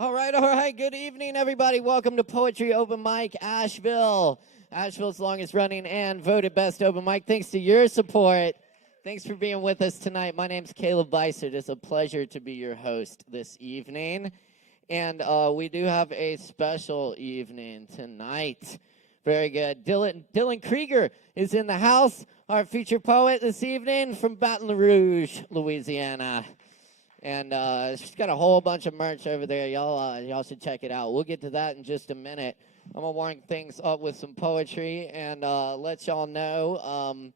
All right. Good evening, everybody. Welcome to Poetry Open Mic Asheville. Asheville's longest running and voted best open mic. Thanks to your support. Thanks for being with us tonight. My name's Caleb Beissert. It's a pleasure to be your host this evening. And we do have a special evening tonight. Very good. Dylan Krieger is in the house, our featured poet this evening from Baton Rouge, Louisiana. And she's got a whole bunch of merch over there. Y'all should check it out. We'll get to that in just a minute. I'm going to warm things up with some poetry and let y'all know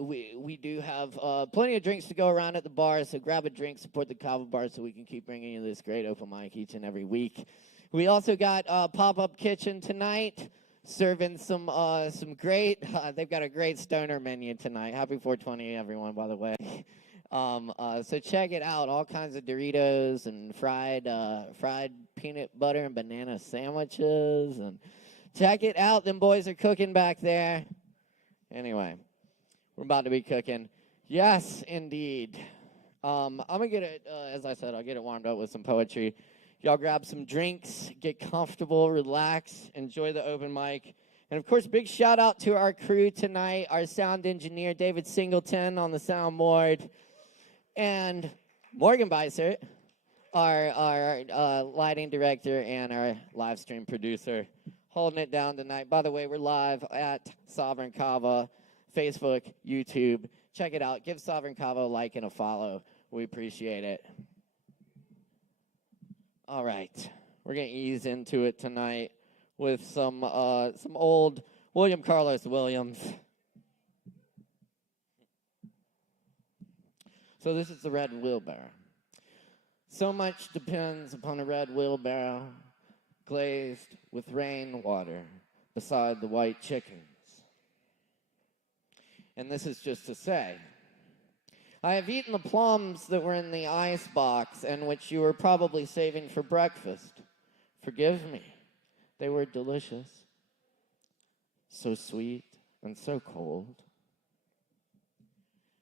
we do have plenty of drinks to go around at the bar, so grab a drink, support the Kava bar so we can keep bringing you this great open mic each and every week. We also got a pop-up kitchen tonight, serving some great, they've got a great stoner menu tonight. Happy 420, everyone, by the way. So check it out. All kinds of Doritos and fried peanut butter and banana sandwiches. And check it out. Them boys are cooking back there. Anyway, we're about to be cooking. Yes, indeed. I'm going to get it, as I said, I'll get it warmed up with some poetry. Y'all grab some drinks, get comfortable, relax, enjoy the open mic. And, of course, big shout-out to our crew tonight, our sound engineer, David Singleton, on the soundboard, and Morgan Beissert, our lighting director and our live stream producer, holding it down tonight. By the way, we're live at Sovereign Kava, Facebook, YouTube. Check it out. Give Sovereign Kava a like and a follow. We appreciate it. All right. We're going to ease into it tonight with some old William Carlos Williams. So this is the Red Wheelbarrow. So much depends upon a red wheelbarrow, glazed with rainwater beside the white chickens. And this is just to say, I have eaten the plums that were in the ice box and which you were probably saving for breakfast. Forgive me. They were delicious, so sweet and so cold.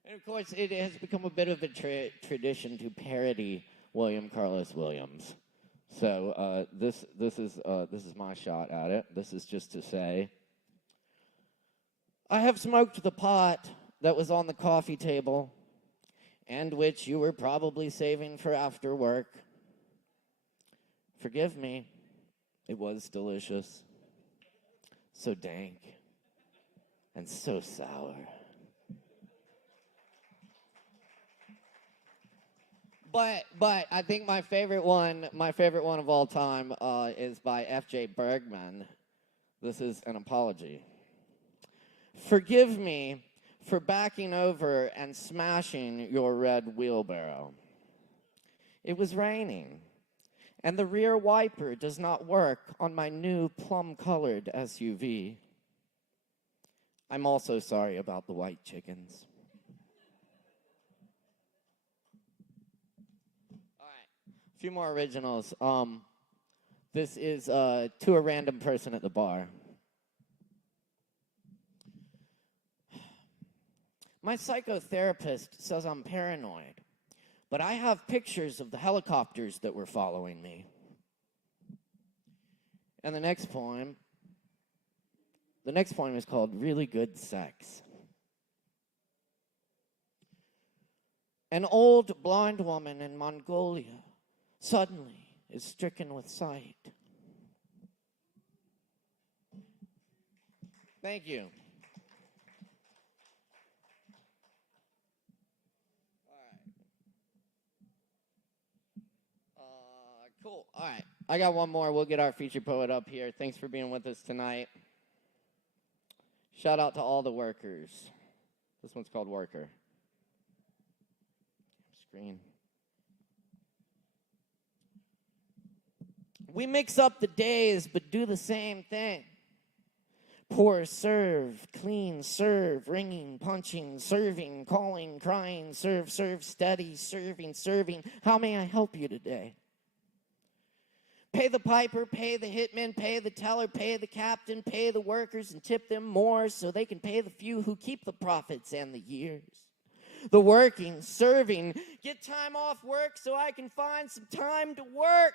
And of course, it has become a bit of a tradition to parody William Carlos Williams. So this is my shot at it. This is just to say, I have smoked the pot that was on the coffee table, and which you were probably saving for after work. Forgive me. It was delicious, so dank, and so sour. But I think my favorite one of all time is by F.J. Bergman. This is an apology. Forgive me for backing over and smashing your red wheelbarrow. It was raining, and the rear wiper does not work on my new plum-colored SUV. I'm also sorry about the white chickens. All right, a few more originals. This is to a random person at the bar. My psychotherapist says I'm paranoid, but I have pictures of the helicopters that were following me. And the next poem is called Really Good Sex. An old blind woman in Mongolia suddenly is stricken with sight. Thank you. Cool. All right. I got one more. We'll get our featured poet up here. Thanks for being with us tonight. Shout out to all the workers. This one's called Worker. Screen. We mix up the days, but do the same thing. Pour, serve, clean, serve, ringing, punching, serving, calling, crying, serve, steady, serving. How may I help you today? Pay the piper, pay the hitman, pay the teller, pay the captain, pay the workers, and tip them more so they can pay the few who keep the profits and the years. the working, serving. Get time off work so I can find some time to work.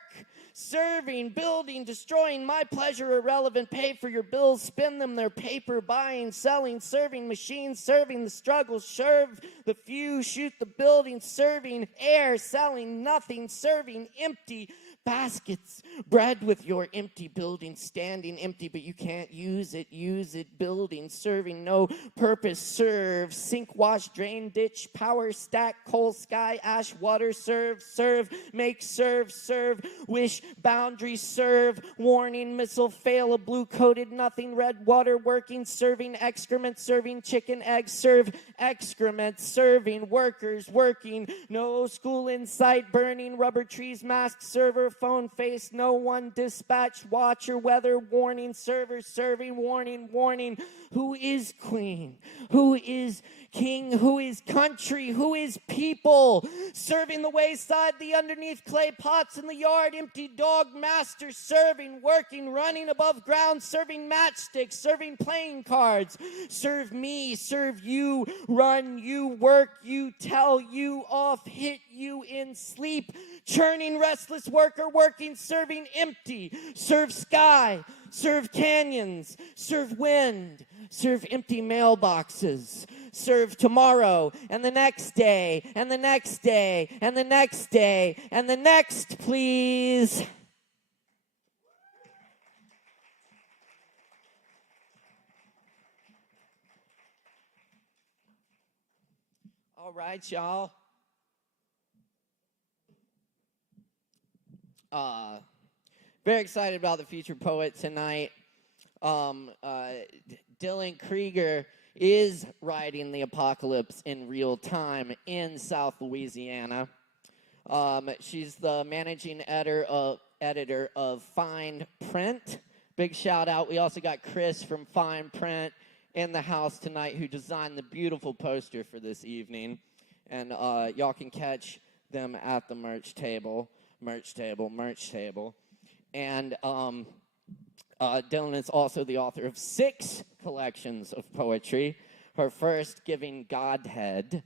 Serving, building, destroying, my pleasure irrelevant. Pay for your bills, spend them, their paper, buying, selling, serving machines, serving the struggle, serve the few, shoot the building, serving air, selling nothing, serving empty baskets, bread with your empty building, standing empty, but you can't use it, building, serving no purpose, serve, sink, wash, drain, ditch, power, stack, coal, sky, ash, water, serve, make, serve, wish, boundary, serve, warning, missile, fail, a blue-coated, nothing, red water, working, serving, excrement, serving, chicken, eggs, serve, excrement, serving, workers, working, no school in sight, burning, rubber trees, mask, server, phone face, no one, dispatch, watcher, weather, warning, server, serving, warning, who is queen, who is king, who is country, who is people, serving the wayside, the underneath clay pots in the yard, empty dog, master, serving, working, running above ground, serving matchsticks, serving playing cards, serve me, serve you, run you, work you, tell you off, hit you in sleep, churning, restless worker, working, serving empty, serve sky, serve canyons, serve wind, serve empty mailboxes, serve tomorrow, and the next day, and the next day, and the next day, and the next, please. All right, y'all. Very excited about the featured poet tonight. Dylan Krieger is riding the apocalypse in real time in South Louisiana. She's the managing editor of Fine Print. Big shout out. We also got Chris from Fine Print in the house tonight who designed the beautiful poster for this evening. And y'all can catch them at the merch table. And Dylan is also the author of 6 collections of poetry. Her first, Giving Godhead,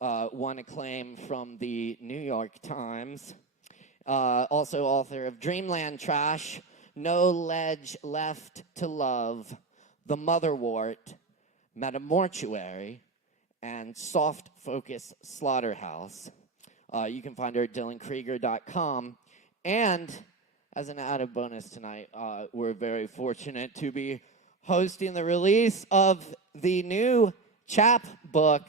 won acclaim from the New York Times. Also author of Dreamland Trash, No Ledge Left to Love, The Motherwort, Metamortuary, and Soft Focus Slaughterhouse. You can find her at dylankrieger.com. And as an added bonus tonight, we're very fortunate to be hosting the release of the new chapbook,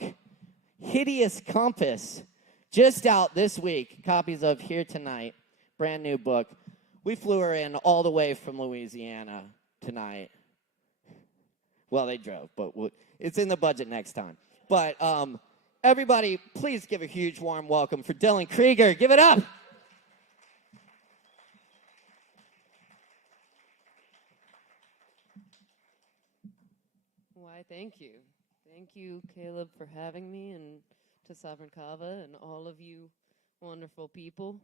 Hideous Compass, just out this week. Copies of here tonight, brand new book. We flew her in all the way from Louisiana tonight. Well, they drove, but it's in the budget next time. But everybody, please give a huge warm welcome for Dylan Krieger. Give it up. Why, thank you. Thank you, Caleb, for having me, and to Sovereign Kava and all of you wonderful people.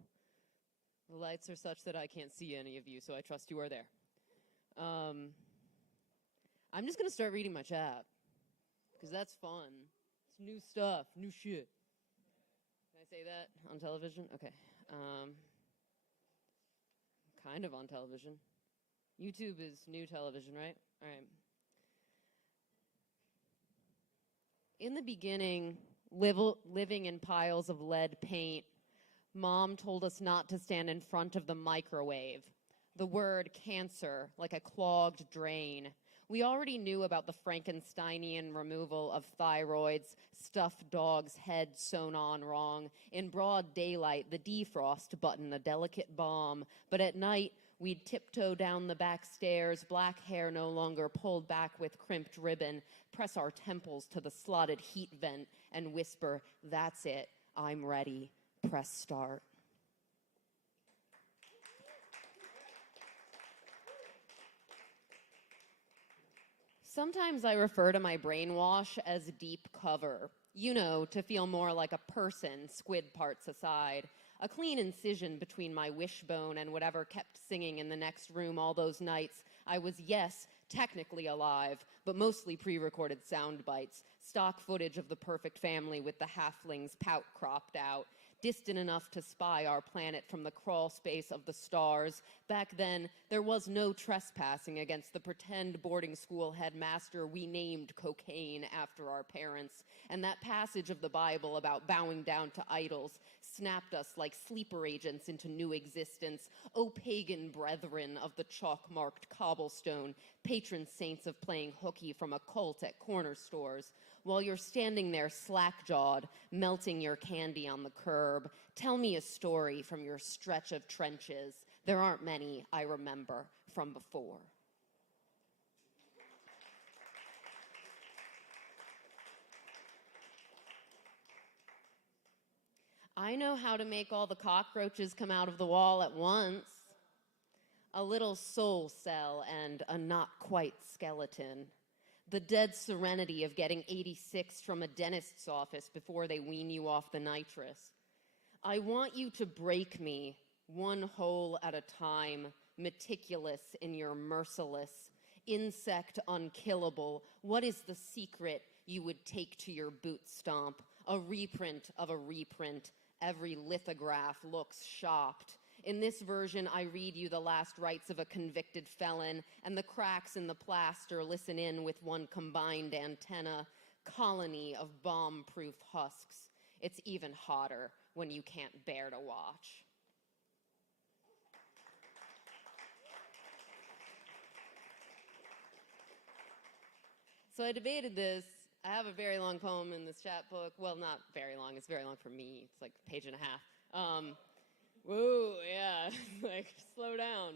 The lights are such that I can't see any of you, so I trust you are there. I'm just going to start reading my chap, because that's fun. It's new stuff, new shit. Can I say that on television? Okay. Kind of on television. YouTube is new television, right? All right. In the beginning, living in piles of lead paint, Mom told us not to stand in front of the microwave. The word cancer, like a clogged drain. We already knew about the Frankensteinian removal of thyroids, stuffed dog's head sewn on wrong. In broad daylight, the defrost button, a delicate balm. But at night, we'd tiptoe down the back stairs, black hair no longer pulled back with crimped ribbon, press our temples to the slotted heat vent, and whisper, "That's it, I'm ready, press start." Sometimes I refer to my brainwash as deep cover. You know, to feel more like a person, squid parts aside. A clean incision between my wishbone and whatever kept singing in the next room all those nights. I was, yes, technically alive, but mostly pre-recorded sound bites, stock footage of the perfect family with the halfling's pout cropped out, distant enough to spy our planet from the crawl space of the stars. Back then, there was no trespassing against the pretend boarding school headmaster we named Cocaine after our parents, and that passage of the Bible about bowing down to idols snapped us like sleeper agents into new existence. O pagan brethren of the chalk-marked cobblestone, patron saints of playing hooky from a cult at corner stores. While you're standing there slack-jawed, melting your candy on the curb, tell me a story from your stretch of trenches. There aren't many I remember from before. I know how to make all the cockroaches come out of the wall at once. A little soul cell and a not-quite skeleton. The dead serenity of getting 86 from a dentist's office before they wean you off the nitrous. I want you to break me one hole at a time, meticulous in your merciless, insect unkillable. What is the secret you would take to your boot stomp? A reprint of a reprint. Every lithograph looks shopped. In this version, I read you the last rites of a convicted felon, and the cracks in the plaster listen in with one combined antenna. Colony of bomb-proof husks. It's even hotter when you can't bear to watch. So I debated this. I have a very long poem in this chat book. Well, not very long. It's very long for me. It's like a page and a half. Whoa, yeah, like, slow down.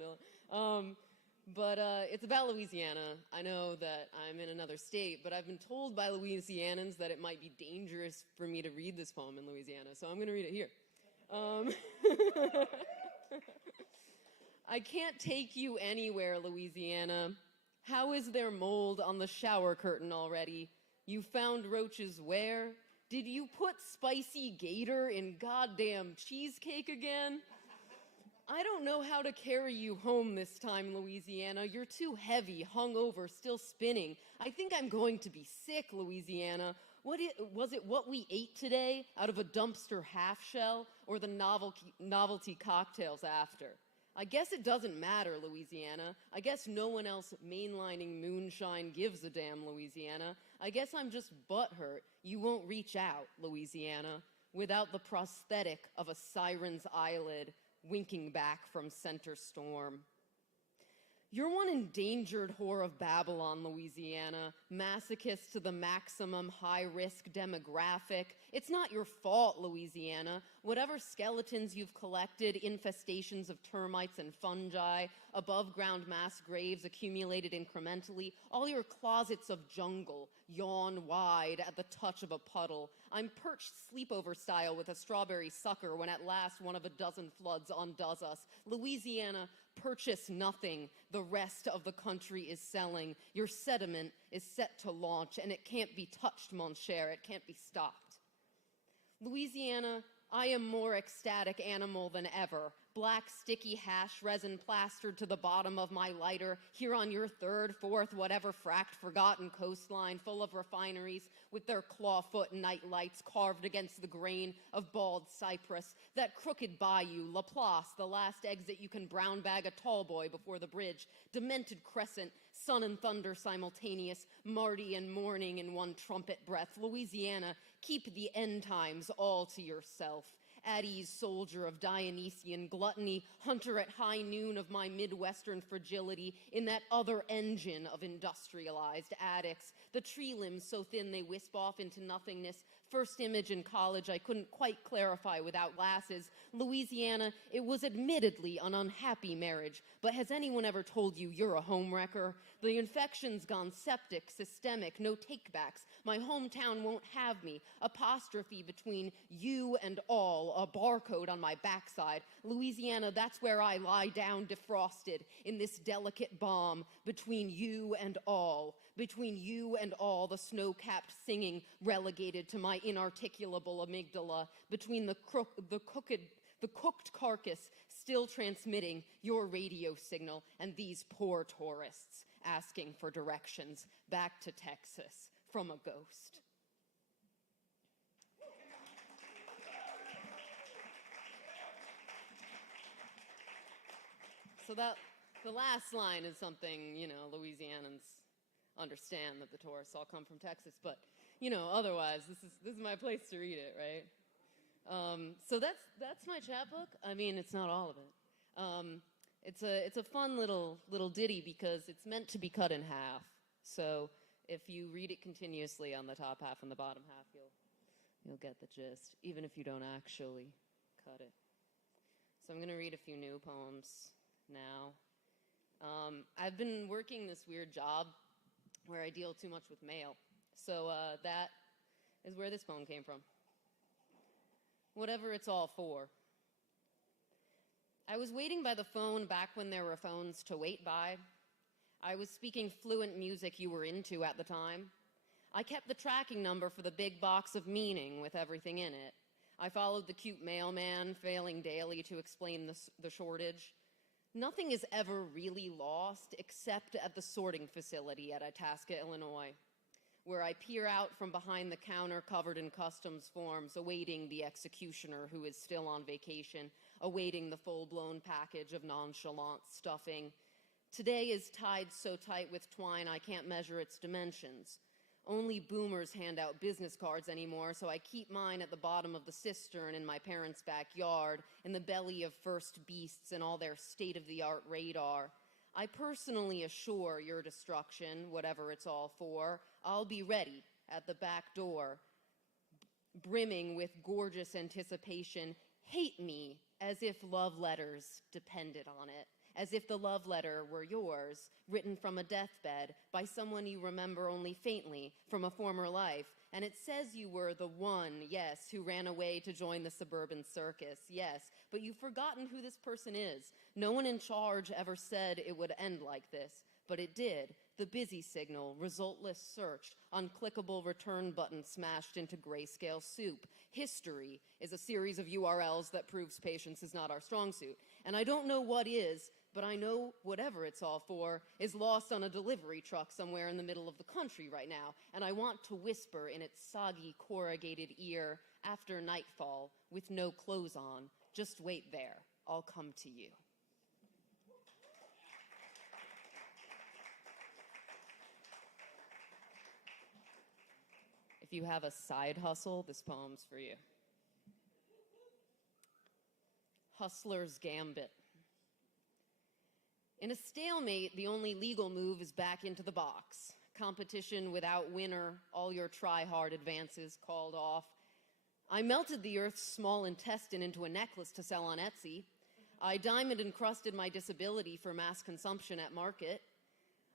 But it's about Louisiana. I know that I'm in another state, but I've been told by Louisianans that it might be dangerous for me to read this poem in Louisiana, so I'm going to read it here. I can't take you anywhere, Louisiana. How is there mold on the shower curtain already? You found roaches where? Did you put spicy gator in goddamn cheesecake again? I don't know how to carry you home this time, Louisiana. You're too heavy, hungover, still spinning. I think I'm going to be sick, Louisiana. Was it what we ate today out of a dumpster half shell, or the novelty cocktails after? I guess it doesn't matter, Louisiana. I guess no one else mainlining moonshine gives a damn, Louisiana. I guess I'm just butthurt you won't reach out, Louisiana, without the prosthetic of a siren's eyelid winking back from center storm. You're one endangered whore of Babylon, Louisiana, masochist to the maximum high-risk demographic. It's not your fault, Louisiana. Whatever skeletons you've collected, infestations of termites and fungi, above-ground mass graves accumulated incrementally, all your closets of jungle yawn wide at the touch of a puddle. I'm perched sleepover style with a strawberry sucker when at last one of a dozen floods undoes us. Louisiana, purchase nothing. The rest of the country is selling. Your sediment is set to launch, and it can't be touched, mon cher. It can't be stopped. Louisiana, I am more ecstatic animal than ever. Black sticky hash resin plastered to the bottom of my lighter, here on your third, fourth, whatever fracked forgotten coastline, full of refineries with their clawfoot night lights carved against the grain of bald cypress. That crooked bayou, Laplace, the last exit you can brown bag a tall boy before the bridge. Demented crescent, sun and thunder simultaneous, Marty and morning in one trumpet breath. Louisiana, keep the end times all to yourself. At ease soldier of Dionysian gluttony, hunter at high noon of my Midwestern fragility, in that other engine of industrialized addicts, the tree limbs so thin they wisp off into nothingness. First image in college I couldn't quite clarify without glasses. Louisiana, it was admittedly an unhappy marriage, but has anyone ever told you you're a homewrecker? The infection's gone septic, systemic, no takebacks. My hometown won't have me. Apostrophe between you and all, a barcode on my backside. Louisiana, that's where I lie down defrosted in this delicate bomb between you and all. Between you and all, the snow-capped singing relegated to my inarticulable amygdala. Between the The cooked carcass still transmitting your radio signal, and these poor tourists asking for directions back to Texas from a ghost. So the last line is something, Louisianans understand, that the tourists all come from Texas, but, otherwise, this is my place to read it, right? So that's my chapbook. I mean, it's not all of it. It's a fun little ditty because it's meant to be cut in half. So if you read it continuously on the top half and the bottom half, you'll get the gist, even if you don't actually cut it. So I'm going to read a few new poems now. I've been working this weird job where I deal too much with mail. So that is where this poem came from. Whatever it's all for. I was waiting by the phone back when there were phones to wait by. I was speaking fluent music you were into at the time. I kept the tracking number for the big box of meaning with everything in it. I followed the cute mailman, failing daily to explain the shortage. Nothing is ever really lost except at the sorting facility at Itasca, Illinois, where I peer out from behind the counter covered in customs forms, awaiting the executioner who is still on vacation, awaiting the full-blown package of nonchalant stuffing. Today is tied so tight with twine I can't measure its dimensions. Only boomers hand out business cards anymore, so I keep mine at the bottom of the cistern in my parents' backyard, in the belly of first beasts and all their state-of-the-art radar. I personally assure your destruction, whatever it's all for. I'll be ready at the back door, brimming with gorgeous anticipation. Hate me as if love letters depended on it, as if the love letter were yours, written from a deathbed by someone you remember only faintly from a former life. And it says you were the one, yes, who ran away to join the suburban circus, yes, but you've forgotten who this person is. No one in charge ever said it would end like this, but it did. The busy signal, resultless search, unclickable return button smashed into grayscale soup. History is a series of URLs that proves patience is not our strong suit. And I don't know what is, but I know whatever it's all for is lost on a delivery truck somewhere in the middle of the country right now. And I want to whisper in its soggy, corrugated ear, after nightfall, with no clothes on, just wait there, I'll come to you. If you have a side hustle, this poem's for you. Hustler's Gambit. In a stalemate, the only legal move is back into the box. Competition without winner, all your try-hard advances called off. I melted the earth's small intestine into a necklace to sell on Etsy. I diamond-encrusted my disability for mass consumption at market.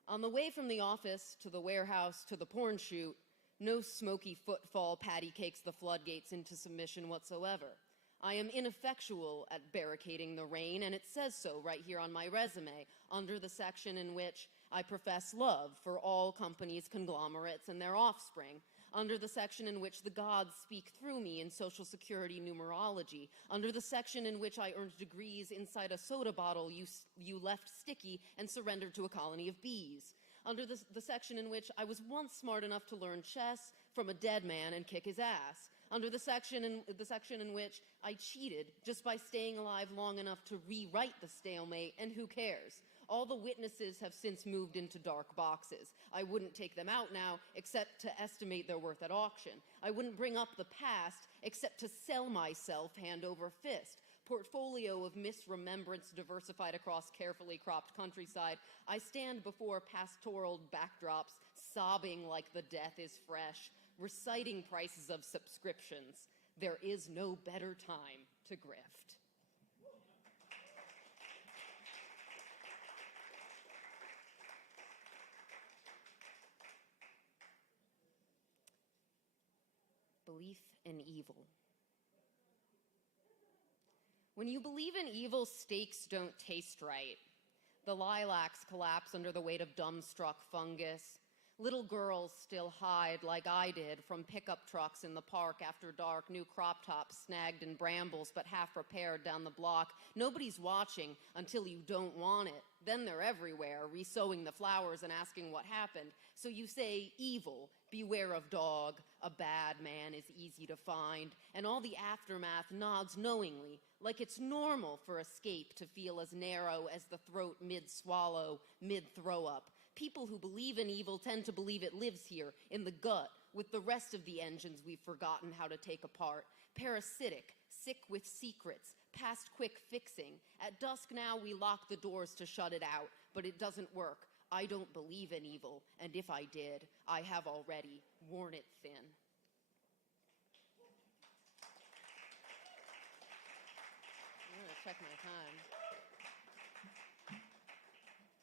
On the way from the office to the warehouse to the porn shoot, no smoky footfall patty cakes the floodgates into submission whatsoever. I am ineffectual at barricading the rain, and it says so right here on my resume, under the section in which I profess love for all companies, conglomerates, and their offspring, under the section in which the gods speak through me in Social Security numerology, under the section in which I earned degrees inside a soda bottle you left sticky and surrendered to a colony of bees, under the section in which I was once smart enough to learn chess from a dead man and kick his ass, under the section in which I cheated just by staying alive long enough to rewrite the stalemate, and who cares? All the witnesses have since moved into dark boxes. I wouldn't take them out now except to estimate their worth at auction. I wouldn't bring up the past except to sell myself hand over fist. Portfolio of misremembrance diversified across carefully cropped countryside, I stand before pastoral backdrops, sobbing like the death is fresh, reciting prices of subscriptions. There is no better time to grift. Belief in evil. When you believe in evil, steaks don't taste right. The lilacs collapse under the weight of dumbstruck fungus. Little girls still hide, like I did, from pickup trucks in the park after dark, new crop tops snagged in brambles but half repaired down the block. Nobody's watching until you don't want it. Then they're everywhere, resowing the flowers and asking what happened. So you say, evil, beware of dog, a bad man is easy to find. And all the aftermath nods knowingly, like it's normal for escape to feel as narrow as the throat mid-swallow, mid-throw-up. People who believe in evil tend to believe it lives here, in the gut, with the rest of the engines we've forgotten how to take apart. Parasitic, sick with secrets, past quick fixing. At dusk now we lock the doors to shut it out, but it doesn't work. I don't believe in evil, and if I did, I have already worn it thin. I'm gonna check my time.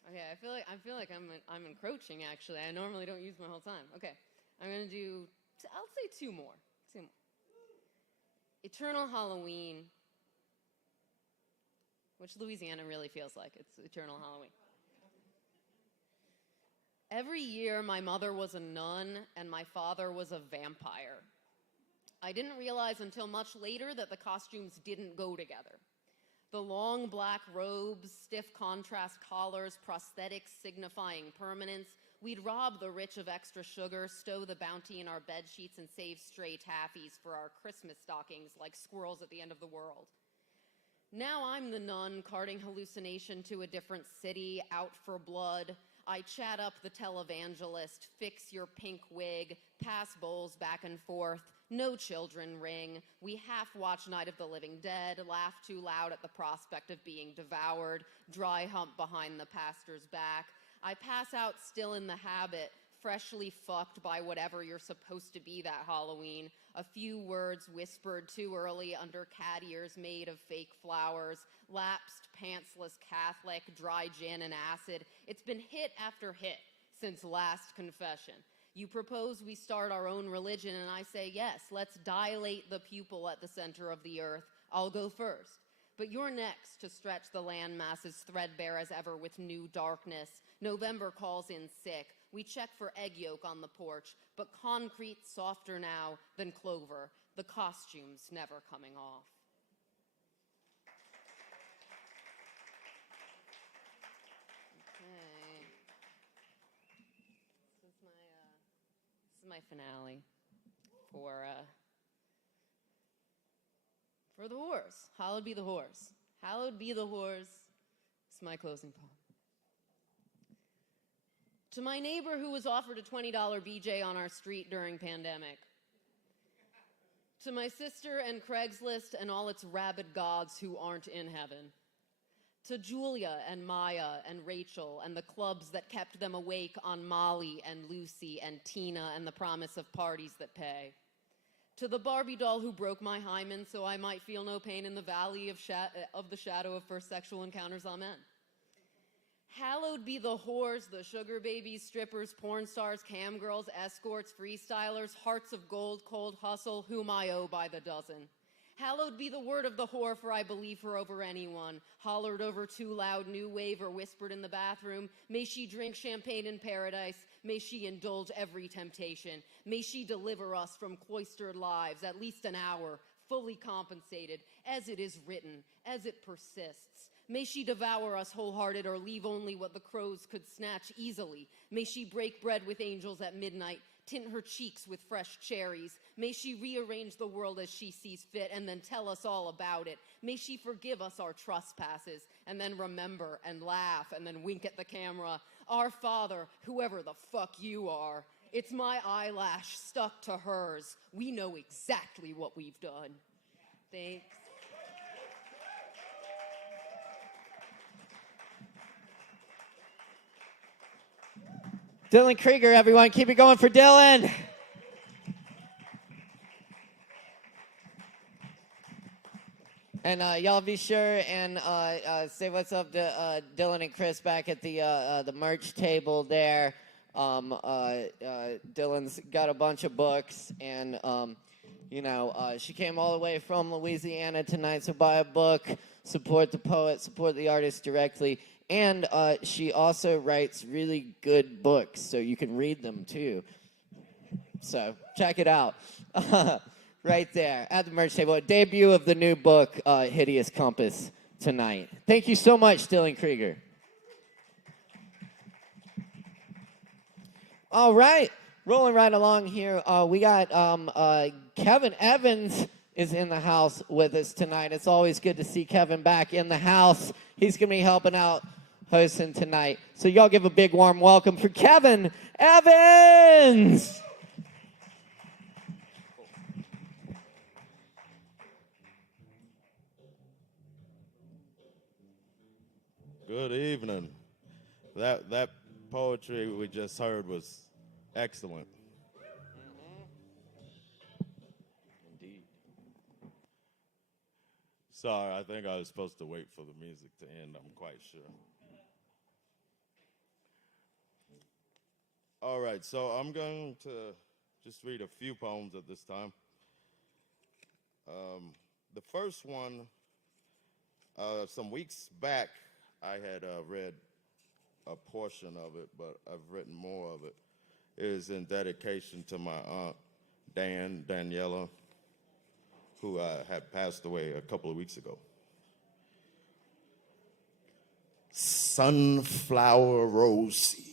Okay, I feel like I'm encroaching. Actually, I normally don't use my whole time. Okay, I'm gonna do. I'll say two more. Eternal Halloween, which Louisiana really feels like it's Eternal Halloween. Every year, my mother was a nun and my father was a vampire. I didn't realize until much later that the costumes didn't go together. The long black robes, stiff contrast collars, prosthetics signifying permanence. We'd rob the rich of extra sugar, stow the bounty in our bed sheets, and save stray taffies for our Christmas stockings like squirrels at the end of the world. Now I'm the nun carting hallucination to a different city, out for blood. I chat up the televangelist, fix your pink wig, pass bowls back and forth. No children ring. We half-watch Night of the Living Dead, laugh too loud at the prospect of being devoured, dry hump behind the pastor's back. I pass out still in the habit, freshly fucked by whatever you're supposed to be that Halloween. A few words whispered too early under cat ears made of fake flowers. Lapsed, pantsless Catholic, dry gin and acid. It's been hit after hit since last confession. You propose we start our own religion, and I say, yes, let's dilate the pupil at the center of the earth. I'll go first. But you're next to stretch the land masses threadbare as ever with new darkness. November calls in sick. We check for egg yolk on the porch, but concrete softer now than clover. The costumes never coming off. My finale for the horse. Hallowed be the horse. Hallowed be the horse. It's my closing poem. To my neighbor who was offered a $20 BJ on our street during pandemic. To my sister and Craigslist and all its rabid gods who aren't in heaven. To Julia and Maya and Rachel and the clubs that kept them awake on Molly and Lucy and Tina and the promise of parties that pay. To the Barbie doll who broke my hymen so I might feel no pain in the valley of the shadow of first sexual encounters, amen. Hallowed be the whores, the sugar babies, strippers, porn stars, cam girls, escorts, freestylers, hearts of gold, cold hustle, whom I owe by the dozen. Hallowed be the word of the whore, for I believe her over anyone. Hollered over too loud, new wave, or whispered in the bathroom. May she drink champagne in paradise. May she indulge every temptation. May she deliver us from cloistered lives, at least an hour, fully compensated, as it is written, as it persists. May she devour us wholehearted or leave only what the crows could snatch easily. May she break bread with angels at midnight, tint her cheeks with fresh cherries. May she rearrange the world as she sees fit and then tell us all about it. May she forgive us our trespasses and then remember and laugh and then wink at the camera. Our Father, whoever the fuck you are, it's my eyelash stuck to hers. We know exactly what we've done. Thanks. Dylan Krieger, everyone. Keep it going for Dylan. And y'all be sure and say what's up to Dylan and Chris back at the merch table there. Dylan's got a bunch of books, and she came all the way from Louisiana tonight, so buy a book, support the poet, support the artist directly. And she also writes really good books, so you can read them too. So check it out. Right there at the merch table. Debut of the new book, Hideous Compass, tonight. Thank you so much, Dylan Krieger. All right. Rolling right along here, we got Kevin Evans is in the house with us tonight. It's always good to see Kevin back in the house. He's going to be helping out hosting tonight. So y'all give a big warm welcome for Kevin Evans. Good evening. That poetry we just heard was excellent. Indeed. Sorry, I think I was supposed to wait for the music to end. I'm quite sure. All right, so I'm going to just read a few poems at this time. The first one, some weeks back, I had read a portion of it, but I've written more of it. It is in dedication to my aunt, Daniela, who had passed away a couple of weeks ago. Sunflower rosy.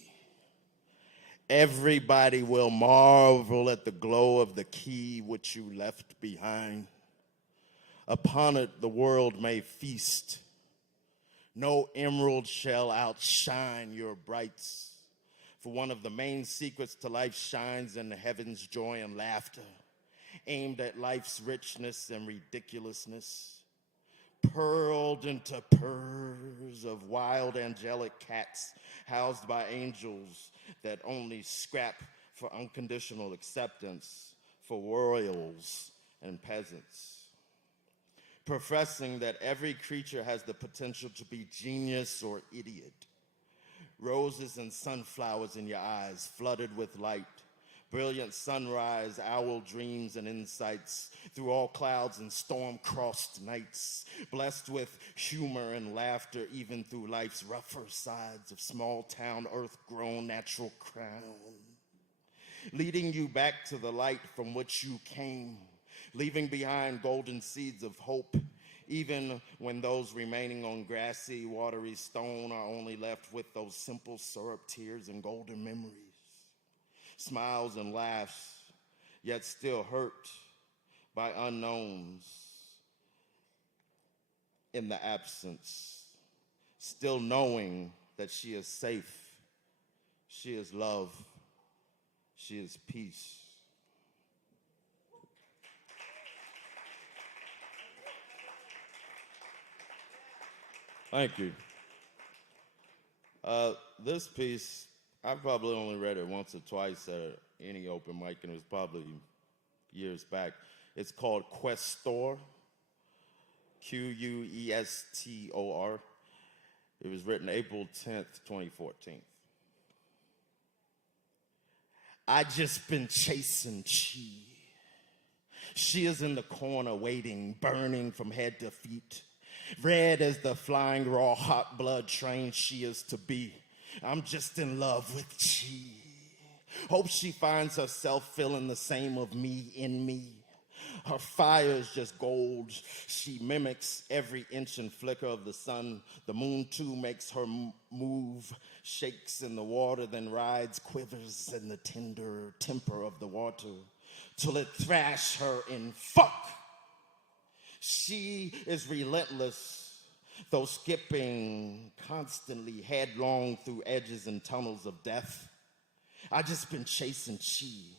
Everybody will marvel at the glow of the key which you left behind. Upon it the world may feast. No emerald shall outshine your brights. For one of the main secrets to life shines in the heavens' joy and laughter, aimed at life's richness and ridiculousness, pearled into purrs of wild angelic cats housed by angels that only scrap for unconditional acceptance for royals and peasants. Professing that every creature has the potential to be genius or idiot. Roses and sunflowers in your eyes, flooded with light. Brilliant sunrise, owl dreams and insights through all clouds and storm-crossed nights. Blessed with humor and laughter, even through life's rougher sides of small-town, earth-grown natural crown. Leading you back to the light from which you came. Leaving behind golden seeds of hope, even when those remaining on grassy, watery stone are only left with those simple syrup tears and golden memories. Smiles and laughs, yet still hurt by unknowns in the absence. Still knowing that she is safe, she is love, she is peace. Thank you. This piece, I've probably only read it once or twice at any open mic, and it was probably years back. It's called Questor, Questor. It was written April 10th, 2014. I just been chasing Chi. She is in the corner waiting, burning from head to feet. Red as the flying raw hot blood train she is to be. I'm just in love with Chi. Hope she finds herself feeling the same of me in me. Her fire is just gold. She mimics every inch and flicker of the sun. The moon too makes her move, shakes in the water, then rides, quivers in the tender temper of the water, till it thrash her in fuck. She is relentless, though skipping constantly headlong through edges and tunnels of death. I just been chasing Chi.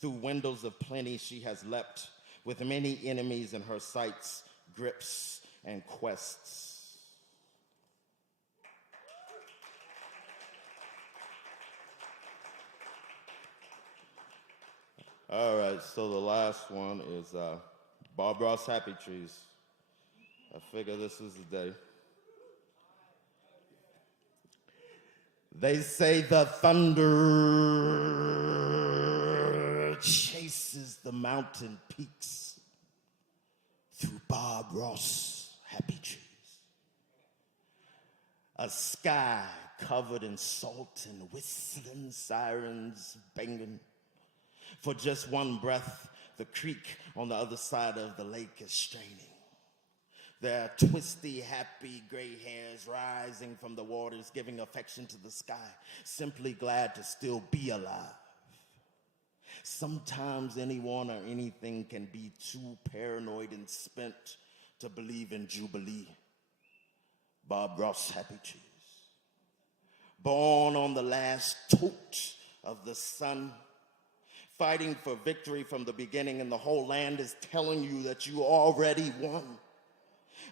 Through windows of plenty she has leapt, with many enemies in her sights, grips, and quests. All right, so the last one is Bob Ross Happy Trees. I figure this is the day. They say the thunder chases the mountain peaks through Bob Ross Happy Trees. A sky covered in salt and whistling sirens banging. For just one breath, the creek on the other side of the lake is straining. There are twisty, happy gray hairs rising from the waters, giving affection to the sky, simply glad to still be alive. Sometimes anyone or anything can be too paranoid and spent to believe in Jubilee. Bob Ross, Happy Trees. Born on the last tote of the sun, fighting for victory from the beginning, and the whole land is telling you that you already won.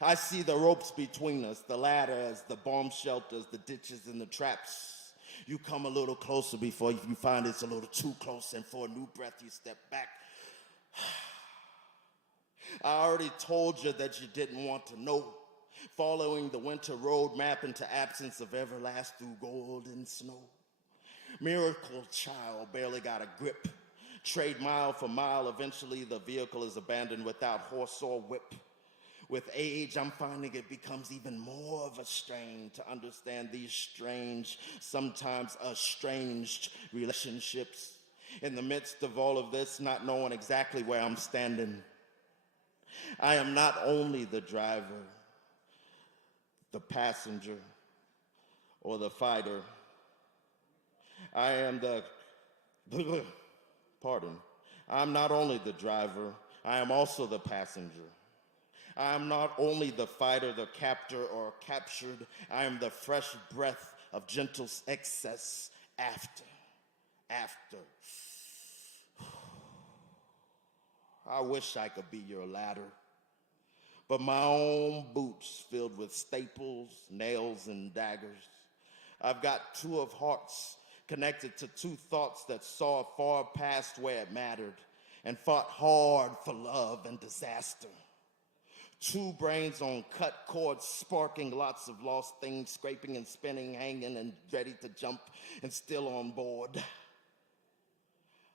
I see the ropes between us, the ladders, the bomb shelters, the ditches, and the traps. You come a little closer before you find it's a little too close, and for a new breath, you step back. I already told you that you didn't want to know. Following the winter road map into absence of everlasting golden snow. Miracle child barely got a grip. Trade mile for mile, eventually the vehicle is abandoned without horse or whip. With age, I'm finding it becomes even more of a strain to understand these strange, sometimes estranged relationships. In the midst of all of this, not knowing exactly where I'm standing, I am not only the driver, the passenger, or the fighter. I am I'm not only the driver, I am also the passenger. I am not only the fighter, the captor, or captured, I am the fresh breath of gentle excess after. I wish I could be your ladder, but my own boots filled with staples, nails, and daggers. I've got two of hearts connected to two thoughts that saw far past where it mattered and fought hard for love and disaster. Two brains on cut cords, sparking lots of lost things, scraping and spinning, hanging and ready to jump and still on board.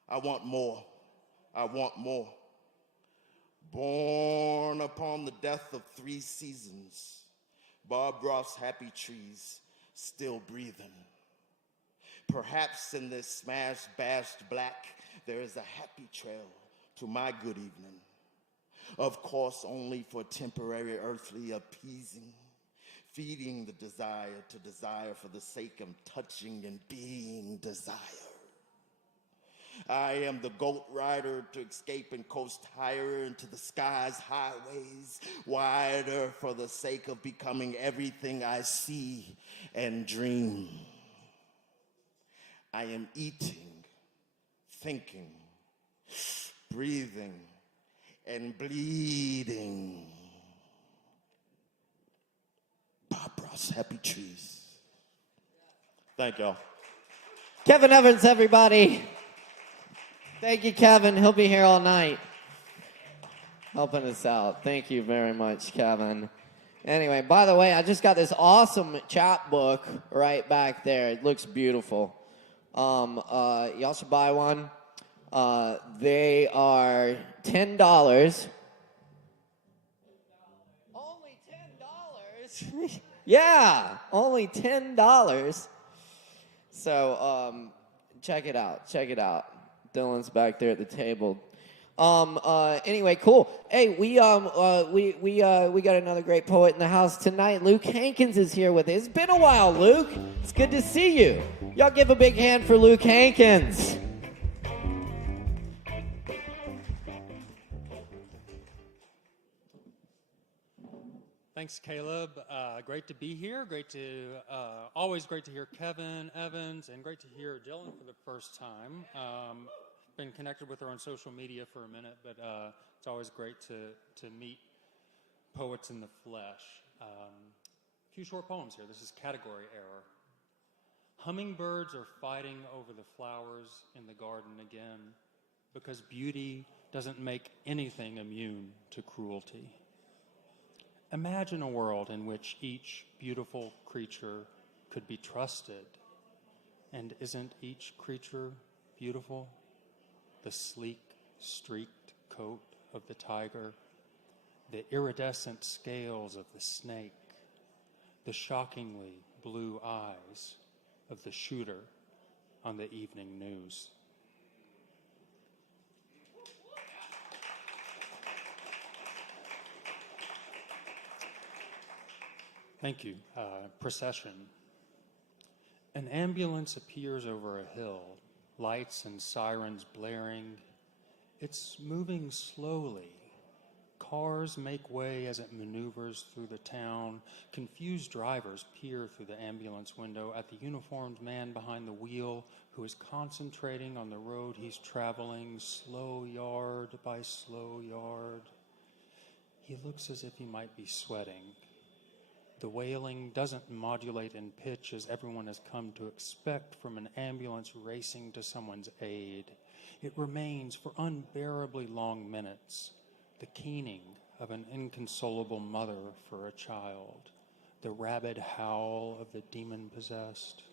I want more. Born upon the death of 3 seasons, Bob Ross, Happy Trees, still breathing. Perhaps in this smashed, bashed black, there is a happy trail to my good evening. Of course, only for temporary earthly appeasing, feeding the desire to desire for the sake of touching and being desire. I am the goat rider to escape and coast higher into the sky's highways, wider for the sake of becoming everything I see and dream. I am eating, thinking, breathing, and bleeding. Bob Ross, Happy Trees. Thank y'all. Kevin Evans, everybody. Thank you, Kevin. He'll be here all night helping us out. Thank you very much, Kevin. Anyway, by the way, I just got this awesome chapbook right back there. It looks beautiful. Y'all should buy one. They are $10. Only $10? Yeah, only $10. So check it out. Dylan's back there at the table. Anyway, cool. Hey, we got another great poet in the house tonight. Luke Hankins is here with us. It's been a while, Luke. It's good to see you. Y'all give a big hand for Luke Hankins. Thanks, Caleb. Great to be here. Always great to hear Kevin Evans, and great to hear Dylan for the first time. Been connected with her on social media for a minute, but it's always great to meet poets in the flesh. A few short poems here. This is category error. Hummingbirds are fighting over the flowers in the garden again because beauty doesn't make anything immune to cruelty. Imagine a world in which each beautiful creature could be trusted. And isn't each creature beautiful? The sleek, streaked coat of the tiger, the iridescent scales of the snake, the shockingly blue eyes of the shooter on the evening news. Thank you. Procession. An ambulance appears over a hill, lights and sirens blaring. It's moving slowly. Cars make way as it maneuvers through the town. Confused drivers peer through the ambulance window at the uniformed man behind the wheel who is concentrating on the road he's traveling, slow yard by slow yard. He looks as if he might be sweating. The wailing doesn't modulate in pitch as everyone has come to expect from an ambulance racing to someone's aid. It remains for unbearably long minutes, the keening of an inconsolable mother for a child, the rabid howl of the demon-possessed.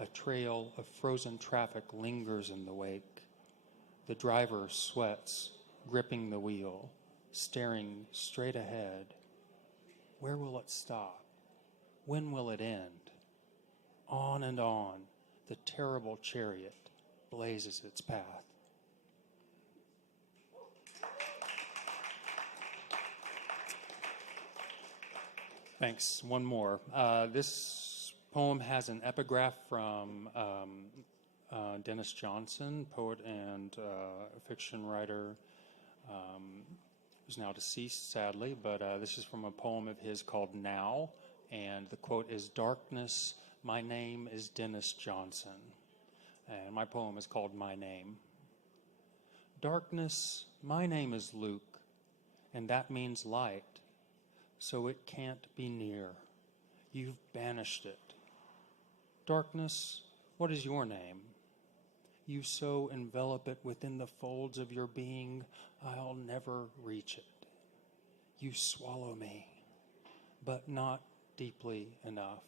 A trail of frozen traffic lingers in the wake. The driver sweats, gripping the wheel, staring straight ahead. Where will it stop? When will it end? On and on, the terrible chariot blazes its path. Thanks. One more. This poem has an epigraph from Dennis Johnson, poet and fiction writer, who's now deceased, sadly, but this is from a poem of his called Now, and the quote is, "Darkness, my name is Dennis Johnson." And my poem is called My Name. Darkness, my name is Luke, and that means light, so it can't be near. You've banished it. Darkness, what is your name? You so envelop it within the folds of your being, I'll never reach it. You swallow me, but not deeply enough.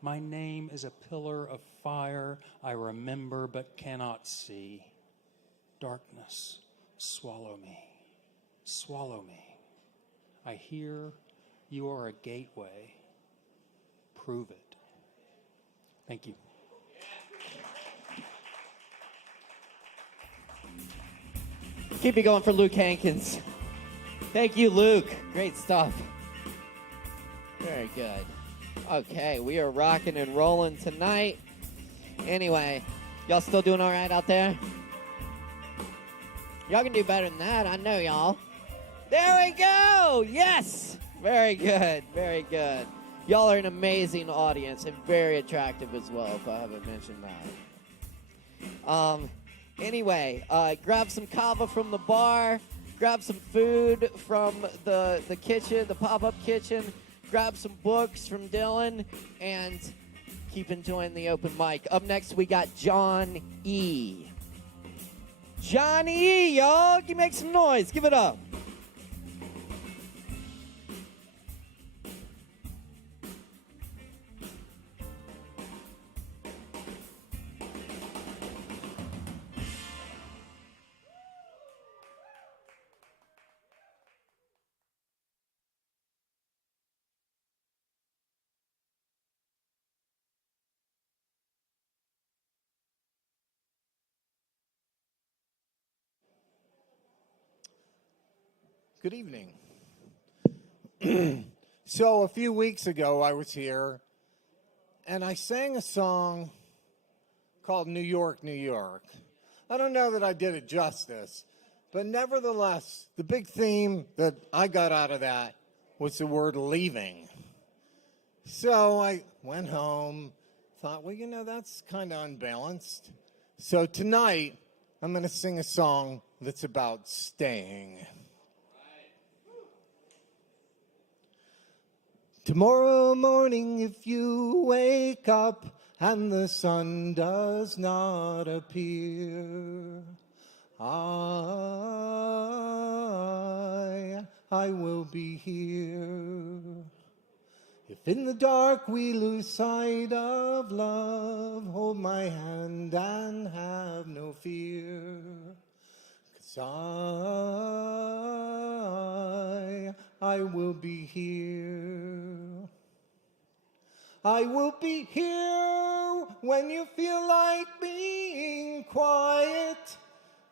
My name is a pillar of fire I remember but cannot see. Darkness, swallow me, swallow me. I hear you are a gateway. Prove it. Thank you. Keep it going for Luke Hankins. Thank you, Luke. Great stuff. Very good. Okay, we are rocking and rolling tonight. Anyway, y'all still doing all right out there? Y'all can do better than that. I know y'all. There we go. Yes. Very good. Very good. Y'all are an amazing audience and very attractive as well, if I haven't mentioned that. Anyway, grab some Kava from the bar. Grab some food from the kitchen, the pop-up kitchen. Grab some books from Dylan. And keep enjoying the open mic. Up next, we got John E. John E., y'all. Can you make some noise? Give it up. Good evening. So a few weeks ago, I was here, and I sang a song called New York, New York. I don't know that I did it justice, but nevertheless, the big theme that I got out of that was the word leaving. So I went home, thought, well, you know, that's kind of unbalanced. So tonight, I'm going to sing a song that's about staying. Tomorrow morning, if you wake up and the sun does not appear, I will be here. If in the dark we lose sight of love, hold my hand and have no fear. 'Cause I will be here. I will be here when you feel like being quiet.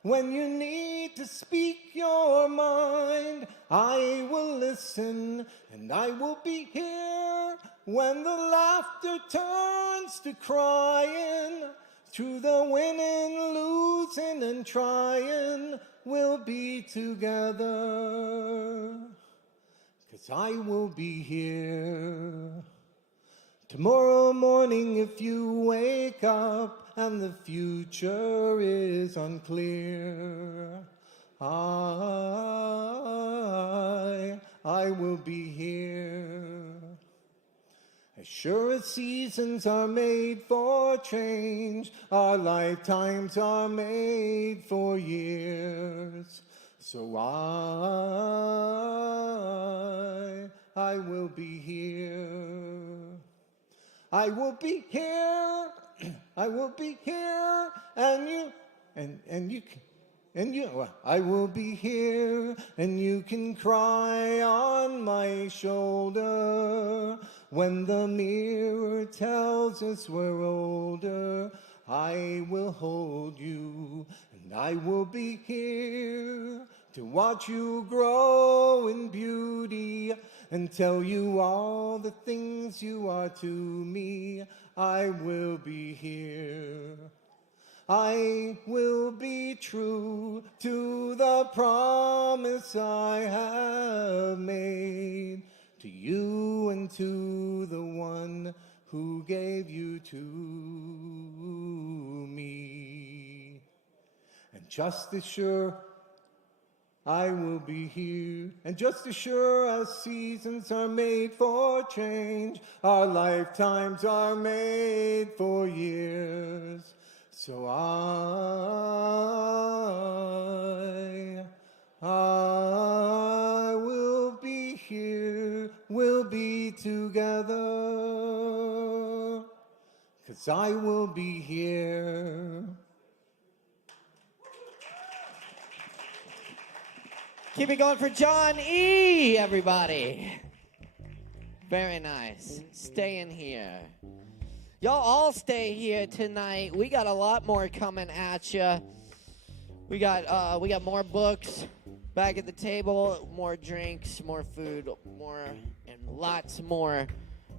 When you need to speak your mind, I will listen, and I will be here when the laughter turns to crying. Through the winning, losing, and trying, we'll be together. 'Cause I will be here. Tomorrow morning if you wake up and the future is unclear, I will be here. As sure as seasons are made for change, our lifetimes are made for years. So I will be here. I will be here. I will be here, and you I will be here, and you can cry on my shoulder. When the mirror tells us we're older, I will hold you, and I will be here to watch you grow in beauty and tell you all the things you are to me. I will be here. I will be true to the promise I have made to you and to the one who gave you to me. And just as sure I will be here, and just as sure as seasons are made for change, our lifetimes are made for years. So I will be here, we'll be together, 'cause I will be here. Keep it going for John E., everybody. Very nice. Staying here. Y'all all stay here tonight. We got a lot more coming at you. We got more books back at the table, more drinks, more food, more and lots more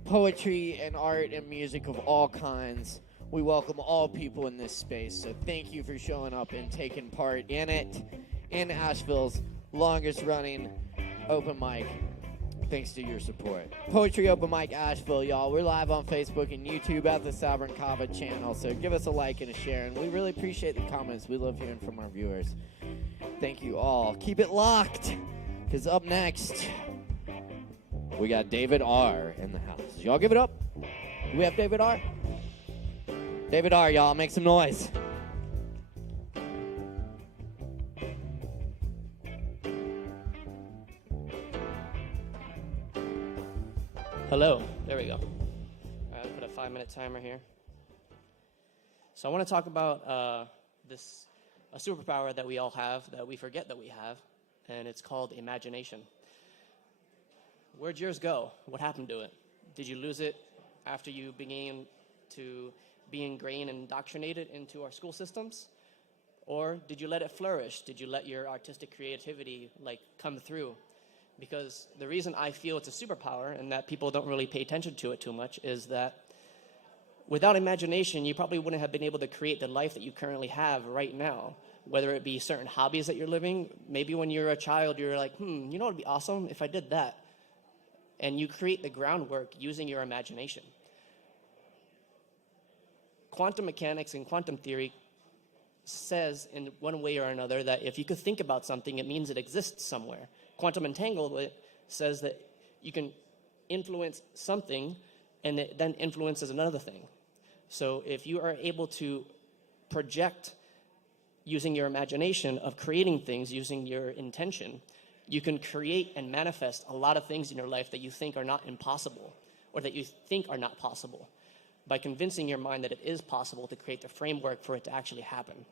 poetry and art and music of all kinds. We welcome all people in this space. So thank you for showing up and taking part in it, in Asheville's longest running open mic, thanks to your support. Poetry Open Mic Asheville, y'all. We're live on Facebook and YouTube at the Sovereign Kava channel, so give us a like and a share, and we really appreciate the comments. We love hearing from our viewers. Thank you all. Keep it locked, because up next, we got David R. in the house. Y'all give it up. Do we have David R.? David R., y'all. Make some noise. Hello, there we go. All right, I'll put a 5-minute timer here. So I want to talk about a superpower that we all have, that we forget that we have, and it's called imagination. Where'd yours go? What happened to it? Did you lose it after you began to be ingrained and indoctrinated into our school systems? Or did you let it flourish? Did you let your artistic creativity come through? Because the reason I feel it's a superpower and that people don't really pay attention to it too much is that without imagination, you probably wouldn't have been able to create the life that you currently have right now, whether it be certain hobbies that you're living. Maybe when you're a child, you're like, you know what would be awesome if I did that? And you create the groundwork using your imagination. Quantum mechanics and quantum theory says in one way or another that if you could think about something, it means it exists somewhere. Quantum entanglement says that you can influence something and it then influences another thing. So if you are able to project using your imagination of creating things using your intention, you can create and manifest a lot of things in your life that you think are not impossible or that you think are not possible by convincing your mind that it is possible to create the framework for it to actually happen.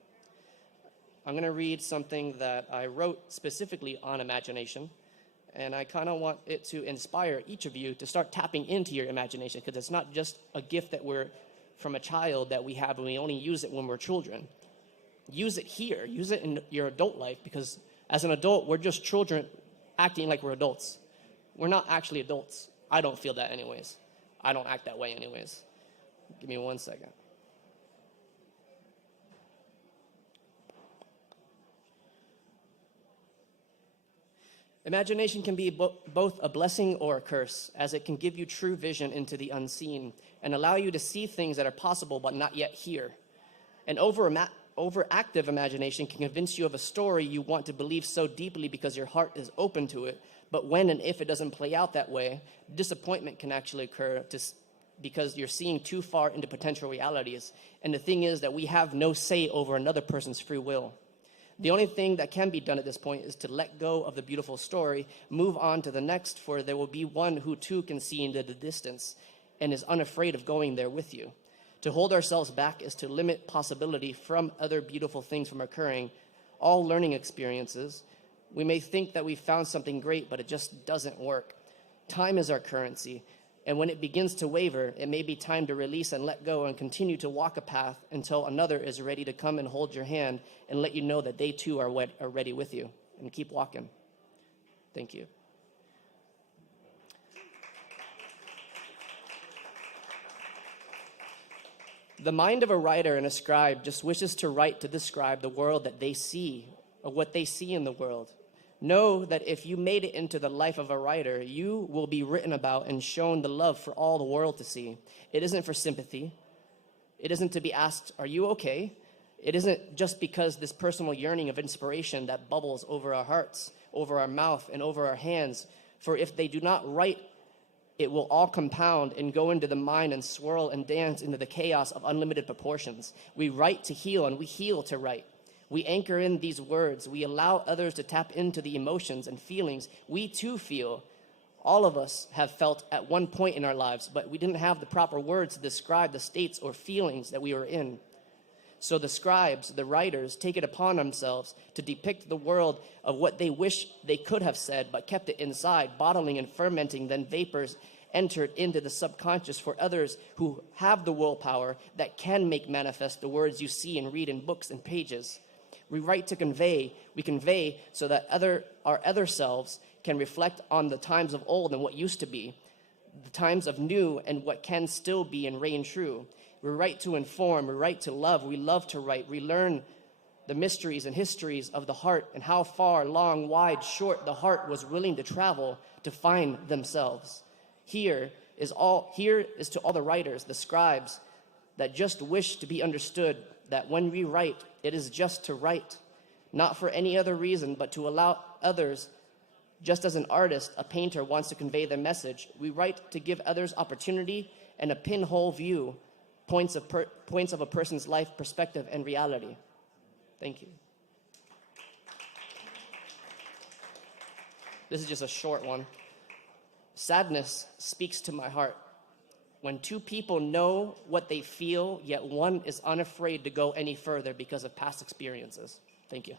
I'm going to read something that I wrote specifically on imagination, And I kind of want it to inspire each of you to start tapping into your imagination, because it's not just a gift that we're from a child that we have and we only use it when we're children. Use it here. Use it in your adult life, because as an adult, we're just children acting like we're adults. We're not actually adults. I don't feel that anyways. I don't act that way anyways. Give me 1 second. Imagination can be both a blessing or a curse, as it can give you true vision into the unseen and allow you to see things that are possible but not yet here. An overactive imagination can convince you of a story you want to believe so deeply because your heart is open to it, but when and if it doesn't play out that way, disappointment can actually occur because you're seeing too far into potential realities. And the thing is that we have no say over another person's free will. The only thing that can be done at this point is to let go of the beautiful story, move on to the next, for there will be one who too can see into the distance and is unafraid of going there with you. To hold ourselves back is to limit possibility from other beautiful things from occurring. All learning experiences, we may think that we found something great, but it just doesn't work. Time is our currency. And when it begins to waver, it may be time to release and let go and continue to walk a path until another is ready to come and hold your hand and let you know that they too are ready with you. And keep walking. Thank you. The mind of a writer and a scribe just wishes to write to describe the world that they see, or what they see in the world. Know that if you made it into the life of a writer, you will be written about and shown the love for all the world to see. It isn't for sympathy. It isn't to be asked, are you okay? It isn't just because this personal yearning of inspiration that bubbles over our hearts, over our mouth, and over our hands. For if they do not write, it will all compound and go into the mind and swirl and dance into the chaos of unlimited proportions. We write to heal, and we heal to write. We anchor in these words. We allow others to tap into the emotions and feelings we too feel. All of us have felt at one point in our lives, but we didn't have the proper words to describe the states or feelings that we were in. So the scribes, the writers, take it upon themselves to depict the world of what they wish they could have said, but kept it inside, bottling and fermenting. Then vapors entered into the subconscious for others who have the willpower that can make manifest the words you see and read in books and pages. We write to convey. We convey so that our other selves can reflect on the times of old and what used to be, the times of new and what can still be and reign true. We write to inform. We write to love. We love to write. We learn the mysteries and histories of the heart and how far, long, wide, short the heart was willing to travel to find themselves. Here is to all the writers, the scribes, that just wish to be understood that when we write, it is just to write, not for any other reason, but to allow others, just as an artist, a painter wants to convey their message. We write to give others opportunity and a pinhole view, points of a person's life, perspective, and reality. Thank you. This is just a short one. Sadness speaks to my heart. When two people know what they feel, yet one is unafraid to go any further because of past experiences. Thank you.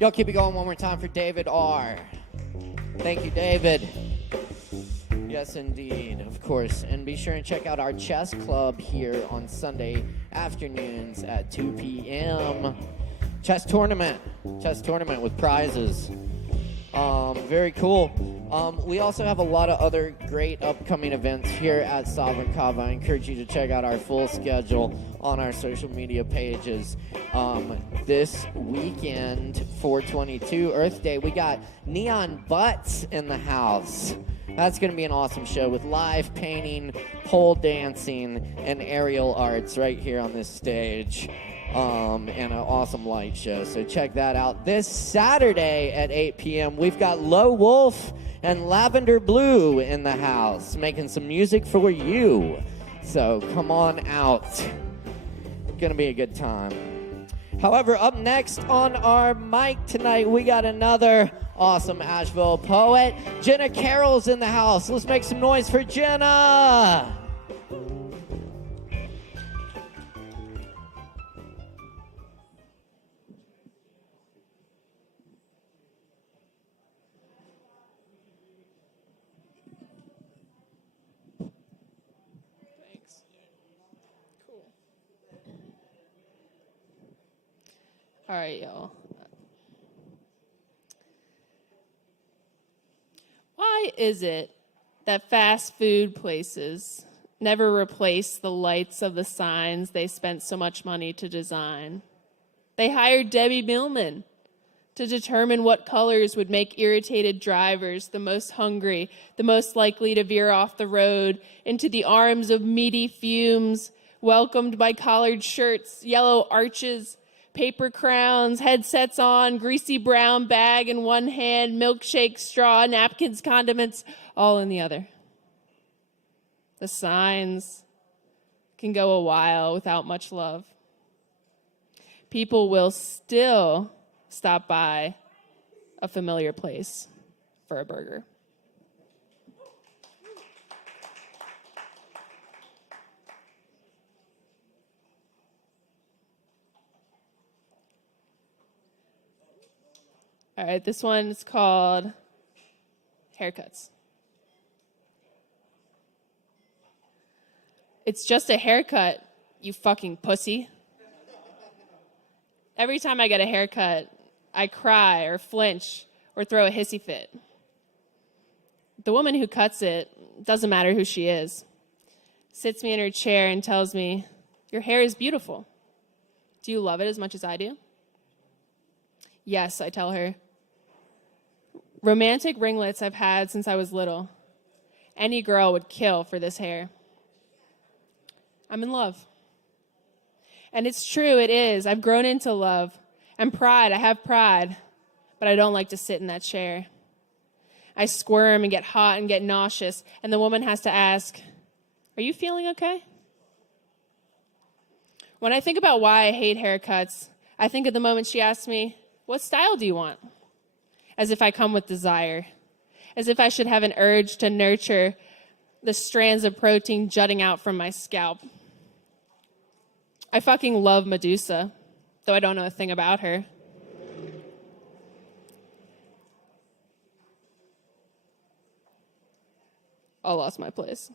Y'all keep it going one more time for David R. Thank you, David. Yes, indeed, of course. And be sure and check out our chess club here on Sunday afternoons at 2 p.m. Chess tournament with prizes. Very cool. We also have a lot of other great upcoming events here at Sovereign Kava. I encourage you to check out our full schedule on our social media pages. This weekend, 4/22, Earth Day, we got Neon Butts in the house. That's going to be an awesome show with live painting, pole dancing, and aerial arts right here on this stage. And an awesome light show. So check that out. This Saturday at 8 p.m., we've got Low Wolf and Lavender Blue in the house making some music for you. So come on out. Gonna be a good time. However, up next on our mic tonight, we got another awesome Asheville poet. Jenna Carroll's in the house. Let's make some noise for Jenna. All right, y'all. Why is it that fast food places never replace the lights of the signs they spent so much money to design? They hired Debbie Millman to determine what colors would make irritated drivers the most hungry, the most likely to veer off the road into the arms of meaty fumes, welcomed by collared shirts, yellow arches, paper crowns, headsets on, greasy brown bag in one hand, milkshake straw, napkins, condiments, all in the other. The signs can go a while without much love. People will still stop by a familiar place for a burger. All right, this one is called haircuts. It's just a haircut, you fucking pussy. Every time I get a haircut, I cry or flinch or throw a hissy fit. The woman who cuts it, doesn't matter who she is, sits me in her chair and tells me, "Your hair is beautiful. Do you love it as much as I do?" "Yes," I tell her. "Romantic ringlets I've had since I was little. Any girl would kill for this hair. I'm in love." And it's true, it is. I've grown into love. And pride, I have pride. But I don't like to sit in that chair. I squirm and get hot and get nauseous. And the woman has to ask, "Are you feeling okay?" When I think about why I hate haircuts, I think of the moment she asked me, "What style do you want?" As if I come with desire. As if I should have an urge to nurture the strands of protein jutting out from my scalp. I fucking love Medusa, though I don't know a thing about her. I lost my place.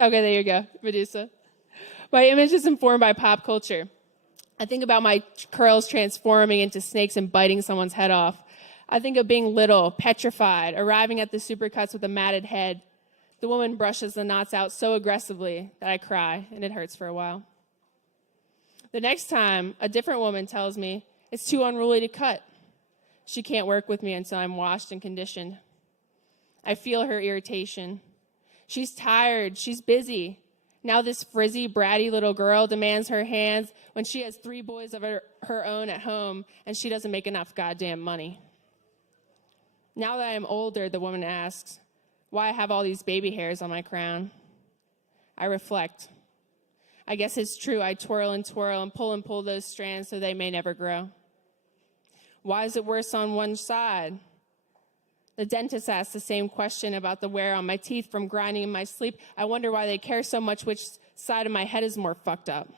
Okay, there you go, Medusa. My image is informed by pop culture. I think about my curls transforming into snakes and biting someone's head off. I think of being little, petrified, arriving at the supercuts with a matted head. The woman brushes the knots out so aggressively that I cry, and it hurts for a while. The next time, a different woman tells me it's too unruly to cut. She can't work with me until I'm washed and conditioned. I feel her irritation. She's tired. She's busy. Now this frizzy, bratty little girl demands her hands when she has 3 boys of her own at home and she doesn't make enough goddamn money. Now that I'm older, the woman asks, why I have all these baby hairs on my crown. I reflect. I guess it's true. I twirl and pull those strands so they may never grow. Why is it worse on one side? The dentist asks the same question about the wear on my teeth from grinding in my sleep. I wonder why they care so much which side of my head is more fucked up.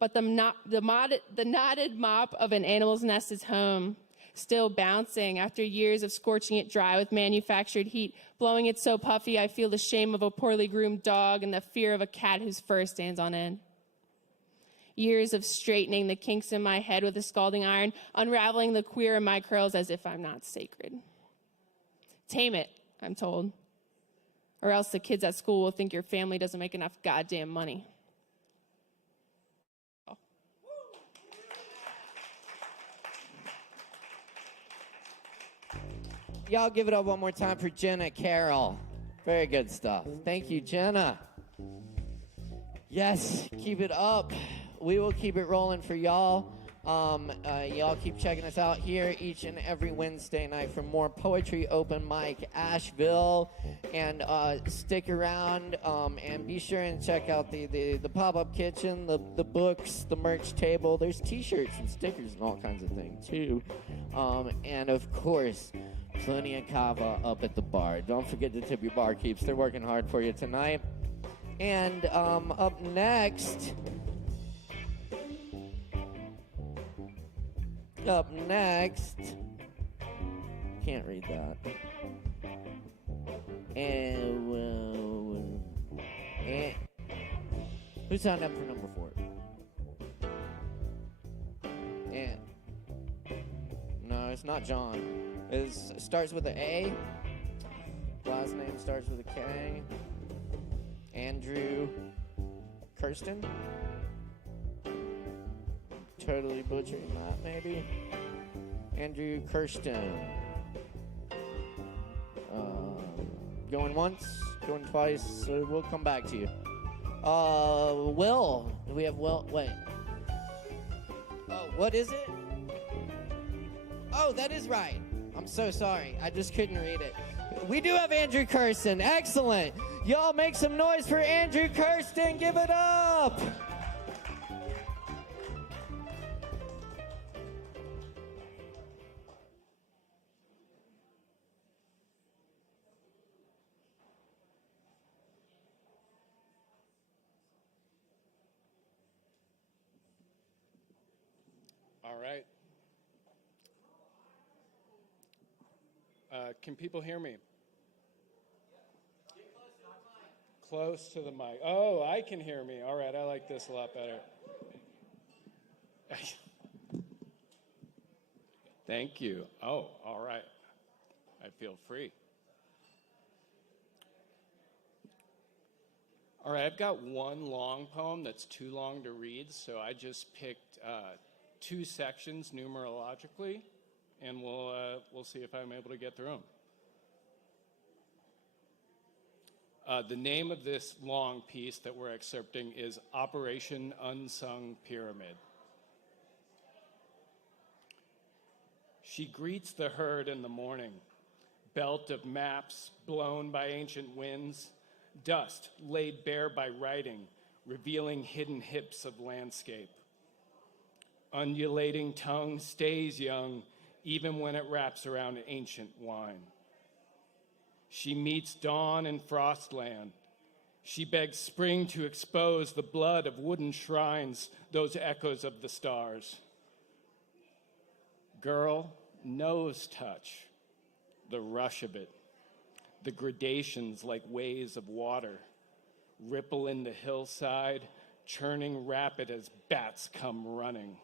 But the knotted mop of an animal's nest is home, still bouncing after years of scorching it dry with manufactured heat, blowing it so puffy I feel the shame of a poorly groomed dog and the fear of a cat whose fur stands on end. Years of straightening the kinks in my head with a scalding iron, unraveling the queer in my curls as if I'm not sacred. Tame it, I'm told, or else the kids at school will think your family doesn't make enough goddamn money. Y'all give it up one more time for Jenna Carroll. Very good stuff. Thank you, Jenna. Yes, keep it up. We will keep it rolling for y'all. Y'all keep checking us out here each and every Wednesday night for more Poetry Open Mic Asheville. And stick around and be sure and check out the pop-up kitchen, the books, the merch table. There's t-shirts and stickers and all kinds of things too. And of course, plenty of Kava up at the bar. Don't forget to tip your barkeeps. They're working hard for you tonight. And up next... can't read that. And who signed up for number 4? And no, it's not John. It starts with an A. Last name starts with a K. Andrew Kirsten. Totally butchering that, maybe. Andrew Kirsten. Going once, going twice, so we'll come back to you. Will. Do we have Will? Wait. Oh, what is it? Oh, that is right. I'm so sorry. I just couldn't read it. We do have Andrew Kirsten. Excellent. Y'all make some noise for Andrew Kirsten. Give it up. All right. Can people hear me? Close to the mic. Oh, I can hear me. All right, I like this a lot better. Thank you. Oh, all right. I feel free. All right, I've got one long poem that's too long to read, so I just picked 2 sections numerologically, and we'll see if I'm able to get through them. The name of this long piece that we're excerpting is Operation Unsung Pyramid. She greets the herd in the morning, belt of maps blown by ancient winds, dust laid bare by writing, revealing hidden hips of landscape. Undulating tongue stays young, even when it wraps around ancient wine. She meets dawn in frostland. She begs spring to expose the blood of wooden shrines, those echoes of the stars. Girl, nose touch, the rush of it, the gradations like waves of water, ripple in the hillside, churning rapid as bats come running.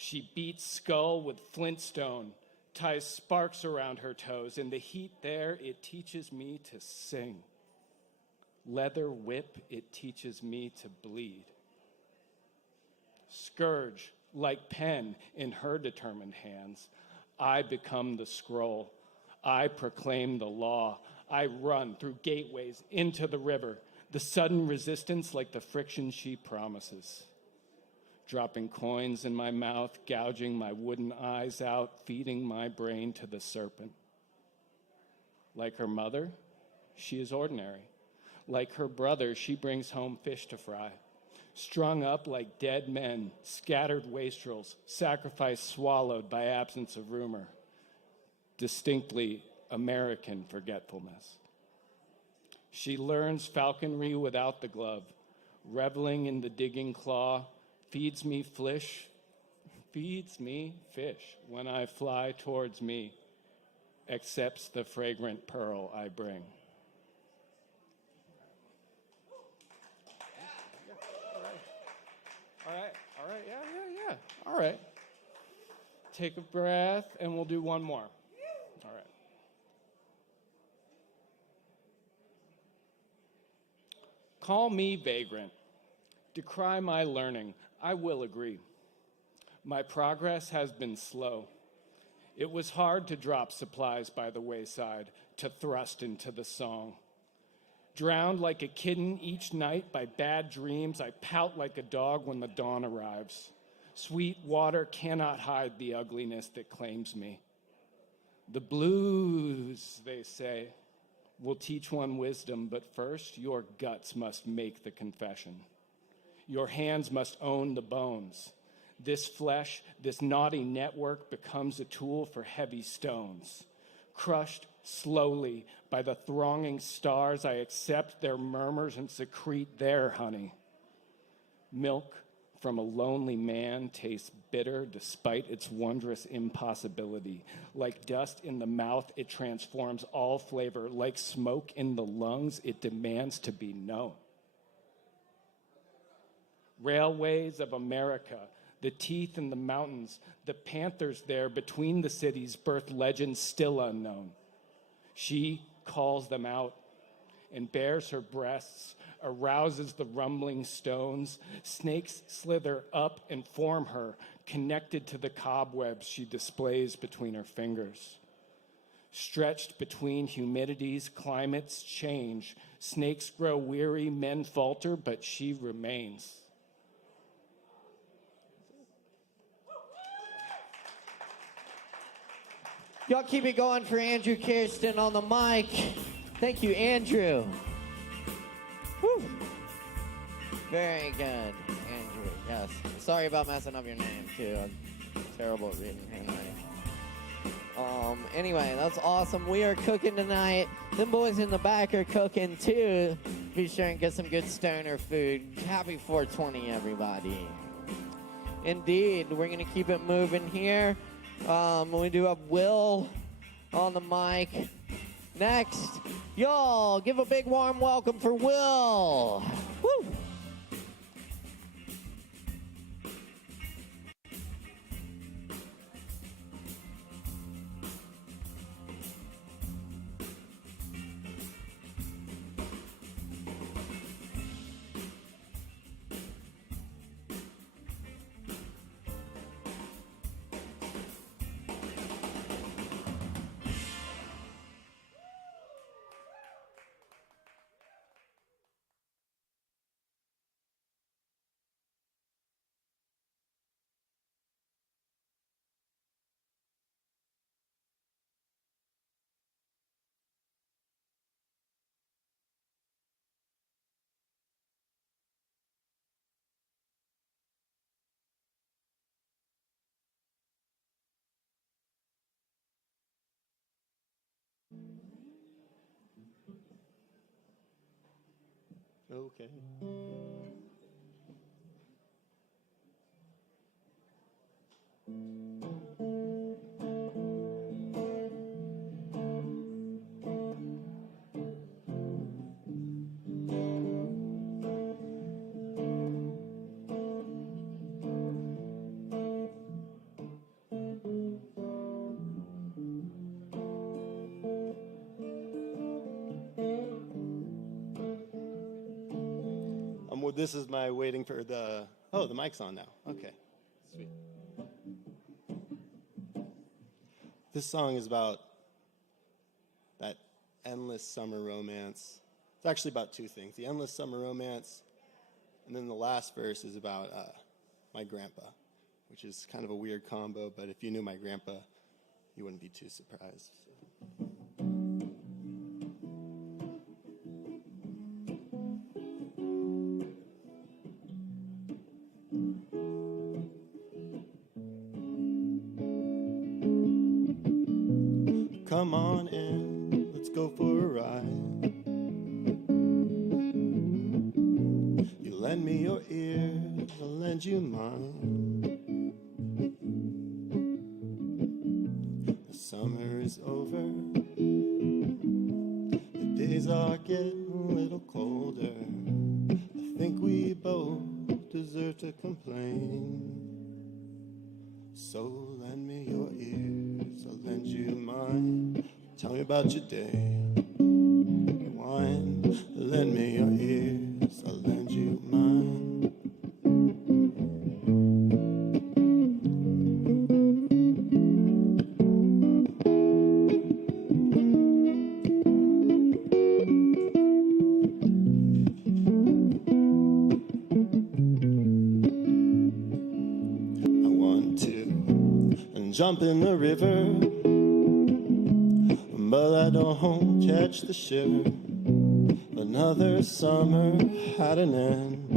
She beats skull with flintstone, ties sparks around her toes. In the heat there, it teaches me to sing. Leather whip, it teaches me to bleed. Scourge, like pen in her determined hands. I become the scroll. I proclaim the law. I run through gateways into the river, the sudden resistance like the friction she promises. Dropping coins in my mouth, gouging my wooden eyes out, feeding my brain to the serpent. Like her mother, she is ordinary. Like her brother, she brings home fish to fry. Strung up like dead men, scattered wastrels, sacrifice swallowed by absence of rumor. Distinctly American forgetfulness. She learns falconry without the glove, reveling in the digging claw, feeds me fish when I fly towards me, accepts the fragrant pearl I bring. All right, yeah. All right. Take a breath, and we'll do one more. All right. Call me vagrant. Decry my learning. I will agree. My progress has been slow. It was hard to drop supplies by the wayside, to thrust into the song. Drowned like a kitten each night by bad dreams, I pout like a dog when the dawn arrives. Sweet water cannot hide the ugliness that claims me. The blues, they say, will teach one wisdom, but first your guts must make the confession. Your hands must own the bones. This flesh, this knotty network becomes a tool for heavy stones. Crushed slowly by the thronging stars, I accept their murmurs and secrete their honey. Milk from a lonely man tastes bitter despite its wondrous impossibility. Like dust in the mouth, it transforms all flavor. Like smoke in the lungs, it demands to be known. Railways of America, the teeth in the mountains, the panthers there between the cities birth legends still unknown. She calls them out and bares her breasts, arouses the rumbling stones. Snakes slither up and form her, connected to the cobwebs she displays between her fingers. Stretched between humidities, climates change. Snakes grow weary, men falter, but she remains. Y'all keep it going for Andrew Kirsten on the mic. Thank you, Andrew. Woo. Very good, Andrew. Yes. Sorry about messing up your name, too. I'm terrible at reading handwriting. Anyway, that's awesome. We are cooking tonight. Them boys in the back are cooking, too. Be sure and get some good stoner food. Happy 420, everybody. Indeed. We're going to keep it moving here. We do have Will on the mic. Next, y'all give a big warm welcome for Will. Woo! Okay. Well, this is my waiting for the, oh, the mic's on now. Okay, sweet. This song is about that endless summer romance. It's actually about two things, the endless summer romance, and then the last verse is about my grandpa, which is kind of a weird combo, but if you knew my grandpa, you wouldn't be too surprised. Come on in, let's go for a ride. You lend me your ears, I'll lend you mine. The summer is over, the days are getting a little colder. I think we both deserve to complain. So lend me your ears, I'll lend you mine. Tell me about your day. Rewind, lend me your ears, I'll lend you mine. jump in the river, but I don't catch the shiver. Another summer had an end.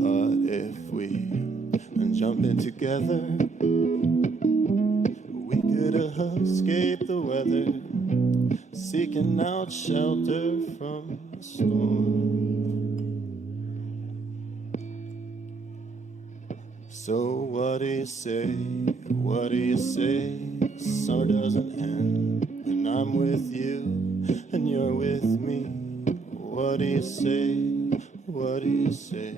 But if we jump in together, we could escape the weather, seeking out shelter from the storm. So what do you say? What do you say? Summer doesn't end, and I'm with you, and you're with me. What do you say? What do you say?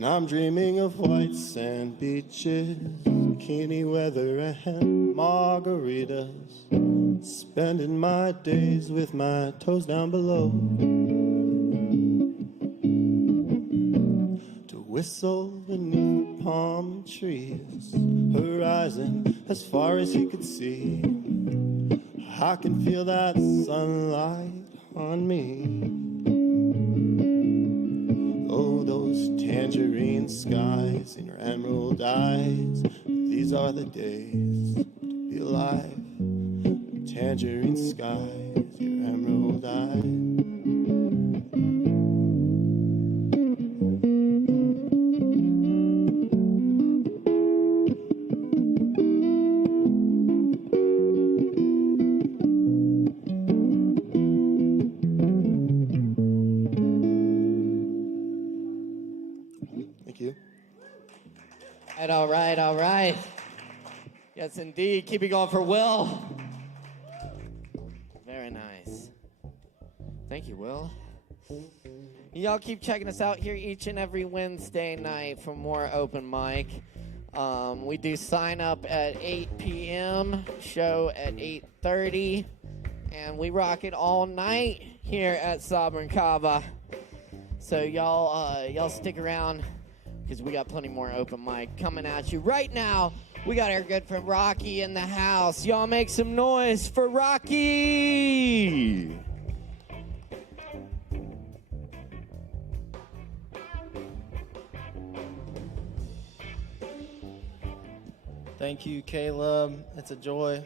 I'm dreaming of white sand beaches, bikini weather and margaritas, spending my days with my toes down below, to whistle beneath palm trees, horizon as far as you could see. I can feel that sunlight on me. Oh, those tangerine skies and your emerald eyes. These are the days to be alive. Tangerine skies, your emerald eyes. All right. Yes, indeed. Keep it going for Will. Very nice. Thank you, Will. Y'all keep checking us out here each and every Wednesday night for more open mic. We do sign up at 8 p.m., show at 8:30, and we rock it all night here at Sovereign Kava. So y'all stick around, because we got plenty more open mic coming at you. Right now, we got our good friend Rocky in the house. Y'all make some noise for Rocky! Thank you, Caleb. It's a joy.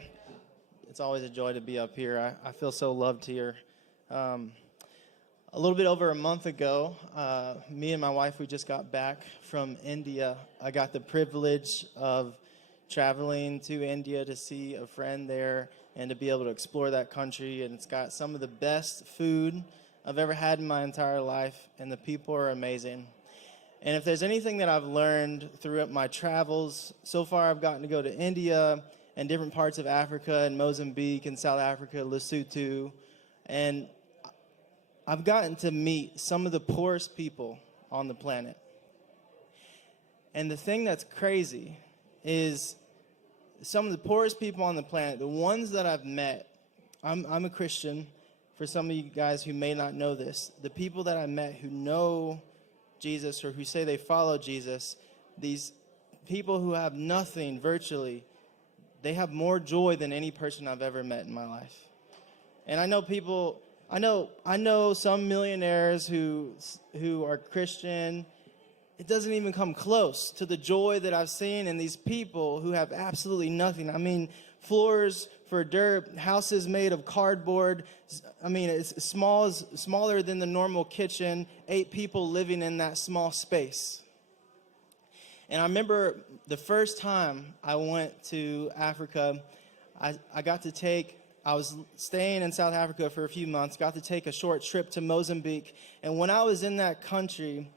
It's always a joy to be up here. I feel so loved here. A little bit over a month ago, me and my wife, we just got back from India. I got the privilege of traveling to India to see a friend there and to be able to explore that country. And it's got some of the best food I've ever had in my entire life, and the people are amazing. And if there's anything that I've learned throughout my travels, so far I've gotten to go to India and different parts of Africa and Mozambique and South Africa, Lesotho, and I've gotten to meet some of the poorest people on the planet. And the thing that's crazy is some of the poorest people on the planet, the ones that I've met, I'm a Christian, for some of you guys who may not know this, the people that I met who know Jesus or who say they follow Jesus, these people who have nothing virtually, they have more joy than any person I've ever met in my life. And I know people, I know some millionaires who are Christian. It doesn't even come close to the joy that I've seen in these people who have absolutely nothing. I mean, floors for dirt, houses made of cardboard. I mean, it's smaller than the normal kitchen, 8 people living in that small space. And I remember the first time I went to Africa, I was staying in South Africa for a few months, got to take a short trip to Mozambique. And when I was in that country,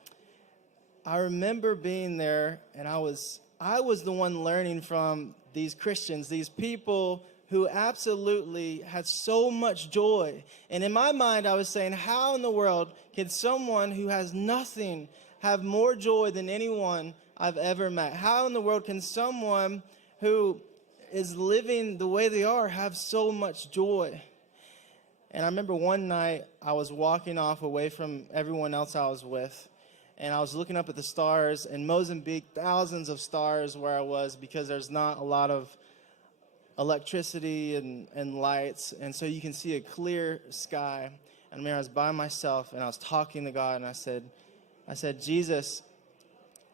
I remember being there, and I was the one learning from these Christians, these people who absolutely had so much joy. And in my mind, I was saying, how in the world can someone who has nothing have more joy than anyone I've ever met? How in the world can someone who is living the way they are have so much joy? And I remember one night I was walking off away from everyone else I was with, and I was looking up at the stars. In Mozambique, thousands of stars where I was, because there's not a lot of electricity and lights, and so you can see a clear sky. And I was by myself, and I was talking to God, and I said, Jesus,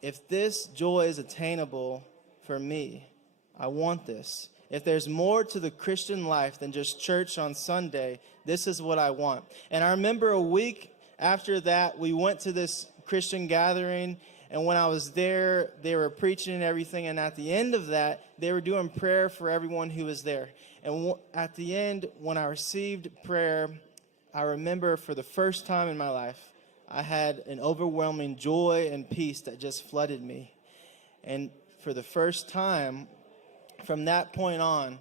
if this joy is attainable for me, I want this. If there's more to the Christian life than just church on Sunday, this is what I want. And I remember a week after that, we went to this Christian gathering, and when I was there, they were preaching and everything, and at the end of that, they were doing prayer for everyone who was there. And at the end, when I received prayer, I remember for the first time in my life, I had an overwhelming joy and peace that just flooded me. And for the first time, from that point on,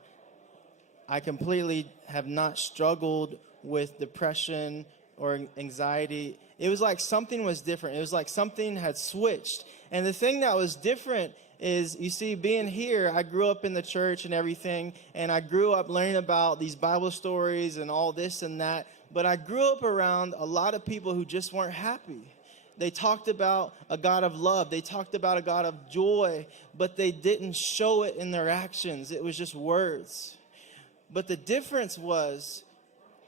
I completely have not struggled with depression or anxiety. It was like something was different. It was like something had switched. And the thing that was different is, you see, being here, I grew up in the church and everything, and I grew up learning about these Bible stories and all this and that, but I grew up around a lot of people who just weren't happy. They talked about a God of love. They talked about a God of joy, but they didn't show it in their actions. It was just words. But the difference was,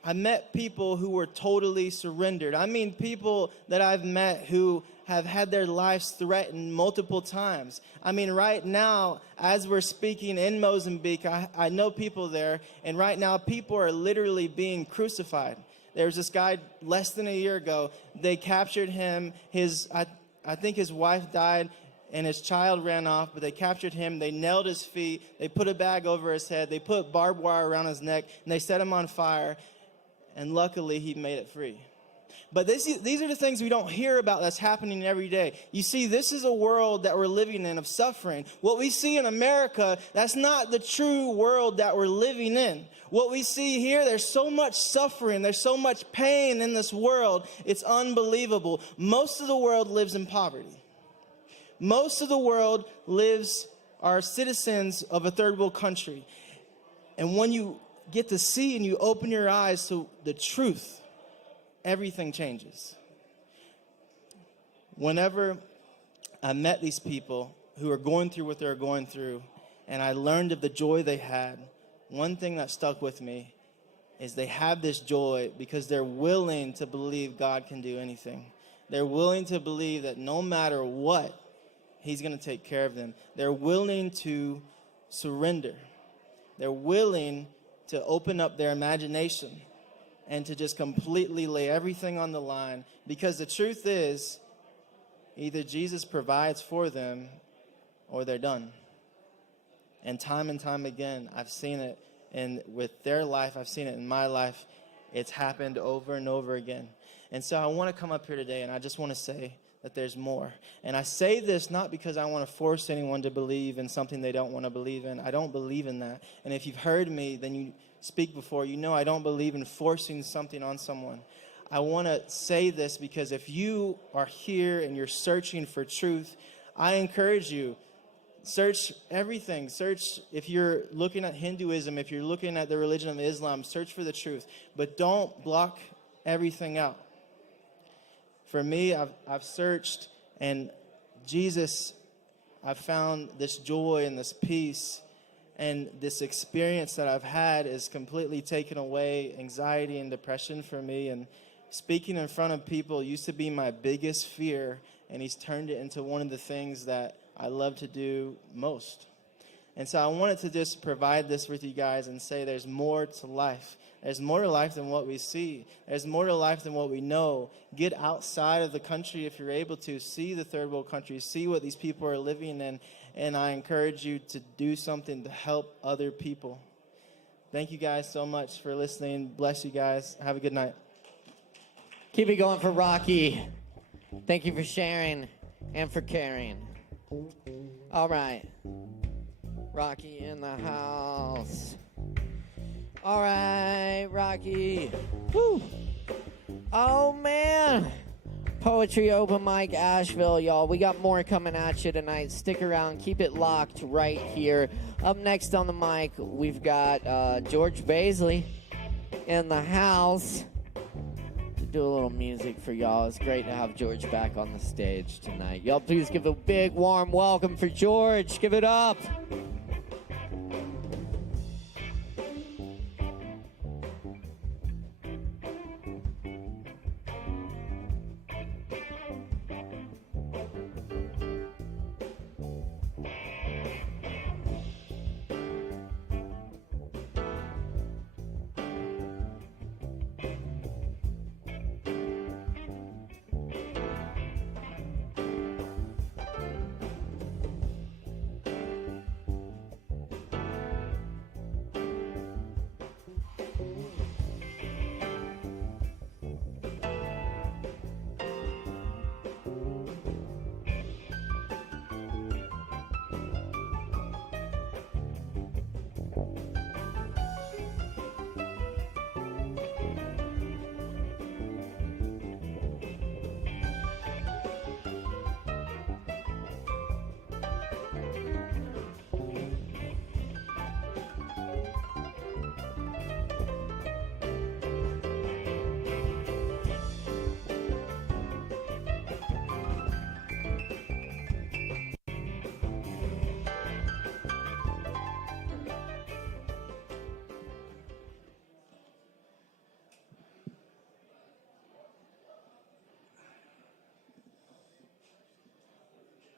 I met people who were totally surrendered. I mean, people that I've met who have had their lives threatened multiple times. I mean, right now, as we're speaking in Mozambique, I know people there, and right now people are literally being crucified. There was this guy less than a year ago. They captured him. I think his wife died and his child ran off, but they captured him. They nailed his feet. They put a bag over his head. They put barbed wire around his neck, and they set him on fire. And luckily, he made it free. But these are the things we don't hear about that's happening every day. You see, this is a world that we're living in of suffering. What we see in America, that's not the true world that we're living in. What we see here, there's so much suffering, there's so much pain in this world, it's unbelievable. Most of the world lives in poverty. Most of the world are citizens of a third world country. And when you get to see and you open your eyes to the truth, everything changes. Whenever I met these people who are going through what they're going through, and I learned of the joy they had, one thing that stuck with me is they have this joy because they're willing to believe God can do anything. They're willing to believe that no matter what, He's going to take care of them. They're willing to surrender. They're willing to open up their imagination and to just completely lay everything on the line, because the truth is, either Jesus provides for them or they're done. And time again, I've seen it, and with their life, I've seen it in my life. It's happened over and over again. And so I want to come up here today, and I just want to say that there's more. And I say this not because I want to force anyone to believe in something they don't want to believe in. I don't believe in that. And if you've heard me, then you speak before, you know I don't believe in forcing something on someone. I want to say this because if you are here and you're searching for truth, I encourage you, search everything. Search, if you're looking at Hinduism, if you're looking at the religion of Islam, search for the truth. But don't block everything out. For me, I've searched, and Jesus, I've found this joy and this peace. And this experience that I've had is completely taken away anxiety and depression for me. And speaking in front of people used to be my biggest fear, and He's turned it into one of the things that I love to do most. And so I wanted to just provide this with you guys and say there's more to life. There's more to life than what we see. There's more to life than what we know. Get outside of the country if you're able to. See the third world countries. See what these people are living in. And I encourage you to do something to help other people. Thank you guys so much for listening. Bless you guys. Have a good night. Keep it going for Rocky. Thank you for sharing and for caring. All right. Rocky in the house. All right, Rocky. Woo. Oh, man. Poetry Open Mic Asheville, y'all. We got more coming at you tonight. Stick around. Keep it locked right here. Up next on the mic, we've got George Baisley in the house. do a little music for y'all. It's great to have George back on the stage tonight. Y'all please give a big warm welcome for George. Give it up.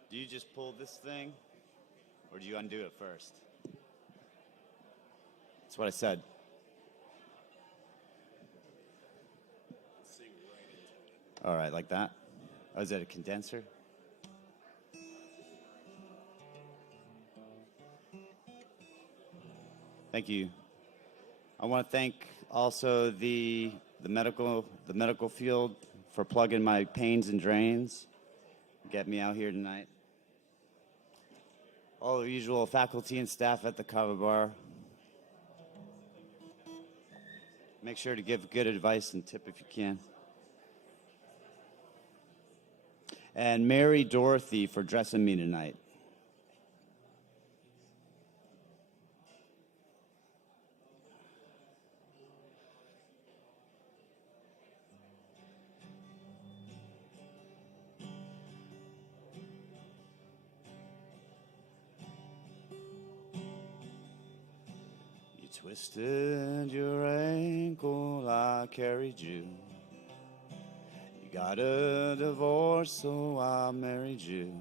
Do you just pull this thing, or do you undo it first? That's what I said. All right, like that? Oh, is that a condenser? Thank you. I want to thank also the medical field for plugging my pains and drains, get me out here tonight. All the usual faculty and staff at the Kava bar. Make sure to give good advice and tip if you can. And Mary Dorothy for dressing me tonight. Twisted your ankle, I carried you. You got a divorce, so I married you.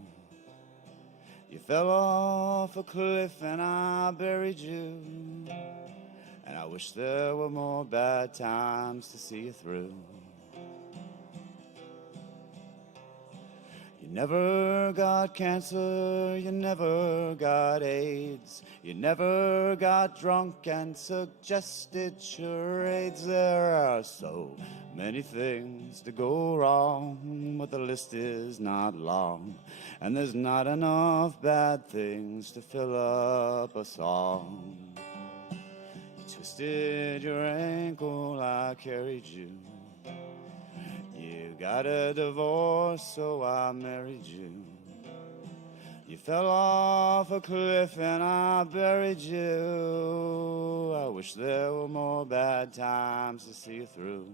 You fell off a cliff and I buried you. And I wish there were more bad times to see you through. You never got cancer, you never got AIDS, you never got drunk and suggested charades. There are so many things to go wrong, but the list is not long, and there's not enough bad things to fill up a song. You twisted your ankle, I carried you. You got a divorce, so I married you. You fell off a cliff and I buried you. I wish there were more bad times to see you through.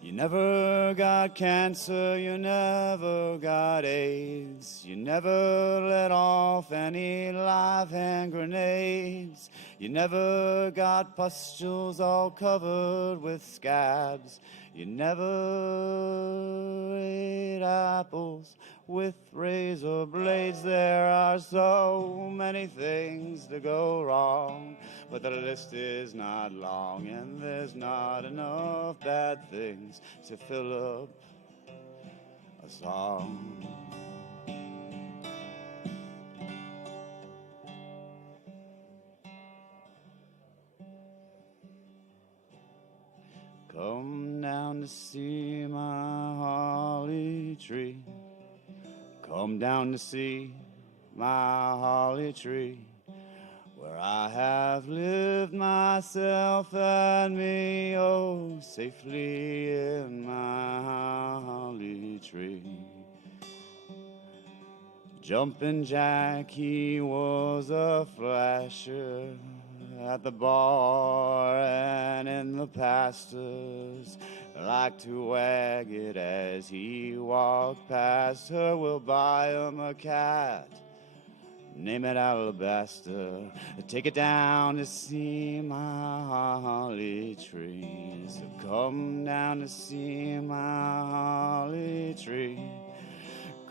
You never got cancer, you never got AIDS. You never let off any live hand grenades. You never got pustules all covered with scabs. You never ate apples with razor blades. There are so many things to go wrong, but the list is not long, and there's not enough bad things to fill up a song. Come down to see my holly tree. Come down to see my holly tree, where I have lived myself and me, oh, safely in my holly tree. Jumpin' Jack, he was a flasher, at the bar and in the pastures, like to wag it as he walked past her. We'll buy him a cat, name it Alabaster, take it down to see my holly tree. So come down to see my holly tree.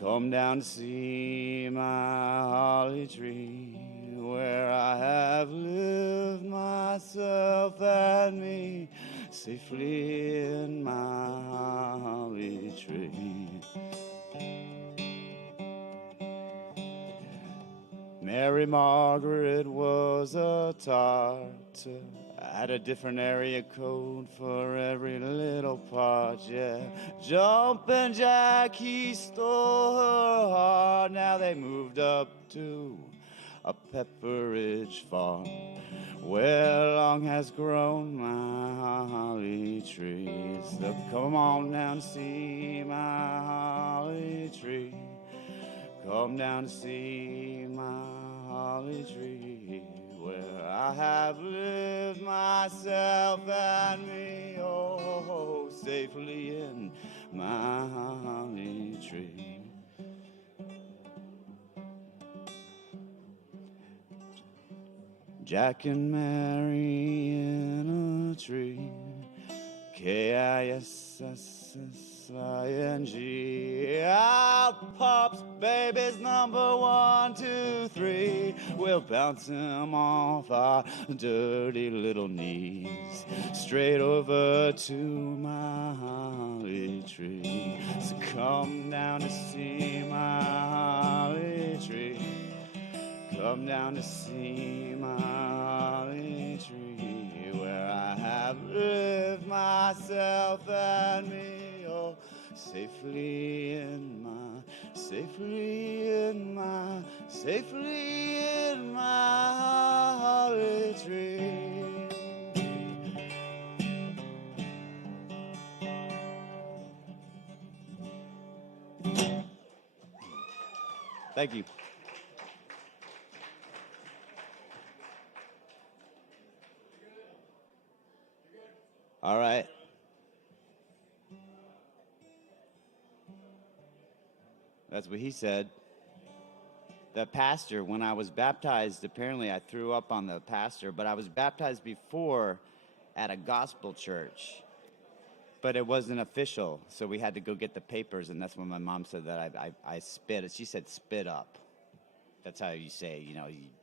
Come down to see my holly tree, where I have lived myself and me safely in my holly tree. Mary Margaret was a Tartar, had a different area code for every little part, yeah. Jumpin' Jack, he stole her heart. Now they moved up to a pepperidge farm, where long has grown my holly tree. So come on down to see my holly tree. Come down to see my holly tree, where I have lived myself and me, oh, safely in my holly tree. Jack and Mary in a tree, K-I-S-S-S-I-N-G. Our Pop's baby's number 1, 2, 3. We'll bounce him off our dirty little knees, straight over to my holly tree. So come down to see my holly tree. Come down to see my holly tree, where I have lived myself and me, oh, safely in my holly tree. Thank you. All right. That's what he said. The pastor, when I was baptized, apparently I threw up on the pastor, but I was baptized before at a gospel church. But it wasn't official, so we had to go get the papers, and that's when my mom said that I spit. She said spit up. That's how you say, you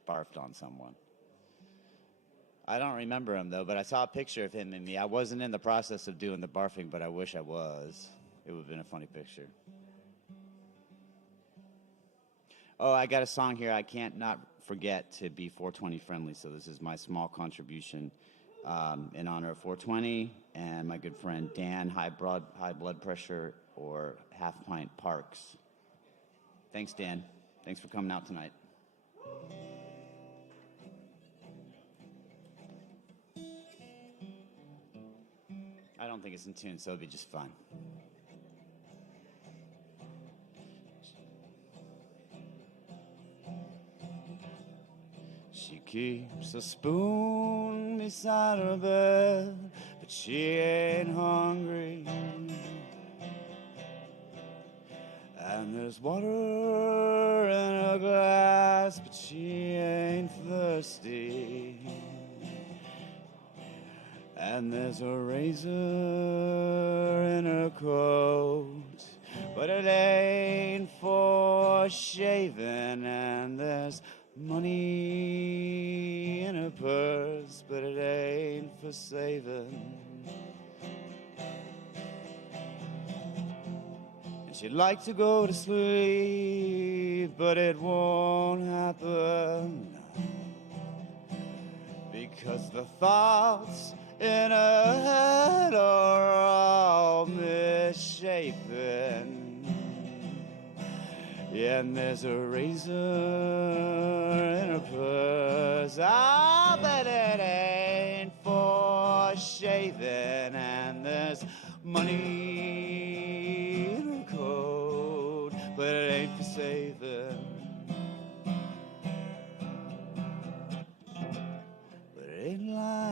barfed on someone. I don't remember him, though, but I saw a picture of him and me. I wasn't in the process of doing the barfing, but I wish I was. It would have been a funny picture. Oh, I got a song here I can't not forget to be 420 friendly, so this is my small contribution in honor of 420 and my good friend Dan, high blood pressure, or Half Pint Parks. Thanks, Dan. Thanks for coming out tonight. I don't think it's in tune, so it'll be just fun. She keeps a spoon beside her bed, but she ain't hungry. And there's water in her glass, but she ain't thirsty. And there's a razor in her coat, but it ain't for shaving. And there's money in her purse, but it ain't for saving. And she'd like to go to sleep, but it won't happen, because the thoughts in her head are all misshapen. Yeah, and there's a razor in her purse. I bet it ain't for shaving. And there's money in her coat, but it ain't for saving. But it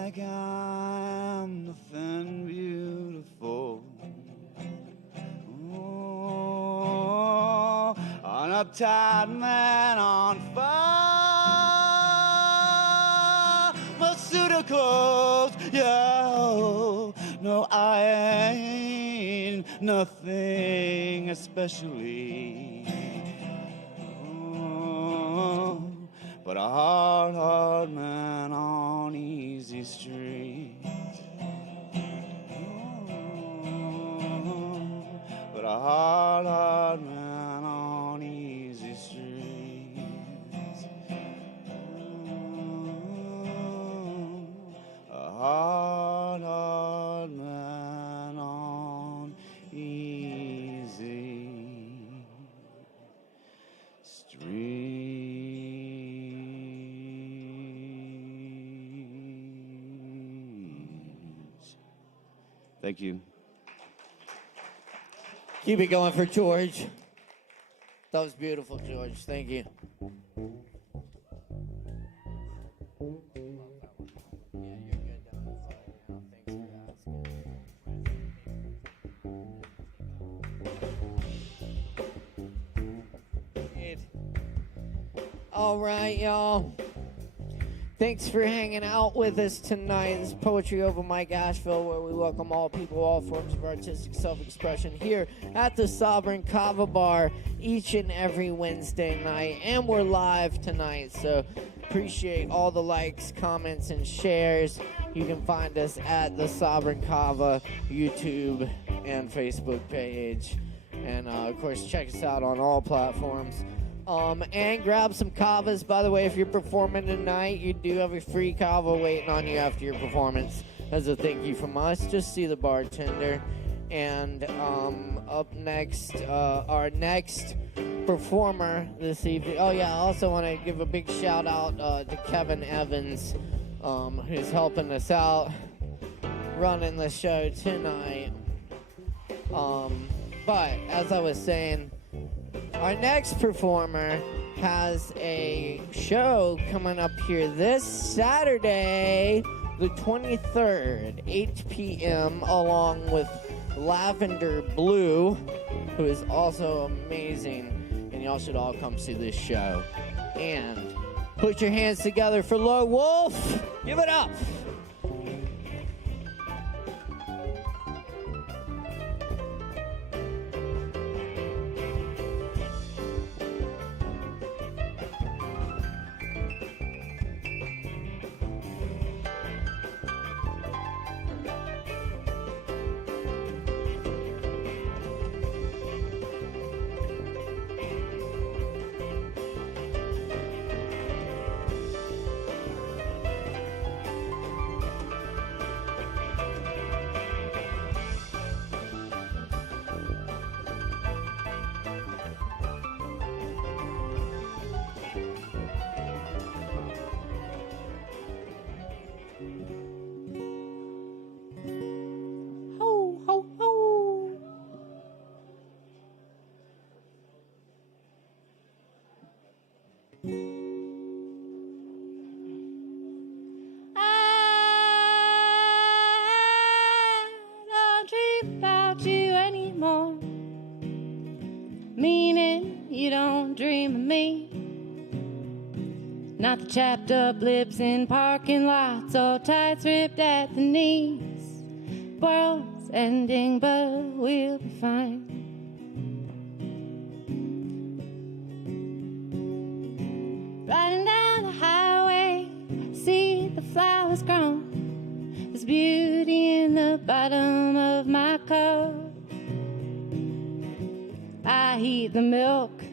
like I'm nothing beautiful. Oh, an uptight man on pharmaceuticals. Yeah, no, I ain't nothing especially. Oh, but a hard, hard man on easy street. But a hard, hard man on easy streets. A hard, hard man on easy streets. Thank you. Keep it going for George. That was beautiful, George. Thank you. All right, y'all. Thanks for hanging out with us tonight. This is Poetry Open Mic Asheville, where we welcome all people, all forms of artistic self-expression here at the Sovereign Kava Bar each and every Wednesday night. And we're live tonight, so appreciate all the likes, comments, and shares. You can find us at the Sovereign Kava YouTube and Facebook page. And, of course, check us out on all platforms. And grab some kavas. By the way, if you're performing tonight, you do have a free kava waiting on you after your performance as a thank you from us. Just see the bartender. And up next, our next performer this evening. Oh, yeah, I also want to give a big shout out to Kevin Evans, who's helping us out running the show tonight. But as I was saying, our next performer has a show coming up here this Saturday, the 23rd, 8 p.m., along with Lavender Blue, who is also amazing. And y'all should all come see this show. And put your hands together for Lord Wolf. Give it up. About you anymore, meaning you don't dream of me. Not the chapped up lips in parking lots, all tights ripped at the knees. World's ending, but we'll be fine. Riding down the highway, see the flowers grown. There's beauty in the bottom of my cup. I heat the milk,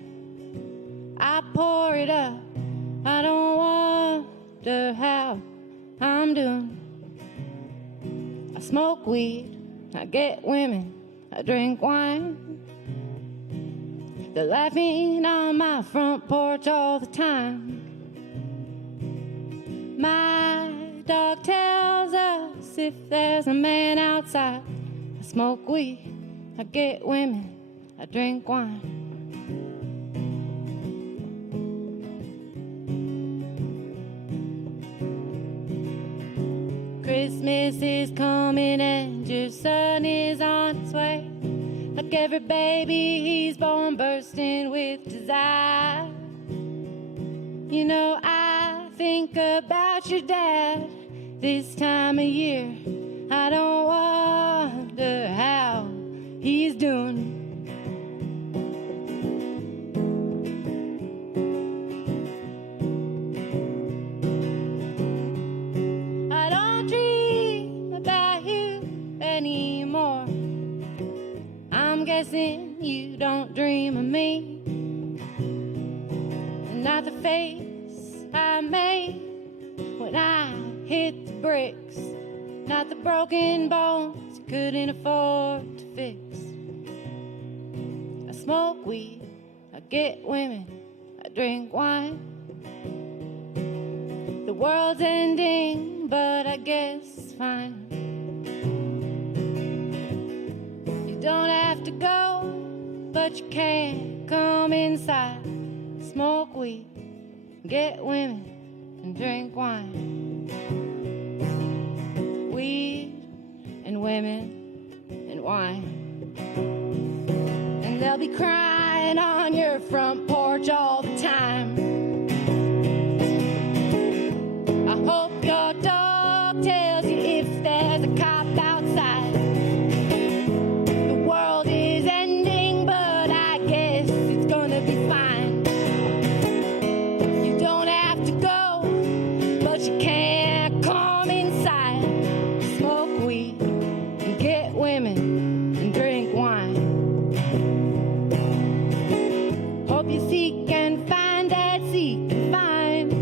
I pour it up. I don't wonder how I'm doing. I smoke weed, I get women, I drink wine. They're laughing on my front porch all the time. My dog tells us if there's a man outside. I smoke weed, I get women, I drink wine. Christmas is coming and your son is on his way. Like every baby, he's born bursting with desire. You know, I think about your dad this time of year. I don't wonder how he's doing. I don't dream about you anymore. I'm guessing you don't dream of me. And not the face I made when I hit the bricks, not the broken bones you couldn't afford to fix. I smoke weed, I get women, I drink wine. The world's ending, but I guess it's fine. You don't have to go, but you can come inside. Smoke weed, get women, and drink wine. Weed and women and wine. And they'll be crying on your front porch all the time. I hope your dog tells you if there's a cop outside. The world is ending, but I guess it's gonna be fine. You don't have to go, but you can come inside. Smoke weed and get women and drink wine. Hope you seek and find that seek and find.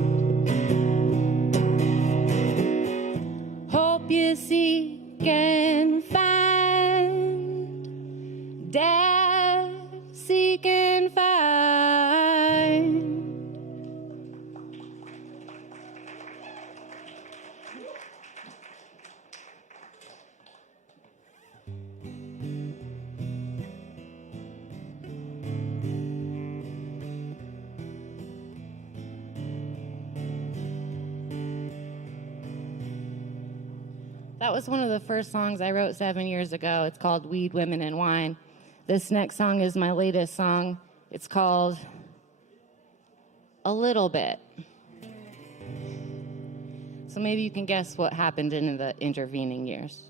Hope you seek and find. Dad, seek and find. That was one of the first songs I wrote 7 years ago. It's called Weed, Women, and Wine. This next song is my latest song. It's called A Little Bit. So maybe you can guess what happened in the intervening years.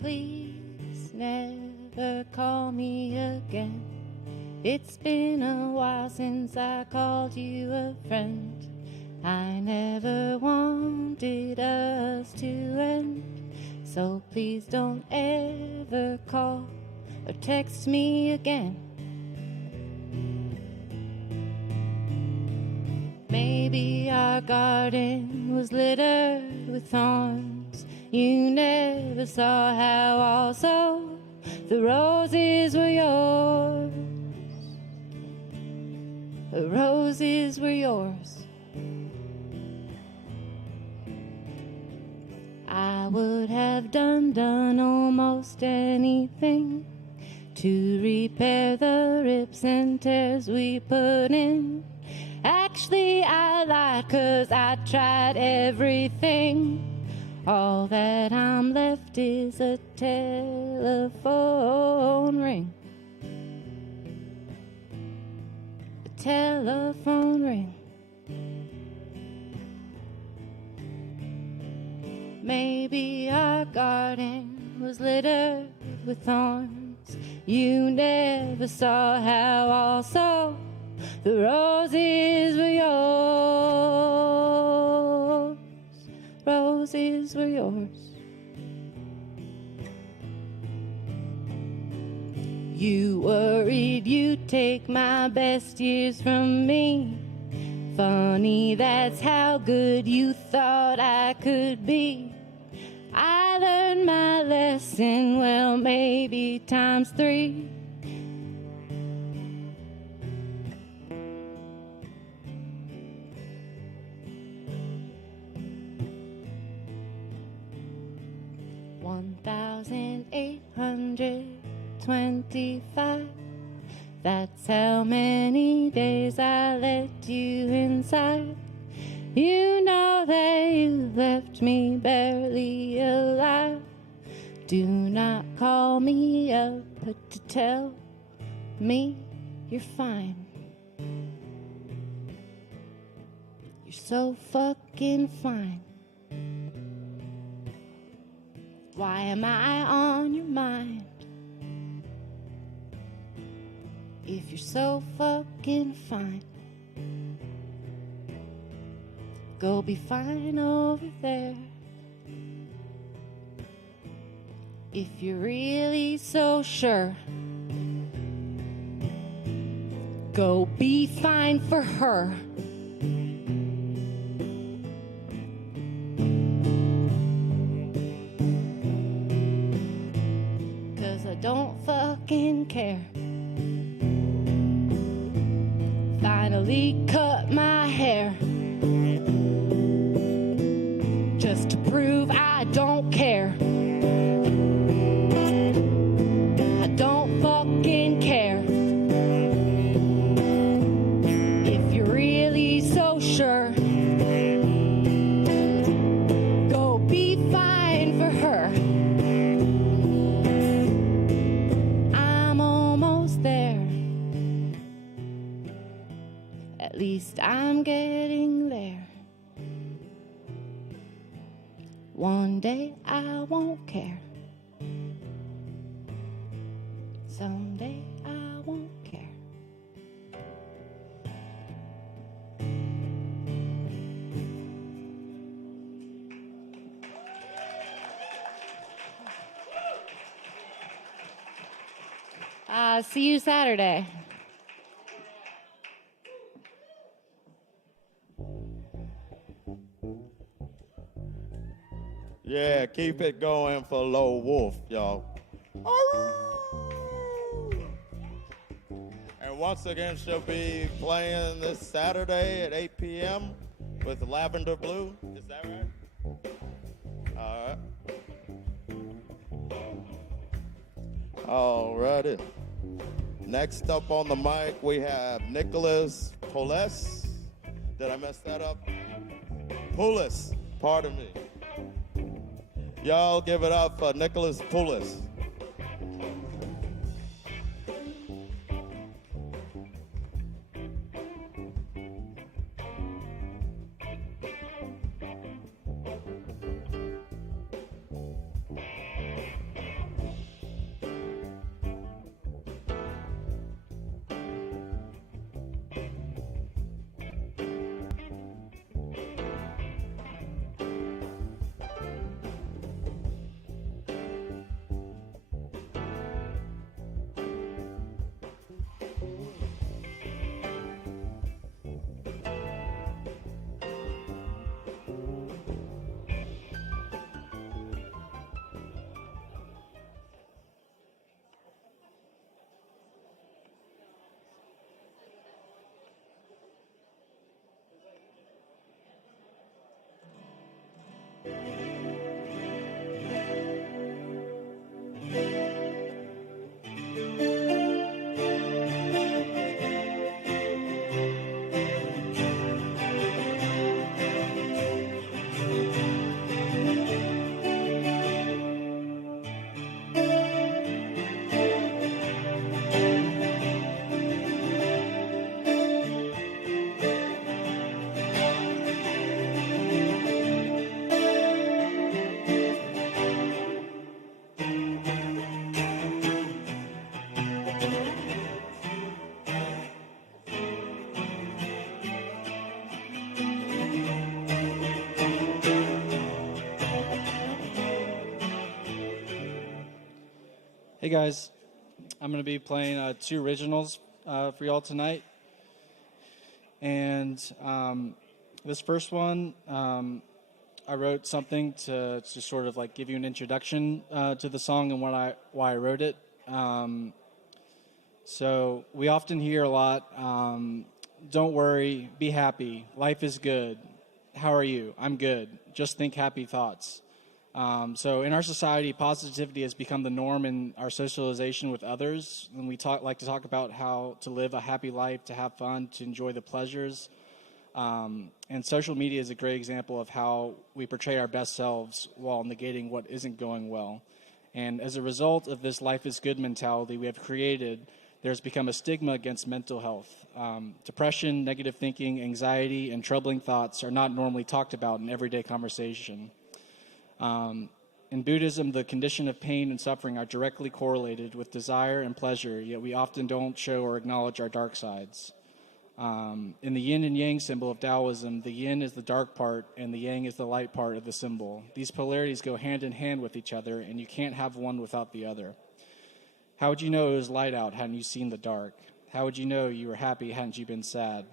Please never call me again. It's been a while since I called you a friend. I never wanted us to end. So please don't ever call or text me again. Maybe our garden was littered with thorns. You never saw how also the roses were yours. The roses were yours. I would have done almost anything to repair the rips and tears we put in. Actually, I lied 'cause I tried everything. All that I'm left is a telephone ring. A telephone ring. Maybe our garden was littered with thorns. You never saw how also the roses were yours. Roses were yours. You worried you'd take my best years from me. Funny, that's how good you thought I could be. I learned my lesson, well, maybe times 3. 825. That's how many days I let you inside. You know that you left me barely alive. Do not call me up to tell me you're fine. You're so fucking fine. Why am I on your mind? If you're so fucking fine, go be fine over there. If you're really so sure, go be fine for her. Cause I don't fucking care. Finally cut my hair just to prove I don't care. I don't fucking care. If you're really so sure, go be fine for her. I'm almost there. At least I'm getting there. One day I won't care. Someday I won't care. See you Saturday. Yeah, keep it going for Low Wolf, y'all. And once again, she'll be playing this Saturday at 8 p.m. with Lavender Blue. Is that right? All right. All righty. Next up on the mic, we have Nicholas Poules. Did I mess that up? Poules, pardon me. Y'all give it up for Nicholas Poules. Hey guys, I'm going to be playing two originals for y'all tonight. And this first one, I wrote something to sort of like give you an introduction to the song and why I wrote it. So we often hear a lot, don't worry, be happy, life is good. How are you? I'm good. Just think happy thoughts. So in our society, positivity has become the norm in our socialization with others. And we like to talk about how to live a happy life, to have fun, to enjoy the pleasures. And social media is a great example of how we portray our best selves while negating what isn't going well. And as a result of this life is good mentality we have created, there's become a stigma against mental health. Depression, negative thinking, anxiety, and troubling thoughts are not normally talked about in everyday conversation. In Buddhism, the condition of pain and suffering are directly correlated with desire and pleasure, yet we often don't show or acknowledge our dark sides. In the yin and yang symbol of Taoism, the yin is the dark part and the yang is the light part of the symbol. These polarities go hand in hand with each other, and you can't have one without the other. How would you know it was light out hadn't you seen the dark? How would you know you were happy hadn't you been sad?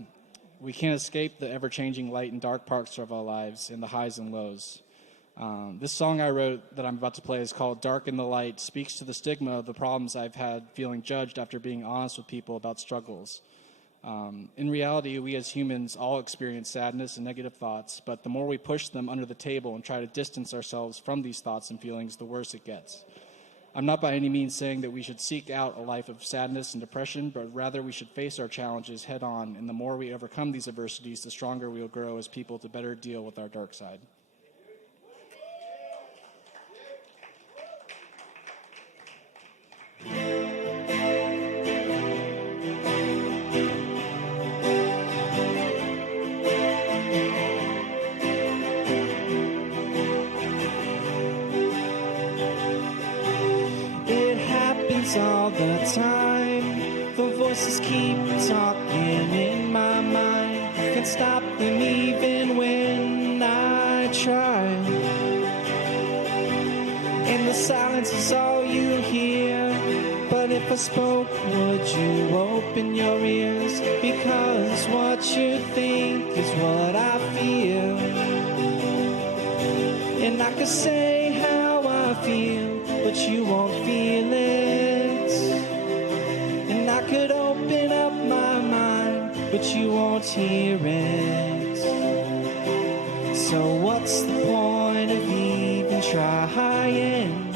We can't escape the ever-changing light and dark parts of our lives and the highs and lows. This song I wrote that I'm about to play is called Dark in the Light, speaks to the stigma of the problems I've had feeling judged after being honest with people about struggles. In reality, we as humans all experience sadness and negative thoughts, but the more we push them under the table and try to distance ourselves from these thoughts and feelings, the worse it gets. I'm not by any means saying that we should seek out a life of sadness and depression, but rather we should face our challenges head on, and the more we overcome these adversities, the stronger we will grow as people to better deal with our dark side. All the time, the voices keep talking in my mind. Can't stop them even when I try. And the silence is all you hear. But if I spoke, would you open your ears? Because what you think is what I feel. And I could say how I feel, but you won't feel it. Could open up my mind, but you won't hear it. So what's the point of even trying?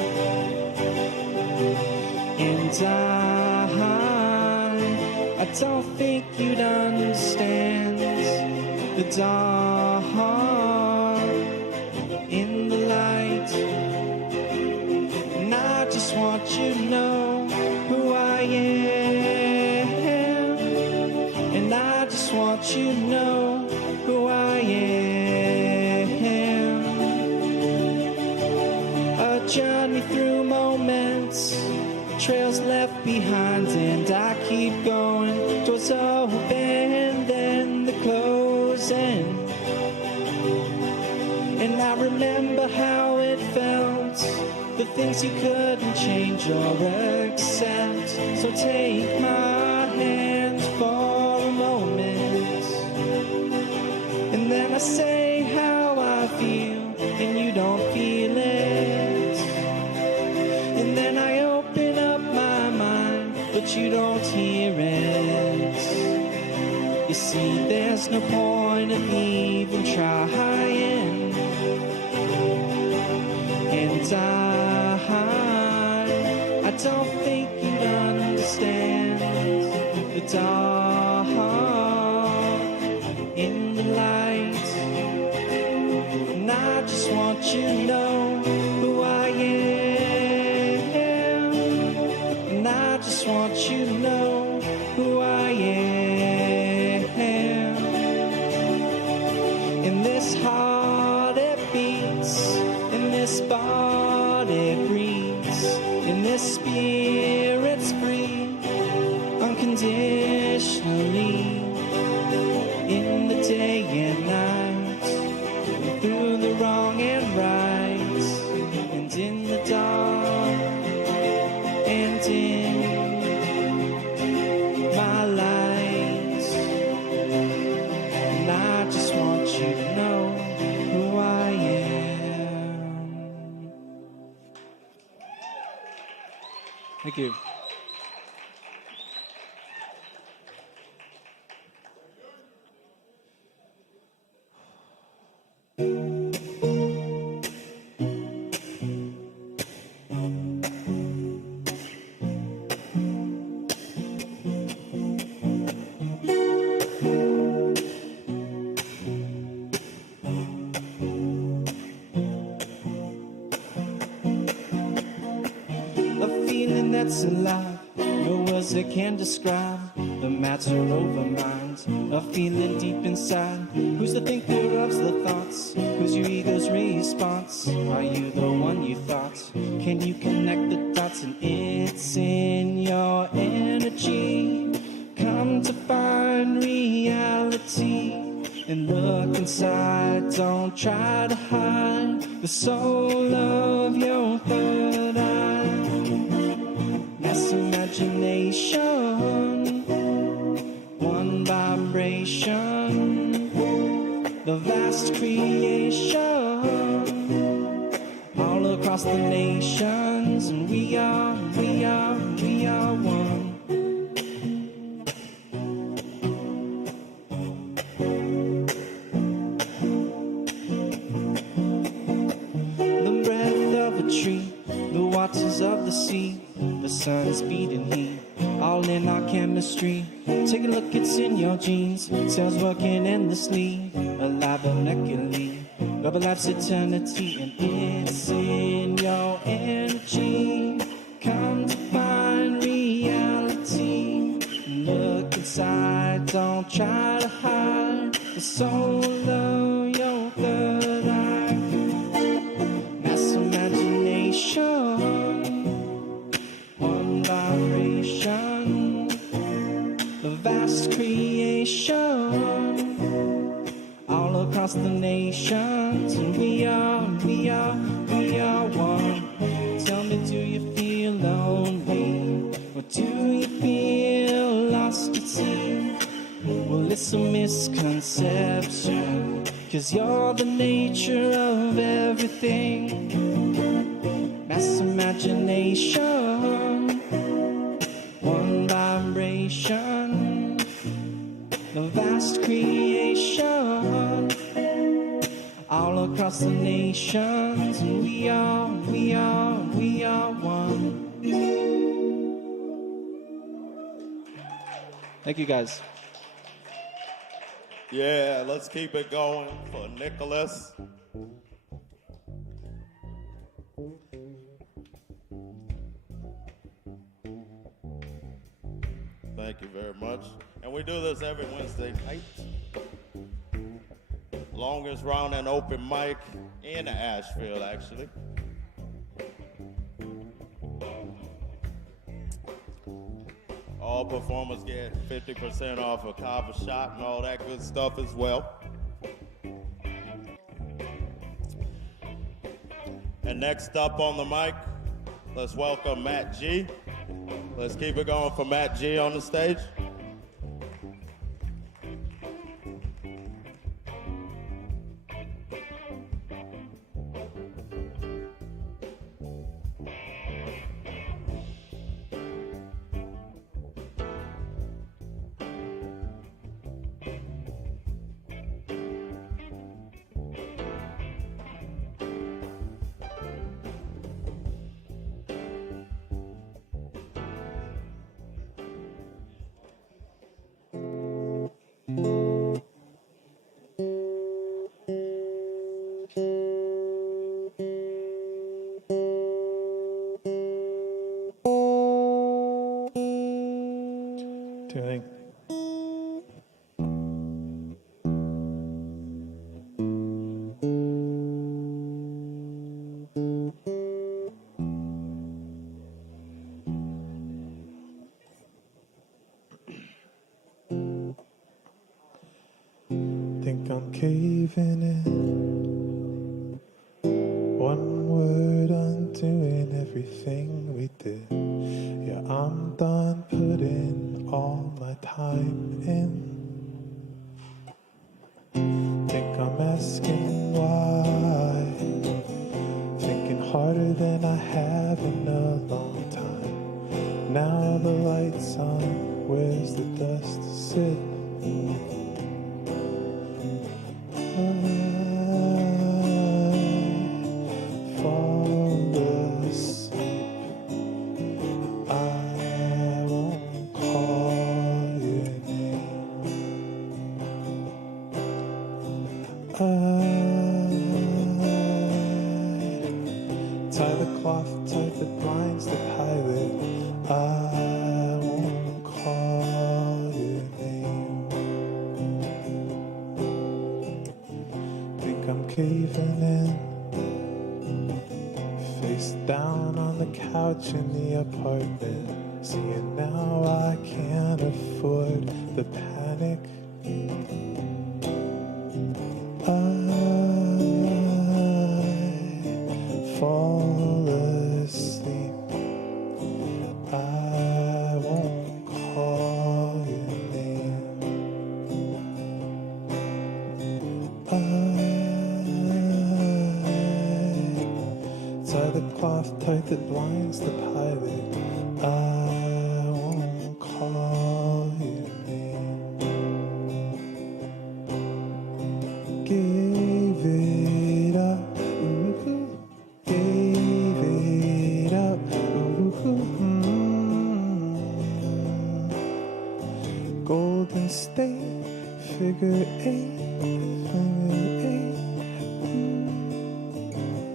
And I don't think you'd understand the dark in the light. And I just want you to know who I am. Want you to know who I am. A journey through moments, trails left behind, and I keep going. Doors open, then the closing. And I remember how it felt, the things you couldn't change or accept. So take my hand for a moment. And then I say how I feel, and you don't feel it. And then I open up my mind, but you don't hear it. You see, there's no point of even trying. And I don't think you'd understand the dark in the light. And I just want you to know who I am. And I just want you to know who I am. In this heart it beats, in this body breathes, in this spirit's free, unconditionally. In the day and night, through the wrong and right, and in the dark, and in my light. And I just want you to know who I am. Thank you. alive. No words that can describe the matter over minds, a feeling deep inside. Who's the thinker of the thoughts? Who's your ego's response? Are you the one you thought? Can you connect the dots? And it's in your energy. Come to find reality and look inside. Don't try to hide the soul of your third eye. Mass imagination, one vibration, the vast creation, all across the nations, and we are one. The breath of a tree, the waters of the sea, the sun's beating heat, all in our chemistry. Take a look, it's in your genes, cells working endlessly, alive molecularly, rubber life's eternity, and it's in your energy. Come to find reality, look inside, don't try to hide the soul of your third eye. Mass imagination, one vibration, the vast creation, all across the nations, and we are one. Tell me, do you feel lonely, or do you feel lost at sea? Well, it's a misconception, 'cause you're the nature of everything. Mass imagination, one vibration, the vast creation, all across the nations, and we are one. Thank you, guys. Yeah, let's keep it going for Nicholas. Thank you very much. And we do this every Wednesday night. Longest round and open mic in Asheville, actually. All performers get 50% off a Kava shot and all that good stuff as well. And next up on the mic, let's welcome Matt G. Let's keep it going for Matt G on the stage. Tuning. Think I'm caving in. One word undoing everything we did. Yeah, I'm done putting all my time in. Think I'm asking why. Thinking harder than I have in a long time. Now the light's on, where's the dust sit? Tie the cloth, tie the blinds, the pilot. caving in. Face down on the couch in the apartment. Seeing now I can't afford the panic. I fall asleep. I won't call your name. Tie the cloth tight that blinds the pilot. I won't call your name. Gave it up, ooh, gave it up, ooh, Golden State, figure eight,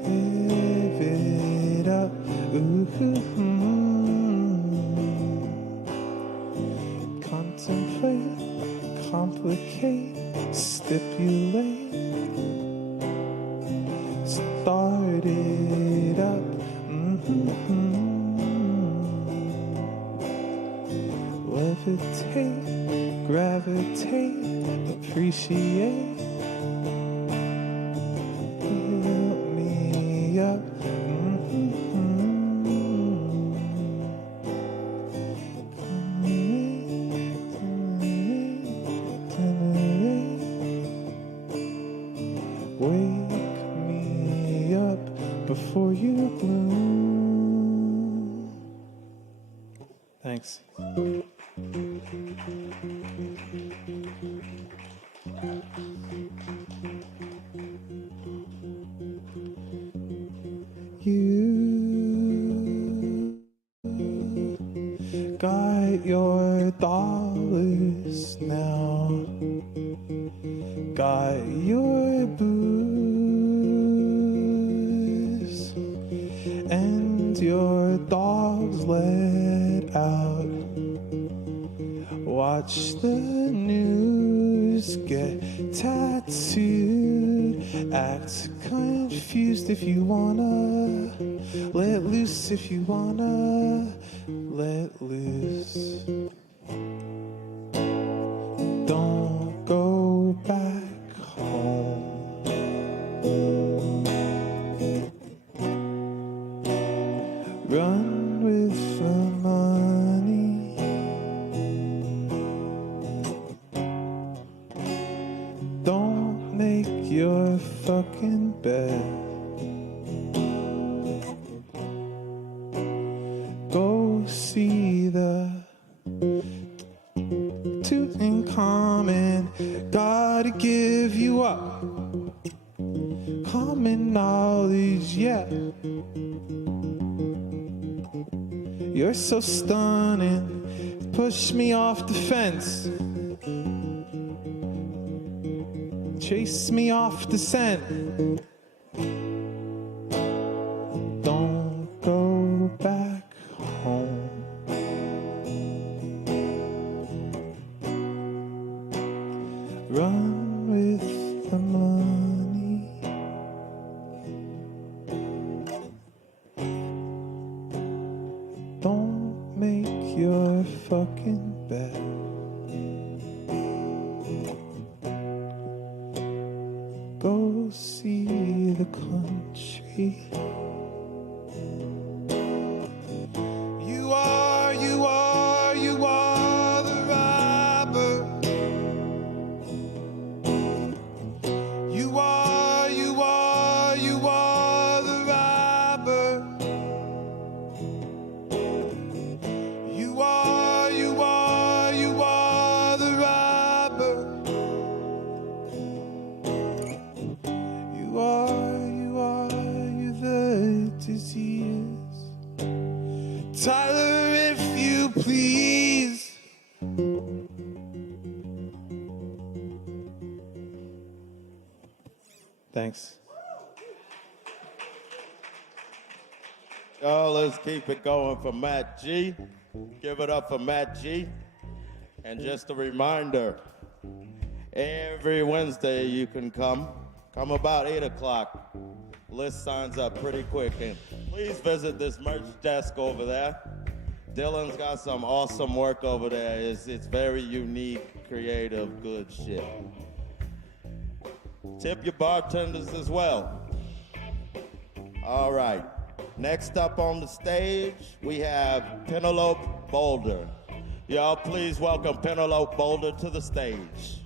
Give it up, ooh, Contemplate, complicate, stipulate. Start it up. Levitate, gravitate, appreciate. Help me up. Wake me up before you bloom. Thanks. You got your dollars now, got your booze, and your dog's let out. Watch the news, get tattooed, act confused if you wanna, let loose if you wanna, let loose. Don't go back home. Run with the money. Don't make your fucking bed. Go see the Tutankhamun. Gotta give you up. Common knowledge, yeah. You're so stunning. Push me off the fence. Chase me off the scent. Don't go back home. Run with the money. Don't make your fucking bed. Go see the country. You are the robber. You are the robber. You are the robber. You're the disease. Tyler, if you please. Thanks. Oh, let's keep it going for Matt G. Give it up for Matt G. And just a reminder, every Wednesday you can come Come about 8 o'clock. List signs up pretty quick. And please visit this merch desk over there. Dylan's got some awesome work over there. It's very unique, creative, good shit. Tip your bartenders as well. All right. Next up on the stage, we have Penelope Boulder. Y'all please welcome Penelope Boulder to the stage.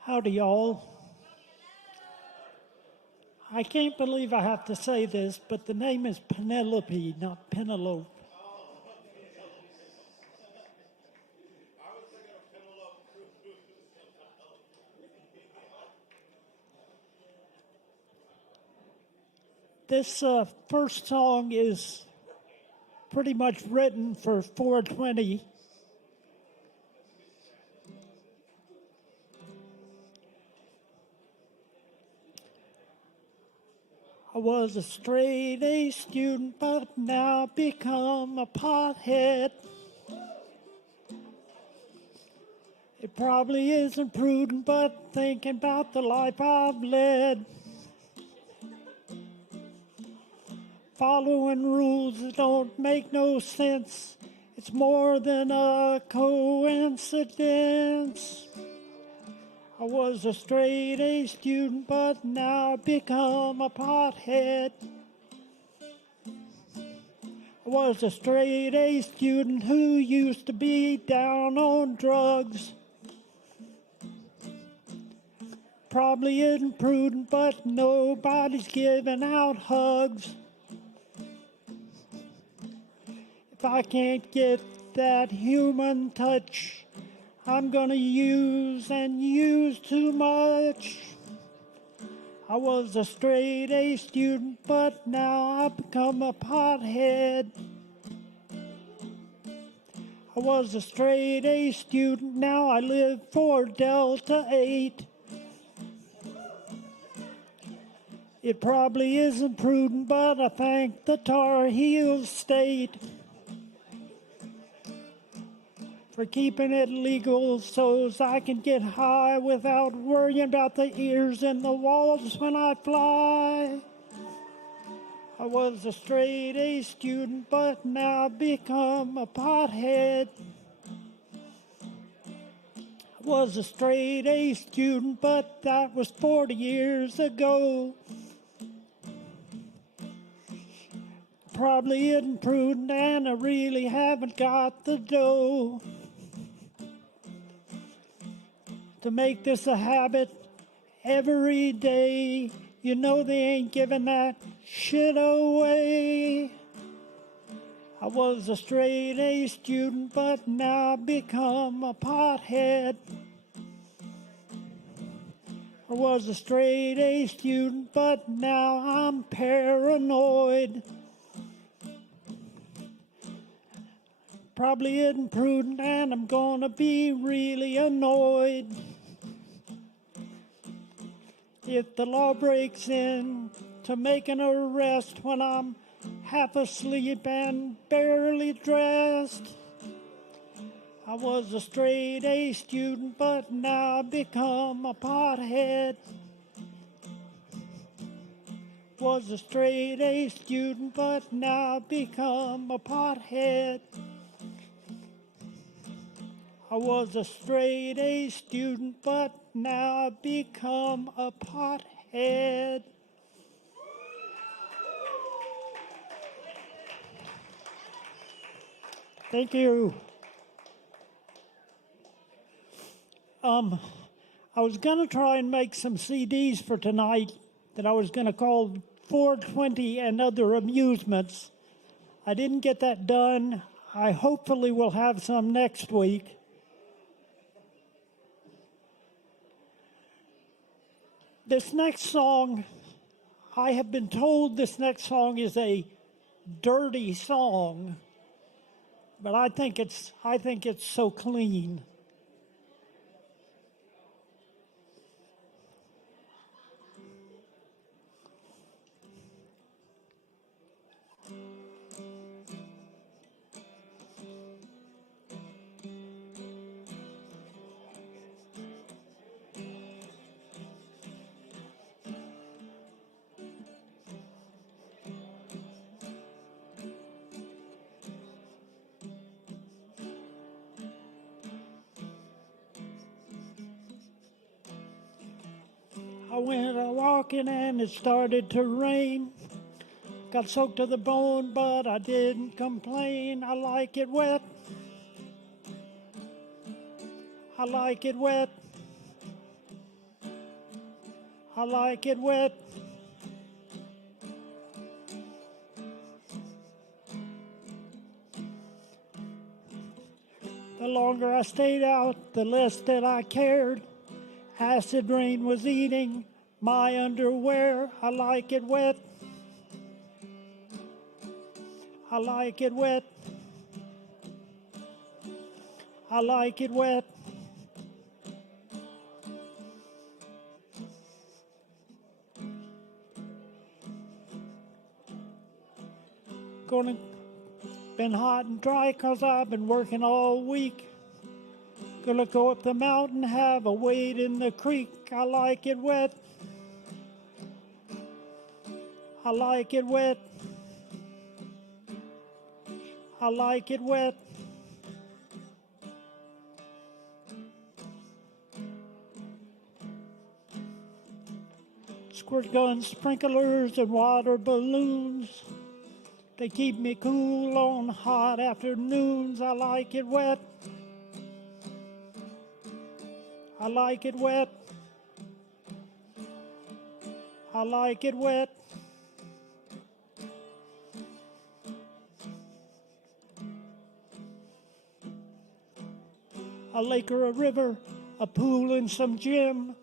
Howdy, y'all. I can't believe I have to say this, but the name is Penelope, not Penelope. This first song is pretty much written for 420. I was a straight A student, but now I've become a pothead. It probably isn't prudent, but thinking about the life I've led. Following rules that don't make no sense. It's more than a coincidence. I was a straight A student, but now I've become a pothead. I was a straight A student who used to be down on drugs. Probably isn't prudent, but nobody's giving out hugs. If I can't get that human touch, I'm gonna use and use too much. I was a straight A student, but now I've become a pothead. I was a straight A student, now I live for Delta 8. It probably isn't prudent, but I thank the Tar Heel State for keeping it legal so I can get high without worrying about the ears and the walls when I fly. I was a straight A student, but now I've become a pothead. I was a straight A student, but that was 40 years ago. Probably isn't prudent, and I really haven't got the dough to make this a habit every day. You know they ain't giving that shit away. I was a straight A student, but now I've become a pothead. I was a straight A student, but now I'm paranoid. Probably isn't prudent, and I'm gonna be really annoyed if the law breaks in to make an arrest when I'm half asleep and barely dressed. I was a straight A student, but now I've become a pothead. Was a straight A student, but now I've become a pothead. I was a straight A student, but now I've become a pothead. Thank you. I was going to try and make some CDs for tonight that I was going to call 420 and Other Amusements. I didn't get that done. I hopefully will have some next week. This next song, I have been told this next song is a dirty song, but I think it's so clean. I went walking and it started to rain. Got soaked to the bone, but I didn't complain. I like it wet. I like it wet. I like it wet. The longer I stayed out, the less that I cared. Acid rain was eating my underwear. I like it wet. I like it wet. I like it wet. Been hot and dry 'cause I've been working all week. Gonna go up the mountain, have a wade in the creek. I like it wet. I like it wet. I like it wet. Squirt guns, sprinklers, and water balloons. They keep me cool on hot afternoons. I like it wet. I like it wet. I like it wet. A lake or a river, a pool and some gym.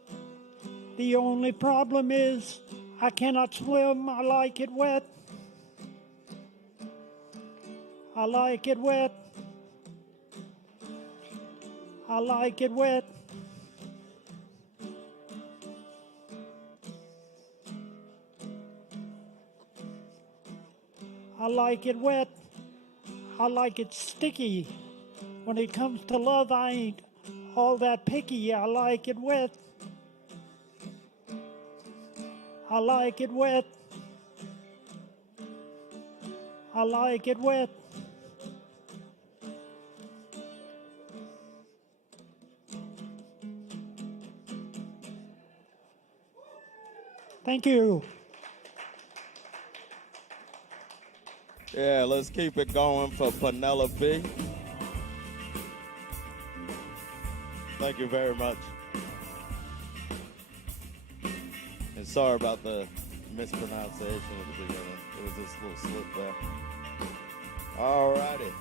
The only problem is I cannot swim. I like it wet. I like it wet. I like it wet. I like it wet. I like it sticky. When it comes to love, I ain't all that picky. I like it wet. I like it wet. I like it wet. Thank you. Yeah, let's keep it going for Penelope. Thank you very much. And sorry about the mispronunciation at the beginning. It was just a little slip there. All righty.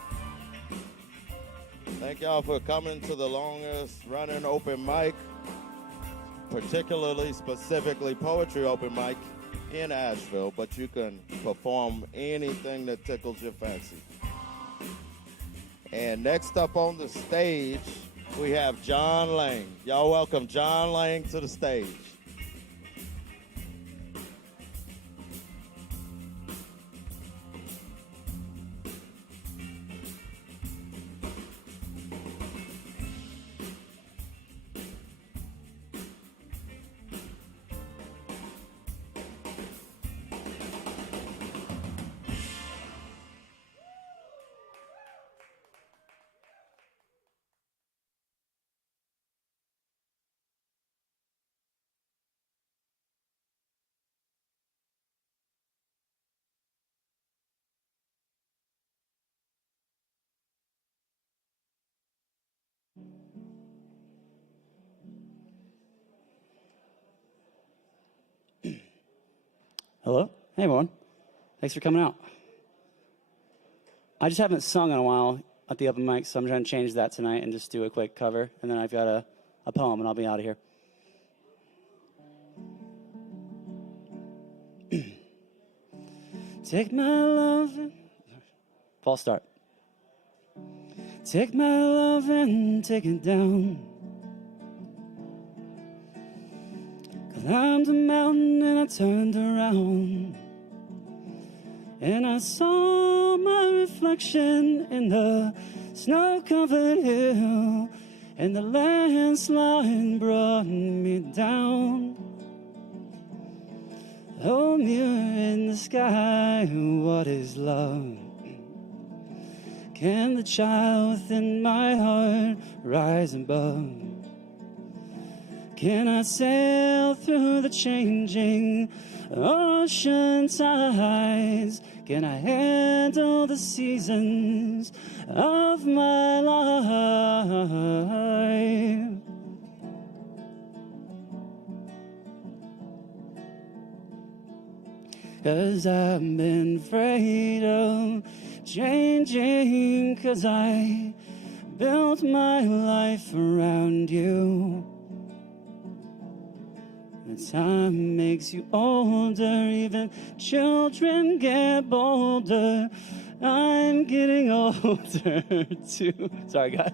Thank y'all for coming to the longest running open mic, particularly specifically poetry open mic in Asheville, but you can perform anything that tickles your fancy. And next up on the stage, we have John Lang. Y'all welcome John Lang to the stage. Hello? Hey, everyone. Thanks for coming out. I just haven't sung in a while at the open mic, so I'm trying to change that tonight and just do a quick cover, and then I've got a poem, and I'll be out of here. Take my love and... False start. Take my love and take it down. Climbed a mountain and I turned around, and I saw my reflection in the snow-covered hill, and the landslide brought me down. Oh, mirror in the sky, what is love? Can the child within my heart rise above? Can I sail through the changing ocean tides? Can I handle the seasons of my life? 'Cause I've been afraid of changing, 'cause I built my life around you. Time makes you older, even children get bolder. I'm getting older too. Sorry, guys.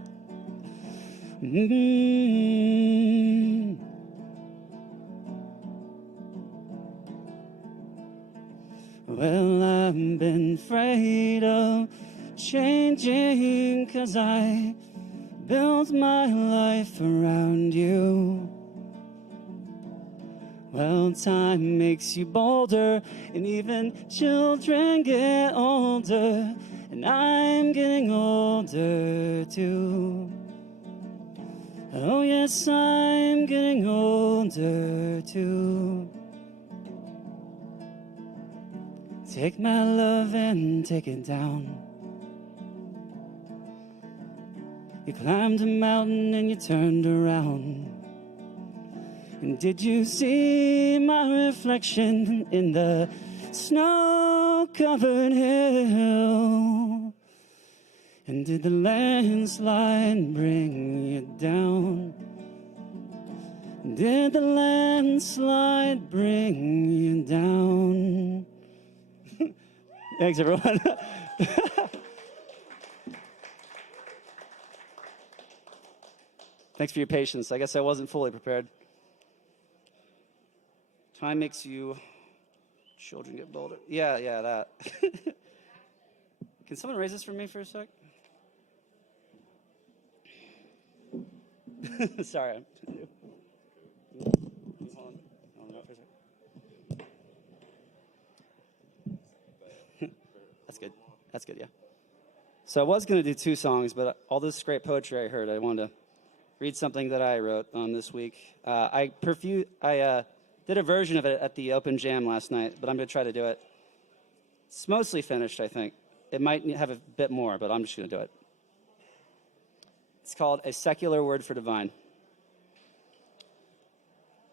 Well, I've been afraid of changing, 'cause I built my life around you. Well, time makes you bolder, and even children get older, and I'm getting older too. Oh yes, I'm getting older too. Take my love and take it down. You climbed a mountain and you turned around. And did you see my reflection in the snow-covered hill? And did the landslide bring you down? Did the landslide bring you down? Thanks, everyone. Thanks for your patience. I guess I wasn't fully prepared. Time makes you... Children get bolder. Yeah, that. Can someone raise this for me for a sec? Sorry. Hold on for a sec. That's good, yeah. So I was going to do 2 songs, but all this great poetry I heard, I wanted to read something that I wrote on this week. I did a version of it at the open jam last night, but I'm going to try to do it. It's mostly finished, I think. It might have a bit more, but I'm just going to do it. It's called A Secular Word for Divine.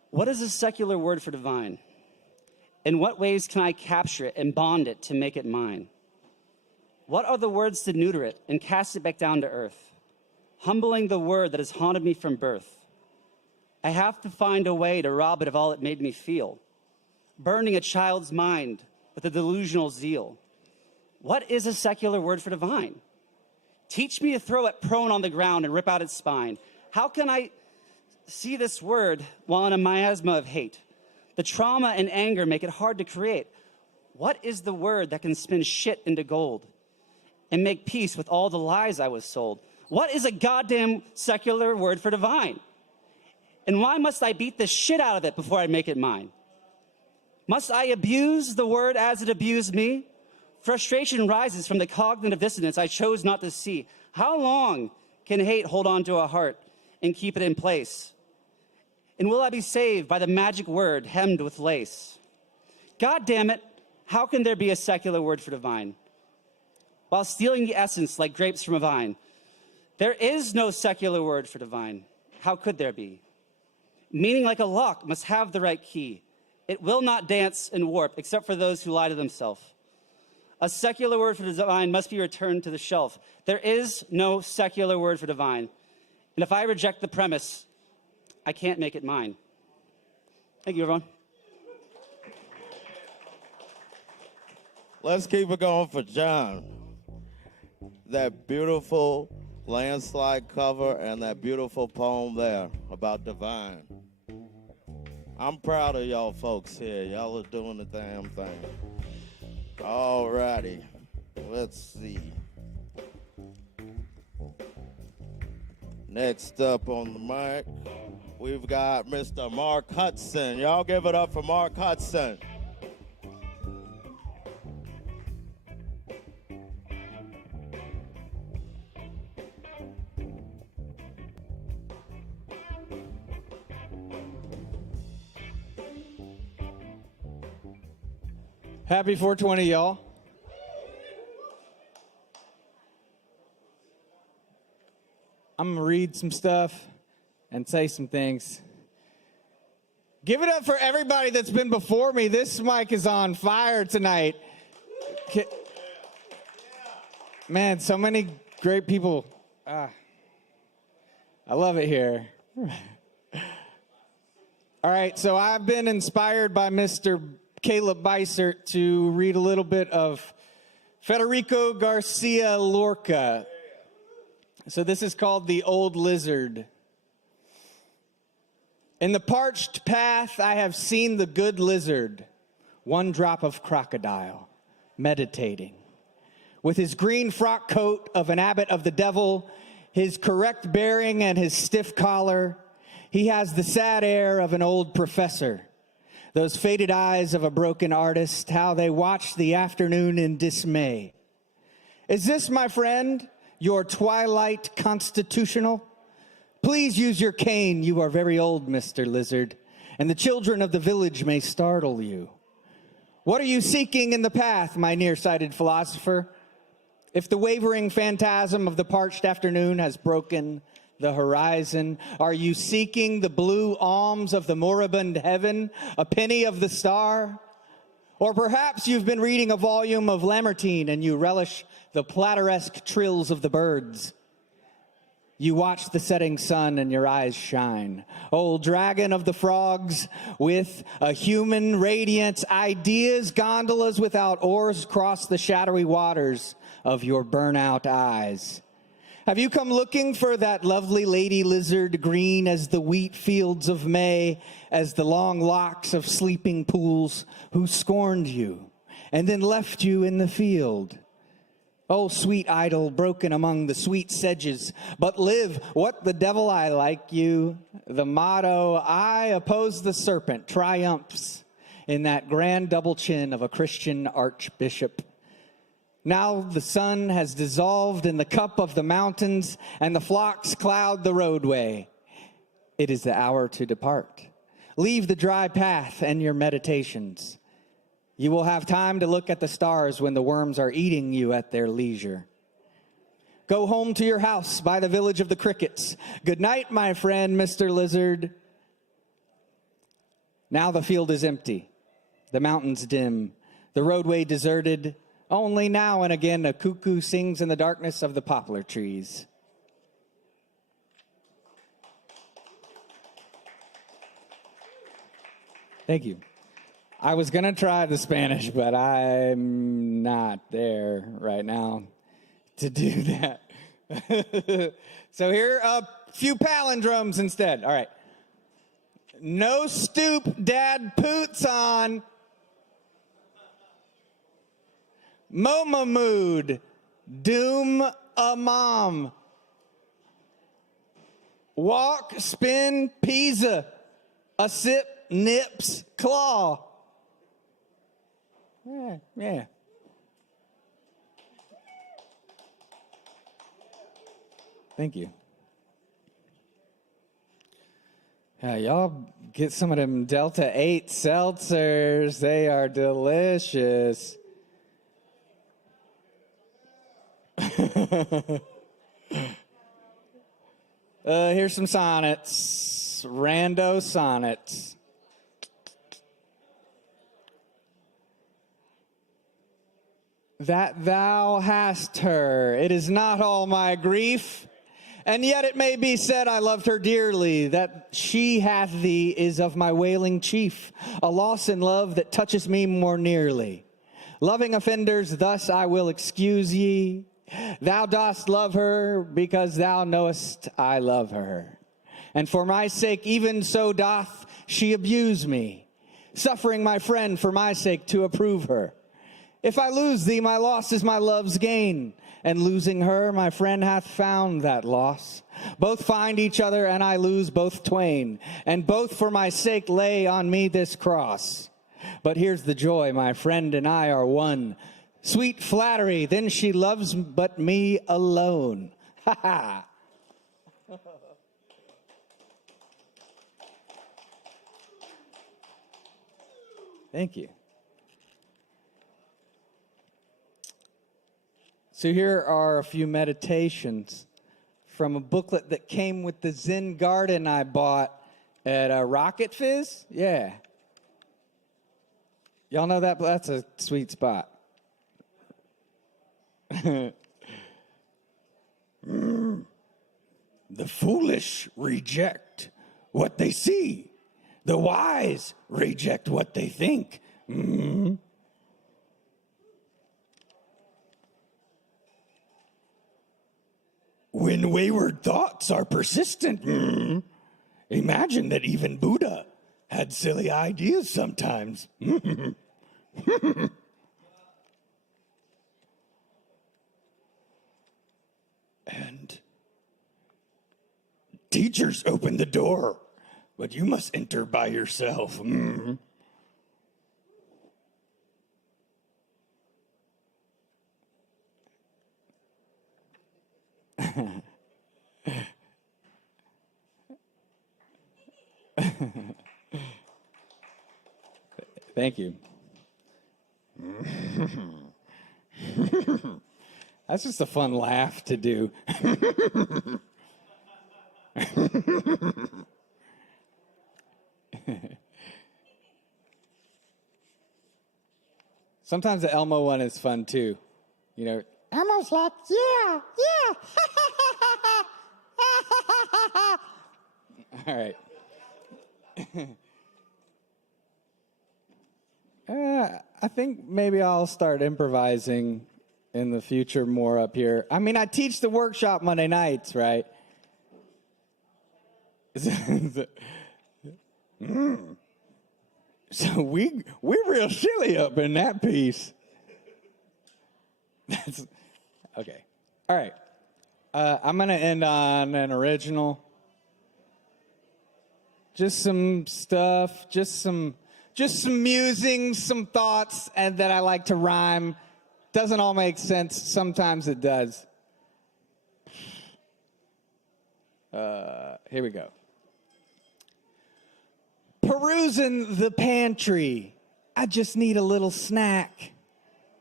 What is a secular word for divine? In what ways can I capture it and bond it to make it mine? What are the words to neuter it and cast it back down to earth? Humbling the word that has haunted me from birth. I have to find a way to rob it of all it made me feel, burning a child's mind with a delusional zeal. What is a secular word for divine? Teach me to throw it prone on the ground and rip out its spine. How can I see this word while in a miasma of hate? The trauma and anger make it hard to create. What is the word that can spin shit into gold and make peace with all the lies I was sold? What is a goddamn secular word for divine? And why must I beat the shit out of it before I make it mine? Must I abuse the word as it abused me? Frustration rises from the cognitive dissonance I chose not to see. How long can hate hold on to a heart and keep it in place? And will I be saved by the magic word hemmed with lace? God damn it, how can there be a secular word for divine? While stealing the essence like grapes from a vine. There is no secular word for divine. How could there be? Meaning like a lock must have the right key. It will not dance and warp, except for those who lie to themselves. A secular word for divine must be returned to the shelf. There is no secular word for divine. And if I reject the premise, I can't make it mine. Thank you, everyone. Let's keep it going for John. That beautiful landslide cover and that beautiful poem there about divine. I'm proud of y'all folks here. Y'all are doing the damn thing. All righty. Let's see. Next up on the mic, we've got Mr. Mark Hudson. Y'all give it up for Mark Hudson. Happy 420, y'all. I'm going to read some stuff and say some things. Give it up for everybody that's been before me. This mic is on fire tonight. Man, so many great people. I love it here. All right, so I've been inspired by Mr. Caleb Beissert to read a little bit of Federico Garcia Lorca. So this is called The Old Lizard. In the parched path I have seen the good lizard, one drop of crocodile, meditating. With his green frock coat of an abbot of the devil, his correct bearing and his stiff collar, he has the sad air of an old professor. Those faded eyes of a broken artist, how they watch the afternoon in dismay. Is this, my friend, your twilight constitutional? Please use your cane. You are very old, Mr. Lizard, and the children of the village may startle you. What are you seeking in the path, my nearsighted philosopher? If the wavering phantasm of the parched afternoon has broken the horizon, are you seeking the blue alms of the moribund heaven, a penny of the star? Or perhaps you've been reading a volume of Lamartine and you relish the platteresque trills of the birds. You watch the setting sun and your eyes shine. Old dragon of the frogs, with a human radiance, ideas, gondolas without oars cross the shadowy waters of your burnout eyes. Have you come looking for that lovely lady lizard, green as the wheat fields of May, as the long locks of sleeping pools, who scorned you and then left you in the field? Oh, sweet idol, broken among the sweet sedges, but live, what the devil I like you. The motto, I oppose the serpent, triumphs in that grand double chin of a Christian archbishop. Now the sun has dissolved in the cup of the mountains, and the flocks cloud the roadway. It is the hour to depart. Leave the dry path and your meditations. You will have time to look at the stars when the worms are eating you at their leisure. Go home to your house by the village of the crickets. Good night, my friend, Mr. Lizard. Now the field is empty, the mountains dim, the roadway deserted. Only now and again a cuckoo sings in the darkness of the poplar trees. Thank you. I was going to try the Spanish, but I'm not there right now to do that. So here are a few palindromes instead. All right. No stoop, dad poots on. Moma mood, doom a mom. Walk, spin, pizza, a sip, nips, claw. Yeah. Thank you. Y'all get some of them Delta 8 seltzers. They are delicious. Here's some sonnets. Rando sonnets. that thou hast her. It is not all my grief, and yet it may be said I loved her dearly. That she hath thee is of my wailing chief, a loss in love that touches me more nearly. Loving offenders, thus I will excuse ye. Thou dost love her because thou knowest I love her. And for my sake even so doth she abuse me, suffering my friend for my sake to approve her. If I lose thee, my loss is my love's gain, and losing her, my friend hath found that loss. Both find each other, and I lose both twain, and both for my sake lay on me this cross. But here's the joy, my friend and I are one. Sweet flattery, then she loves but me alone. Ha ha. Thank you. So here are a few meditations from a booklet that came with the Zen Garden I bought at Rocket Fizz. Yeah. Y'all know that? That's a sweet spot. The foolish reject what they see. The wise reject what they think. When wayward thoughts are persistent, imagine that even Buddha had silly ideas sometimes. And teachers open the door, but you must enter by yourself. Thank you. That's just a fun laugh to do. Sometimes the Elmo one is fun too. You know, Elmo's like, yeah. All right. I think maybe I'll start improvising in the future more up here. I mean, I teach the workshop Monday nights, right? So we're real silly up in that piece. That's okay. All right. I'm gonna end on an original. Just some stuff, just some musings, some thoughts, and that I like to rhyme. Doesn't all make sense. Sometimes it does. Here we go. Perusing the pantry, I just need a little snack.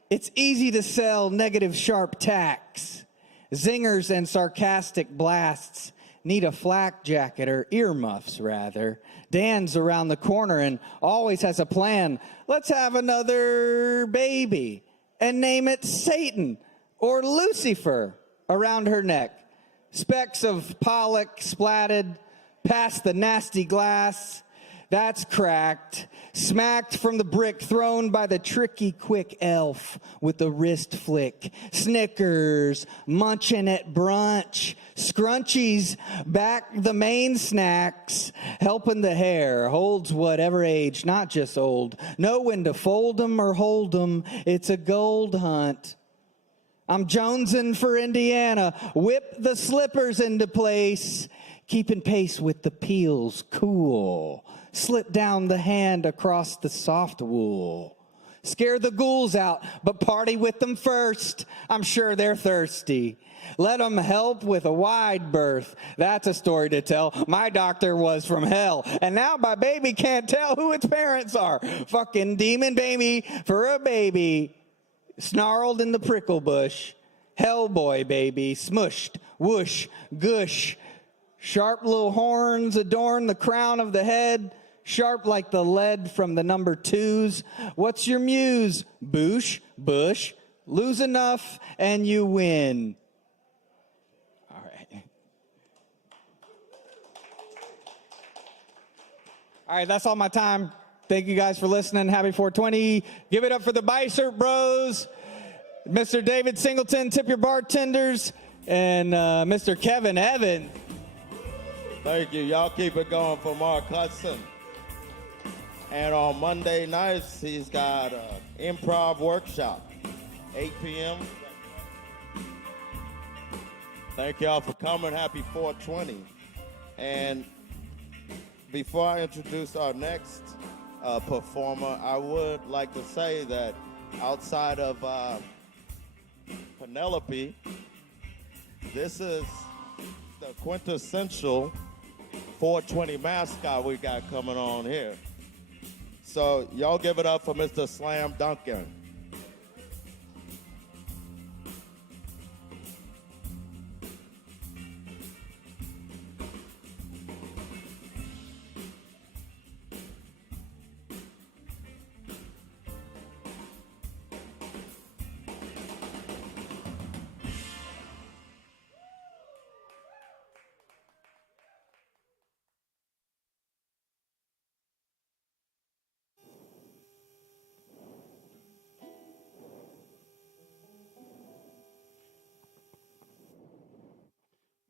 It's easy to sell negative sharp tacks. Zingers and sarcastic blasts need a flak jacket or earmuffs, rather. Dan's around the corner and always has a plan. Let's have another baby and name it Satan or Lucifer around her neck. Specks of Pollock splatted past the nasty glass. That's cracked, smacked from the brick thrown by the tricky quick elf with the wrist flick. Snickers, munching at brunch, scrunchies, back the main snacks, helping the hair, holds whatever age, not just old. Know when to fold 'em or hold 'em, it's a gold hunt. I'm jonesing for Indiana, whip the slippers into place, keeping pace with the peels, cool. Slip down the hand across the soft wool. Scare the ghouls out, but party with them first. I'm sure they're thirsty. Let them help with a wide berth. That's a story to tell. My doctor was from hell, and now my baby can't tell who its parents are. Fucking demon baby for a baby. Snarled in the prickle bush. Hellboy baby, smushed, whoosh, gush. Sharp little horns adorn the crown of the head. Sharp like the lead from the number 2s. What's your muse? Boosh, bush, Lose enough and you win. All right. All right, that's all my time. Thank you guys for listening. Happy 420. Give it up for the Beissert Bros. Mr. David Singleton, tip your bartenders, and Mr. Kevin Evans. Thank you. Y'all keep it going for Mark Hudson. And on Monday nights, he's got an improv workshop, 8 p.m. Thank y'all for coming. Happy 420. And before I introduce our next performer, I would like to say that outside of Penelope, this is the quintessential 420 mascot we got coming on here. So y'all give it up for Mr. Slam Duncan.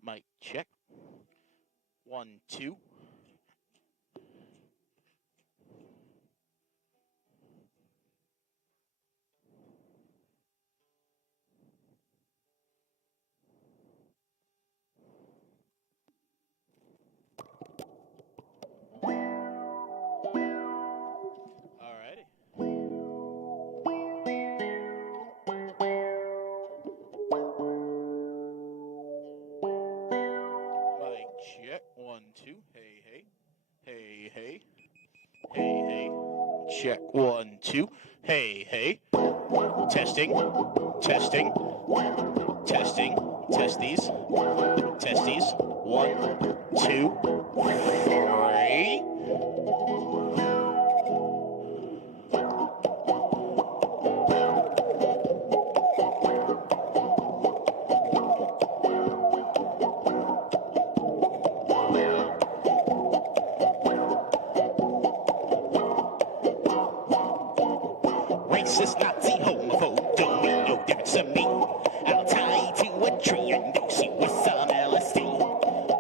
Mic check. 1, 2. Check. 1, 2. Hey, hey. Hey, hey. Hey, hey. Check. 1, 2. Hey, hey. Testing. Testing. Testing. Testes. Testes. 1, 2, 3. Racist, Nazi, homophobe, don't mean no difference to me. I'll tie you to a tree and dose you with some LSD.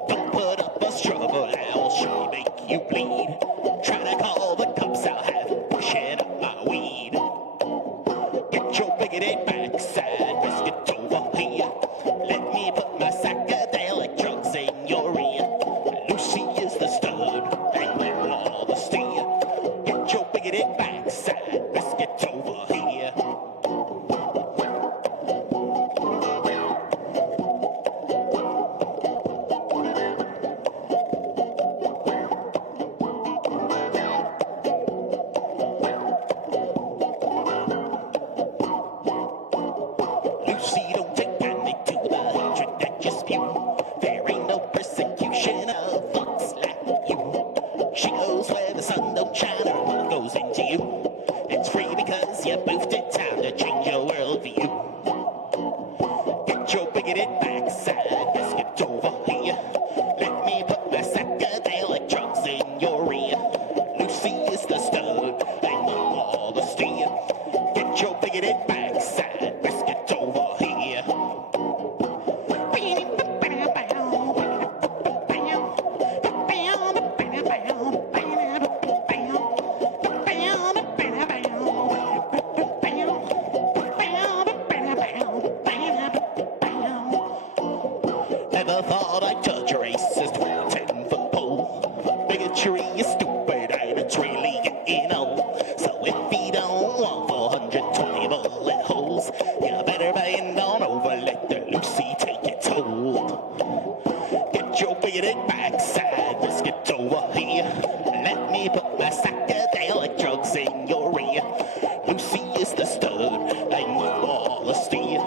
Don't put up a struggle, I'll surely make you bleed. Try to call the cops, I'll have pushing up my weed. Get your bigoted backside, biscuit over here. Let me put my psychedelic drugs in your ear. Lucy is the stud, and you are the steer. Get your bigoted backside, biscuit over here. Lucy, don't take kindly to the hatred that you spew. There ain't no persecution of folks like you. She goes where the sun don't shine, her mother goes into you. It's free because you moved it, time to change your worldview. Get your bigoted backside, biscuit over here. Let me put my psychedelic drugs in your ear. Lucy is the stud, and you are the steer. Get your bigoted backside, biscuit over here. Never thought I'd touch a racist with a 10-foot pole. Bigotry is stupid and it's really getting old. So if you don't want 420 bullet holes, you better bend on over, let the Lucy take its hold. Get your bigoted backside, biscuit over here. Let me put my psychedelic drugs in your ear. Lucy is the stud, and you are the steer.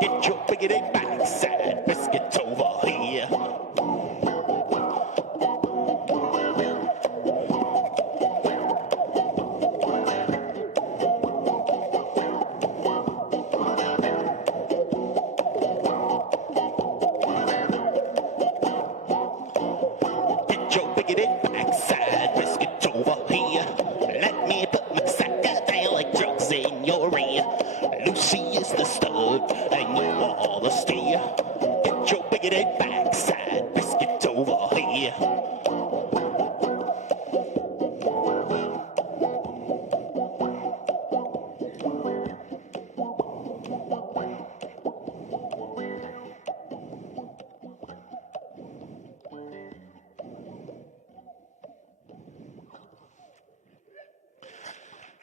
Get your bigoted backside, biscuit over here. array. Lucy is the stud, and you are the steer. Get your bigoted backside biscuit over here.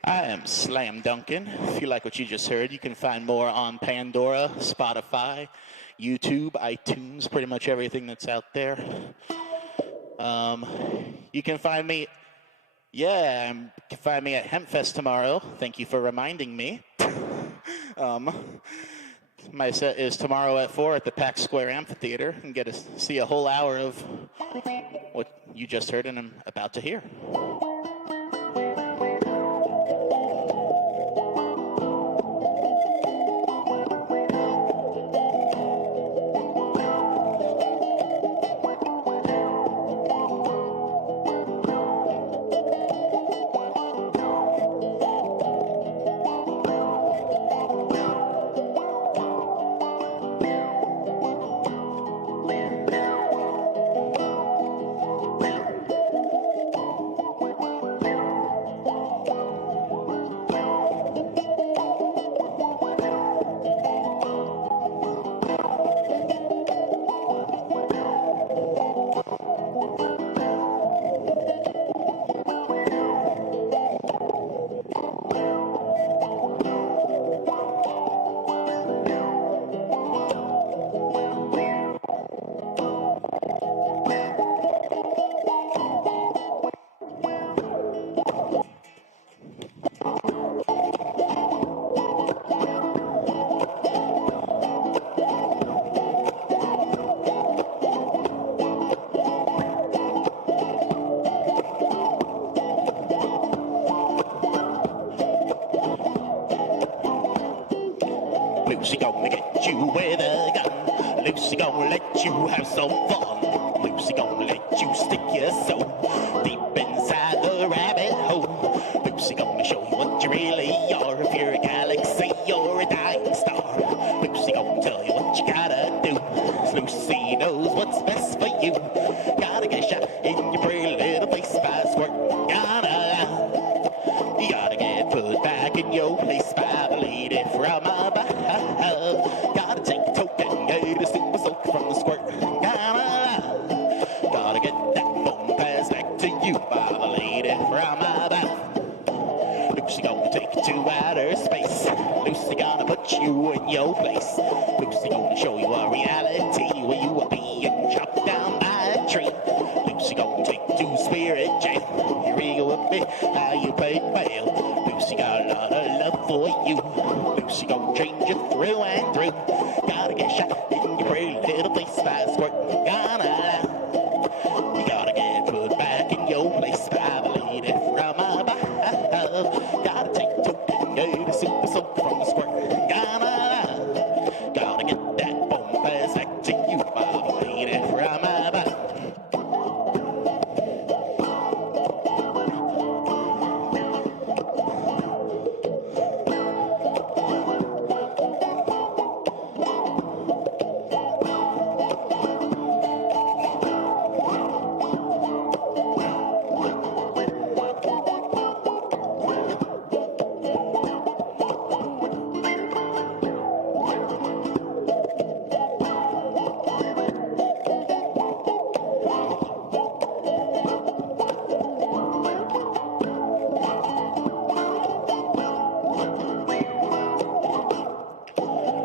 I am Slam Duncan. If you like what you just heard, you can find more on Pandora, Spotify, YouTube, iTunes, pretty much everything that's out there. You can find me, you can find me at Hempfest tomorrow. Thank you for reminding me. My set is tomorrow at 4 at the Pack Square Amphitheater, and get to see a whole hour of what you just heard and I'm about to hear. Lucy gonna get you with a gun. Lucy gonna let you have some fun. Lucy gonna let you stick your soul deep inside the rabbit hole. Lucy gonna show you what you really are. If you're a galaxy or a dying star, Lucy gonna tell you what you gotta do. Lucy knows what's best for you. Gotta get shot in your pretty little face by a squirt. You gotta get put back in your place by the lady from above. Gotta take a token, get a super soak from the squirt. Gotta get that phone pass back to you by the lady from above. Lucy gonna take you to outer space. Lucy gonna put you in your place. Lucy gonna show you a reality where you are being chopped down by a tree. Lucy gonna take you to spirit jail. Here we go with me, how you paid bail. Lucy got a lot of love for you. Lucy gonna change you through and through. Gotta get shot in your pretty little face by a squirt. You gotta get put back in your place by the lady from above. Gotta take a token, get a super soak from the squirt. Gotta get that phone pass back to you by the lady from above.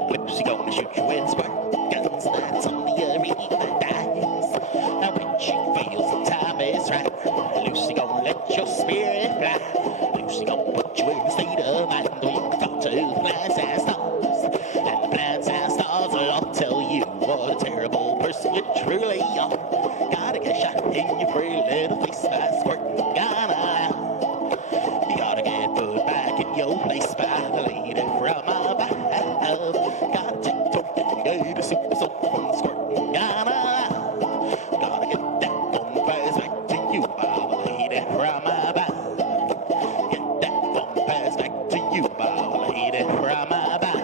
Lucy gonna shoot you with squirt guns. That's on the arena dies. Now when she feels the time is right, Lucy gonna let your spirit fly. Lucy gonna put you in a state of mind where you can talk to the planets and stars. And the planets and stars will all tell you what a terrible person you truly are. Gotta get shot in your pretty little face by a squirt. You gotta get put back in your place by the lady from above. Gotta take a token, get a super soak from the squirt. Gotta get that phone pass back to you by the lady from above. Get that phone pass back to you by the lady faded from my mind.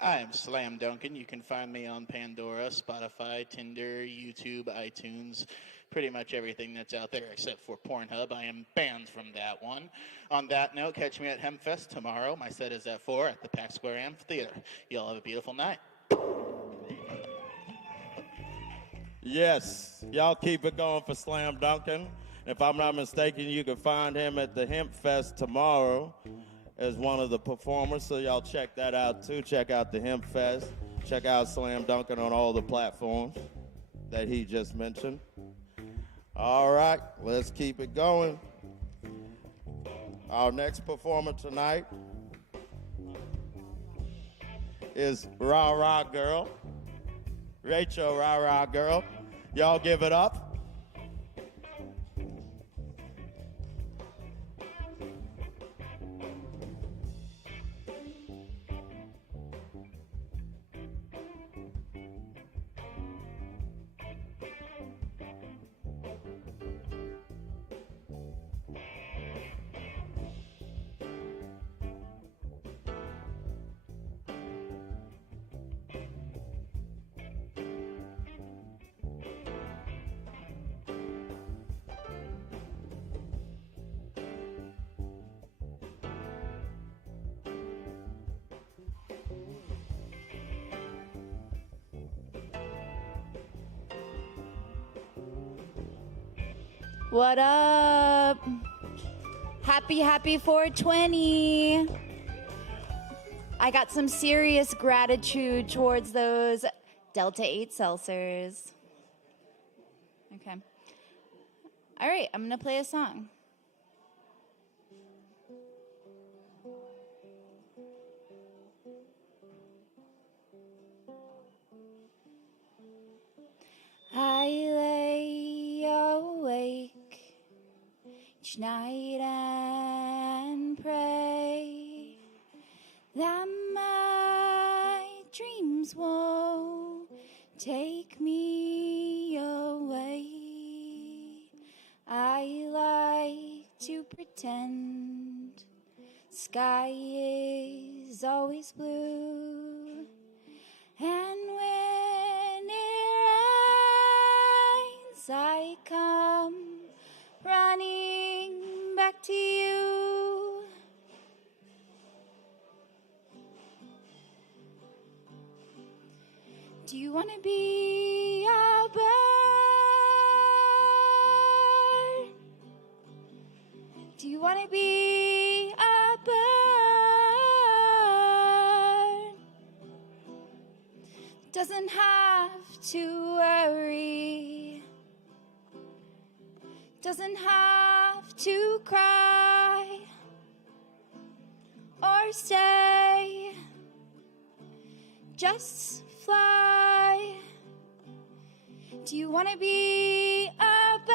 I am Slam Duncan. You can find me on Pandora, Spotify, Tinder, YouTube, iTunes, pretty much everything that's out there except for Pornhub. I am banned from that one. On that note, catch me at Hempfest tomorrow. My set is at 4 at the Pack Square Amphitheater. Y'all have a beautiful night. Yes, y'all keep it going for Slam Duncan. If I'm not mistaken, you can find him at the Hempfest tomorrow as one of the performers, so y'all check that out too. Check out the Hempfest. Check out Slam Duncan on all the platforms that he just mentioned. All right, let's keep it going. Our next performer tonight is Rah Rah Girl, Rachel Rah Rah Girl. Y'all give it up. What up? Happy 420. I got some serious gratitude towards those Delta 8 seltzers. Okay. All right, I'm going to play a song. I lay awake each night and pray that my dreams won't take me away. I like to pretend sky is always blue, and when it rains I come running back to you. Do you want to be a bird Do you want to be a bird? Doesn't have to worry. Doesn't have to cry or stay. Just fly. Do you want to be a bird?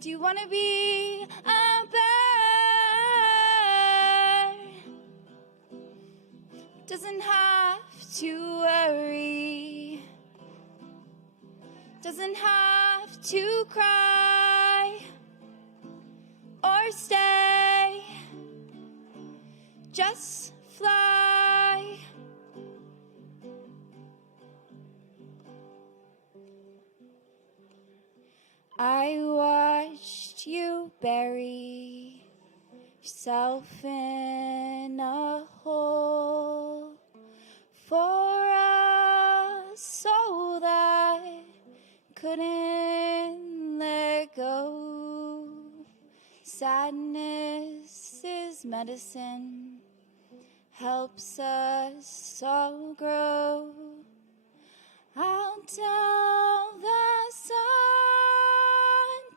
Do you want to be a bird? Doesn't have to worry. Doesn't have to cry or stay. Just fly. I watched you bury yourself in a hole for a soul that couldn't let go. Sadness is medicine, helps us all grow. I'll tell the sun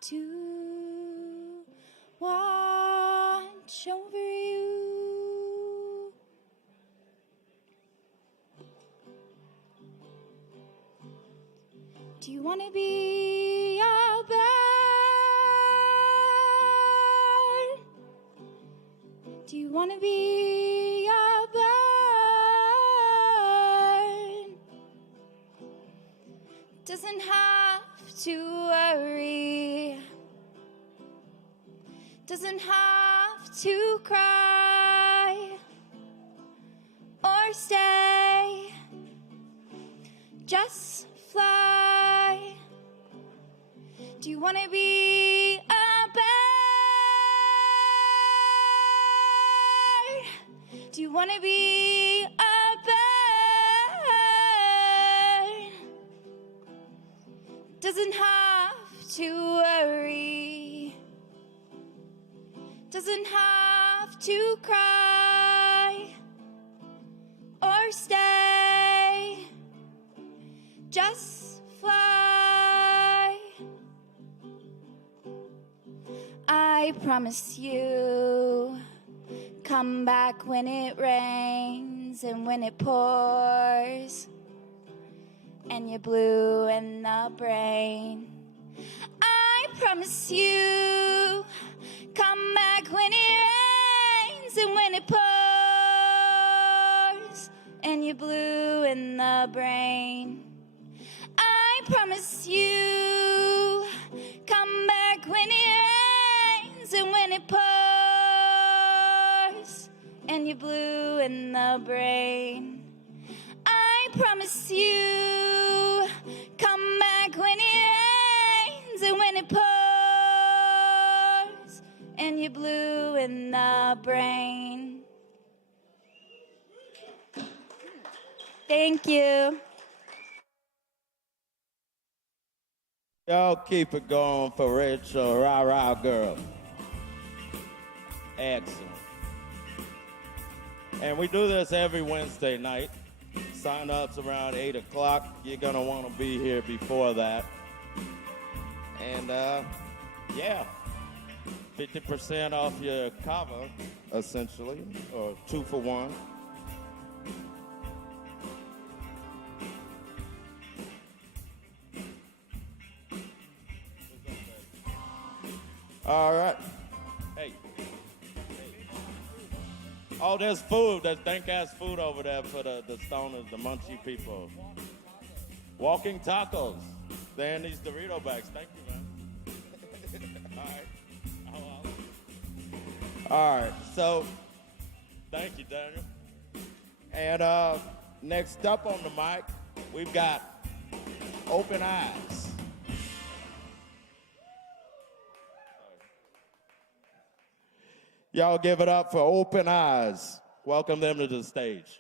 to watch over you. Do you want to be a bird? Do you want to be a bird? Doesn't have to worry. Doesn't have to cry or stay. Just fly. Do you want to be a bird? Do you want to be a bird? Doesn't have to worry. Doesn't have to cry or stay. Just fly. I promise you, come back when it rains and when it pours and you're blue in the brain. I promise you, come back when it rains and when it pours and you're blue in the brain. I promise you, come back when it rains and when it pours and you're blue in the brain. I promise you, come back when it rains and when it pours and you're blue in the brain. Thank you. Y'all keep it going for Rachel, rah-rah girl. Excellent. And we do this every Wednesday night. Sign-ups around 8 o'clock. You're going to want to be here before that. And, yeah, 50% off your Kava, essentially, or 2 for 1. All right. Hey. Oh, there's food. There's dank-ass food over there for the stoners, the munchy people. Walking tacos. They're in these Dorito bags. Thank you, man. All right. All right. So, thank you, Daniel. And next up on the mic, we've got Open Eyes. Y'all give it up for Open Eyes. Welcome them to the stage.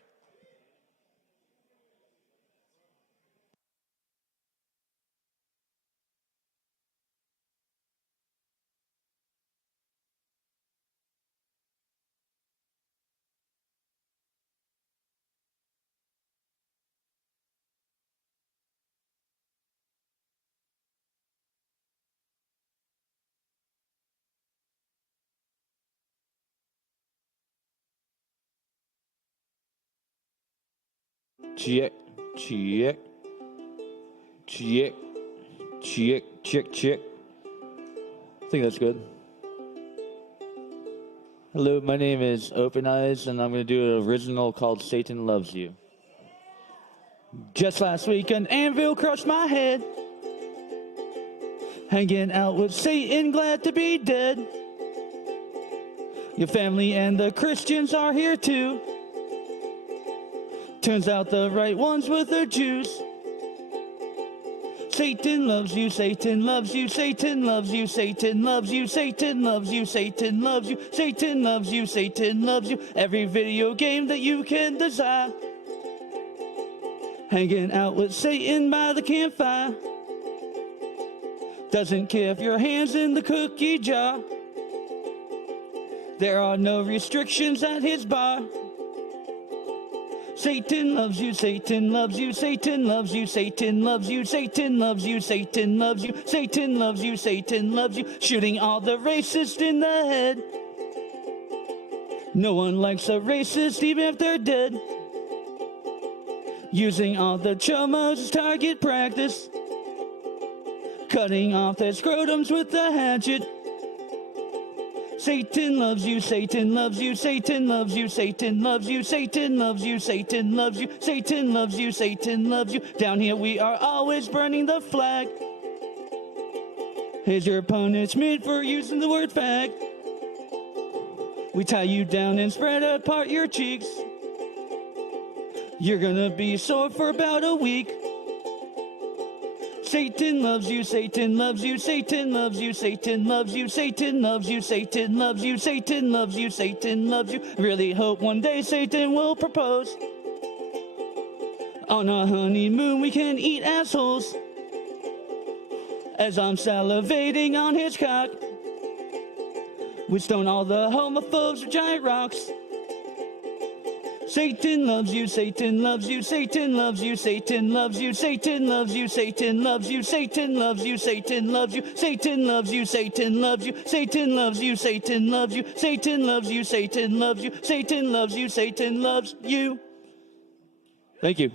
Check, check, check, check, check, check. I think that's good. Hello, my name is Open Eyes, and I'm going to do an original called Satan Loves You. Just last week, an anvil crushed my head. Hanging out with Satan, glad to be dead. Your family and the Christians are here too. Turns out the right ones with their Jews. Satan loves you, Satan loves you, Satan loves you, Satan loves you, Satan loves you, Satan loves you, Satan loves you, Satan loves you. Every video game that you can desire. Hanging out with Satan by the campfire. Doesn't care if your hand's in the cookie jar. There are no restrictions at his bar. Satan loves you, Satan loves you, Satan loves you, Satan loves you, Satan loves you, Satan loves you, Satan loves you, Satan loves you, shooting all the racists in the head. No one likes a racist even if they're dead. Using all the chomos as target practice. Cutting off their scrotums with a hatchet. Satan loves you, Satan loves you, Satan loves you, Satan loves you, Satan loves you, Satan loves you, Satan loves you, Satan loves you. Down here we are always burning the flag. Here's your punishment for using the word fag. We tie you down and spread apart your cheeks. You're gonna be sore for about a week. Satan loves you, Satan loves you, Satan loves you, Satan loves you, Satan loves you, Satan loves you, Satan loves you, Satan loves you. Really hope one day Satan will propose. On our honeymoon we can eat assholes. As I'm salivating on his cock. We stone all the homophobes with giant rocks. Satan loves you, Satan loves you, Satan loves you, Satan loves you, Satan loves you, Satan loves you, Satan loves you, Satan loves you, Satan loves you, Satan loves you, Satan loves you, Satan loves you, Satan loves you, Satan loves you, Satan loves you, Satan loves you. Thank you.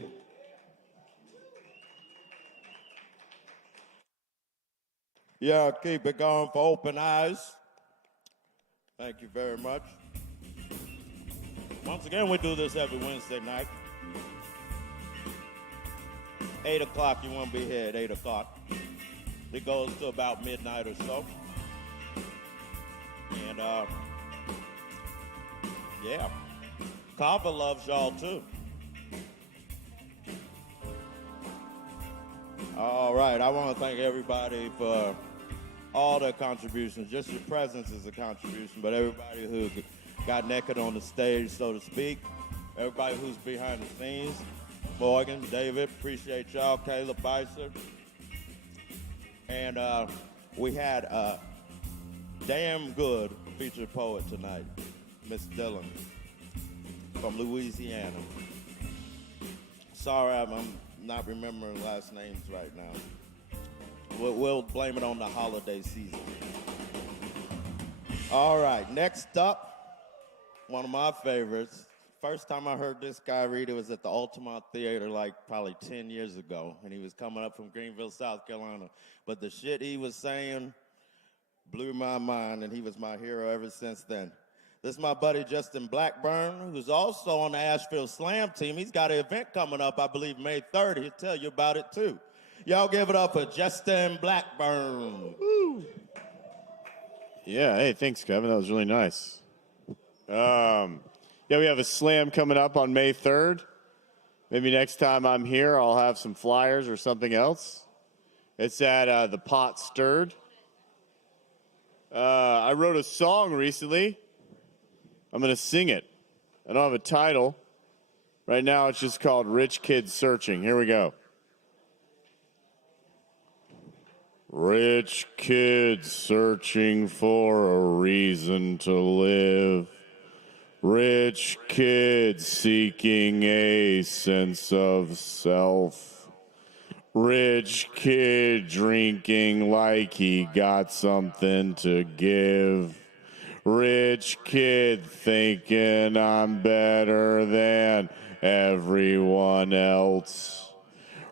Yeah, keep it going for Open Eyes. Thank you very much. Once again, we do this every Wednesday night. 8 o'clock, you won't be here at 8 o'clock. It goes to about midnight or so. And, yeah. Kava loves y'all, too. All right, I want to thank everybody for all their contributions. Just your presence is a contribution, but everybody who got naked on the stage, so to speak. Everybody who's behind the scenes. Morgan, David, appreciate y'all. Caleb Beissert. And we had a damn good featured poet tonight, Miss Dylan from Louisiana. Sorry, I'm not remembering last names right now. We'll blame it on the holiday season. All right, next up. One of my favorites. First time I heard this guy read it was at the Altamont Theater like probably 10 years ago. And he was coming up from Greenville, South Carolina. But the shit he was saying blew my mind, and he was my hero ever since then. This is my buddy Justin Blackburn, who's also on the Asheville Slam team. He's got an event coming up, I believe, May 3rd. He'll tell you about it, too. Y'all give it up for Justin Blackburn. Woo. Yeah, hey, thanks, Kevin. That was really nice. Yeah, we have a slam coming up on May 3rd. Maybe next time I'm here, I'll have some flyers or something else. It's at the Pot Stirred. I wrote a song recently. I'm going to sing it. I don't have a title. Right now, it's just called Rich Kid Searching. Here we go. Rich kid searching for a reason to live. Rich kid seeking a sense of self. Rich kid drinking like he got something to give. Rich kid thinking I'm better than everyone else.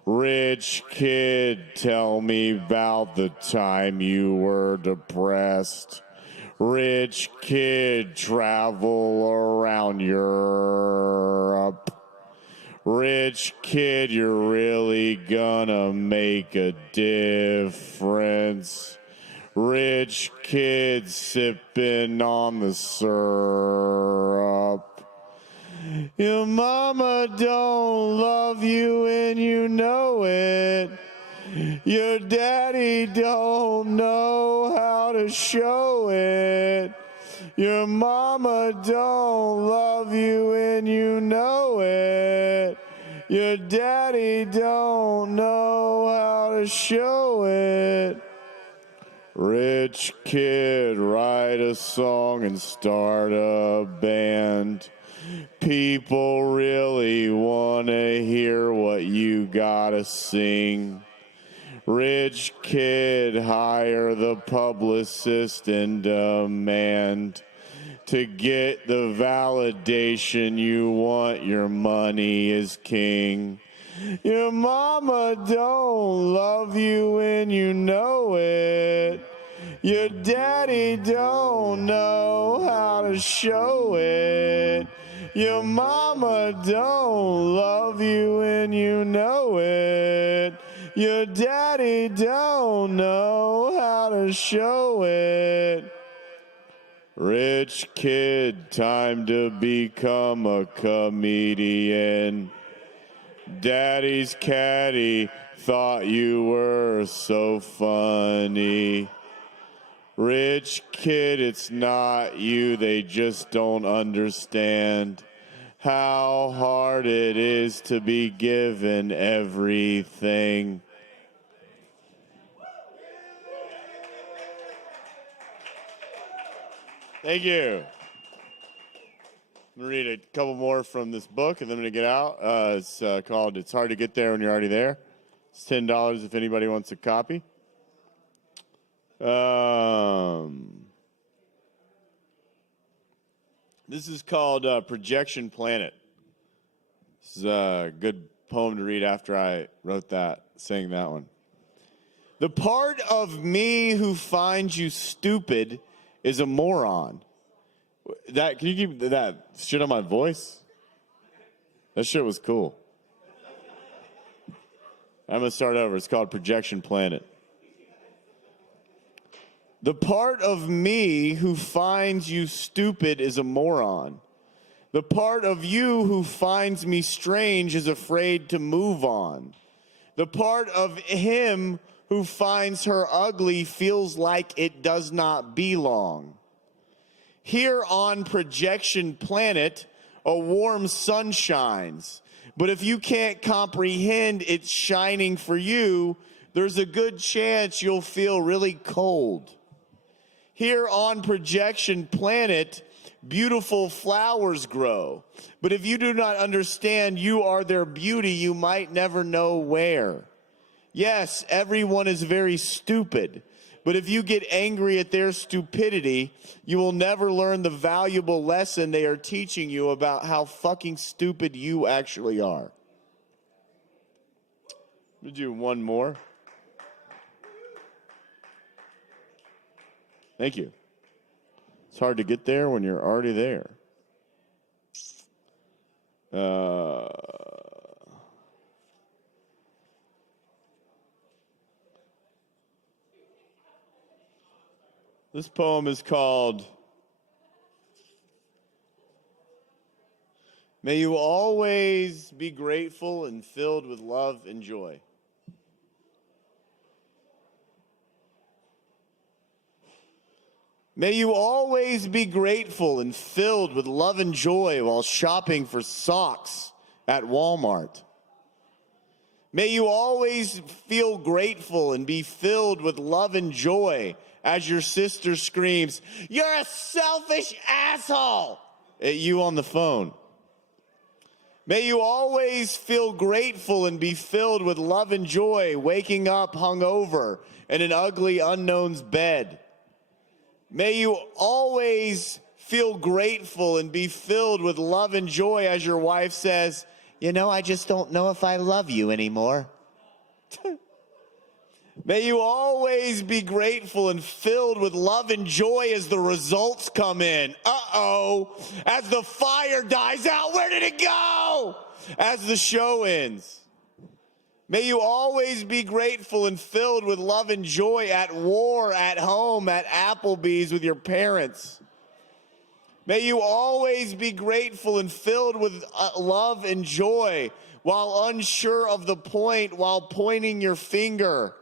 Rich kid, tell me about the time you were depressed. Rich kid, travel around Europe. Rich kid, you're really gonna make a difference. Rich kid, sipping on the syrup. Your mama don't love you and you know it. Your daddy don't know how to show it. Your mama don't love you and you know it. Your daddy don't know how to show it. Rich kid, write a song and start a band. People really want to hear what you gotta sing. Rich kid, hire the publicist and demand. To get the validation you want, your money is king. Your mama don't love you and you know it. Your daddy don't know how to show it. Your mama don't love you and you know it. Your daddy don't know how to show it. Rich kid, time to become a comedian. Daddy's caddy thought you were so funny. Rich kid, it's not you, they just don't understand how hard it is to be given everything. Thank you. I'm going to read a couple more from this book, and then I'm going to get out. It's called It's Hard to Get There When You're Already There. It's $10 if anybody wants a copy. This is called Projection Planet. This is a good poem to read after I wrote that, sang that one. The part of me who finds you stupid is a moron. That, can you keep that shit on my voice? That shit was cool. I'm going to start over. It's called Projection Planet. The part of me who finds you stupid is a moron. The part of you who finds me strange is afraid to move on. The part of him who finds her ugly feels like it does not belong. Here on Projection Planet, a warm sun shines. But if you can't comprehend it's shining for you, there's a good chance you'll feel really cold. Here on Projection Planet, beautiful flowers grow. But if you do not understand you are their beauty, you might never know where. Yes, everyone is very stupid. But if you get angry at their stupidity, you will never learn the valuable lesson they are teaching you about how fucking stupid you actually are. We'll do one more. Thank you. It's hard to get there when you're already there. This poem is called May You Always Be Grateful and Filled with Love and Joy. May you always be grateful and filled with love and joy while shopping for socks at Walmart. May you always feel grateful and be filled with love and joy as your sister screams, "You're a selfish asshole!" at you on the phone. May you always feel grateful and be filled with love and joy waking up hungover in an ugly unknown's bed. May you always feel grateful and be filled with love and joy as your wife says, You know, I just don't know if I love you anymore. May you always be grateful and filled with love and joy as the results come in. Uh-oh. As the fire dies out, where did it go? As the show ends. May you always be grateful and filled with love and joy at war, at home, at Applebee's with your parents. May you always be grateful and filled with love and joy while unsure of the point, while pointing your finger.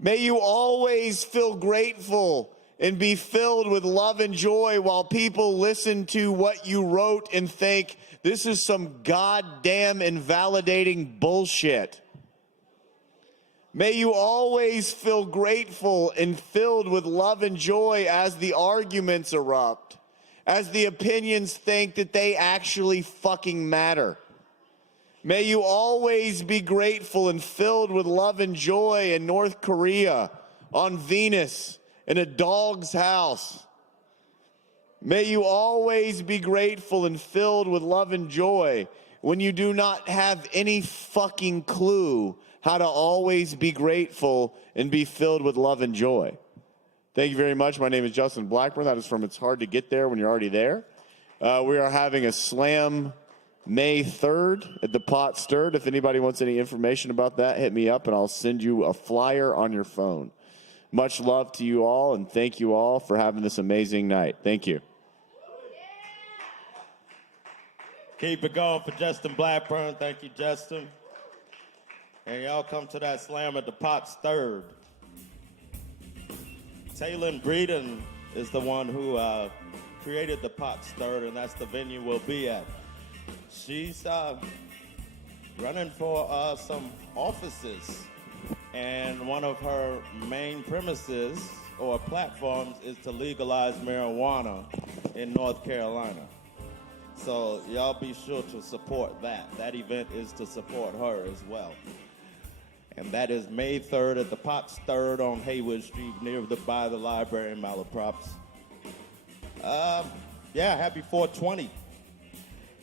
May you always feel grateful and be filled with love and joy while people listen to what you wrote and think, this is some goddamn invalidating bullshit. May you always feel grateful and filled with love and joy as the arguments erupt, as the opinions think that they actually fucking matter. May you always be grateful and filled with love and joy in North Korea, on Venus, in a dog's house. May you always be grateful and filled with love and joy when you do not have any fucking clue how to always be grateful and be filled with love and joy. Thank you very much. My name is Justin Blackburn. That is from It's Hard to Get There When You're Already There. We are having a slam May 3rd at the Pot Stirred. If anybody wants any information about that, hit me up and I'll send you a flyer on your phone. Much love to you all, and thank you all for having this amazing night. Thank you. Keep it going for Justin Blackburn. Thank you, Justin. And y'all come to that slam at the Pot Stirred. Taylor Breeden is the one who created the Pot Stirred, and that's the venue we'll be at. She's running for some offices, and one of her main premises or platforms is to legalize marijuana in North Carolina. So y'all be sure to support that. That event is to support her as well. And that is May 3rd at the Pot Stirred on Haywood Street by the library in Malaprops. Yeah, happy 420.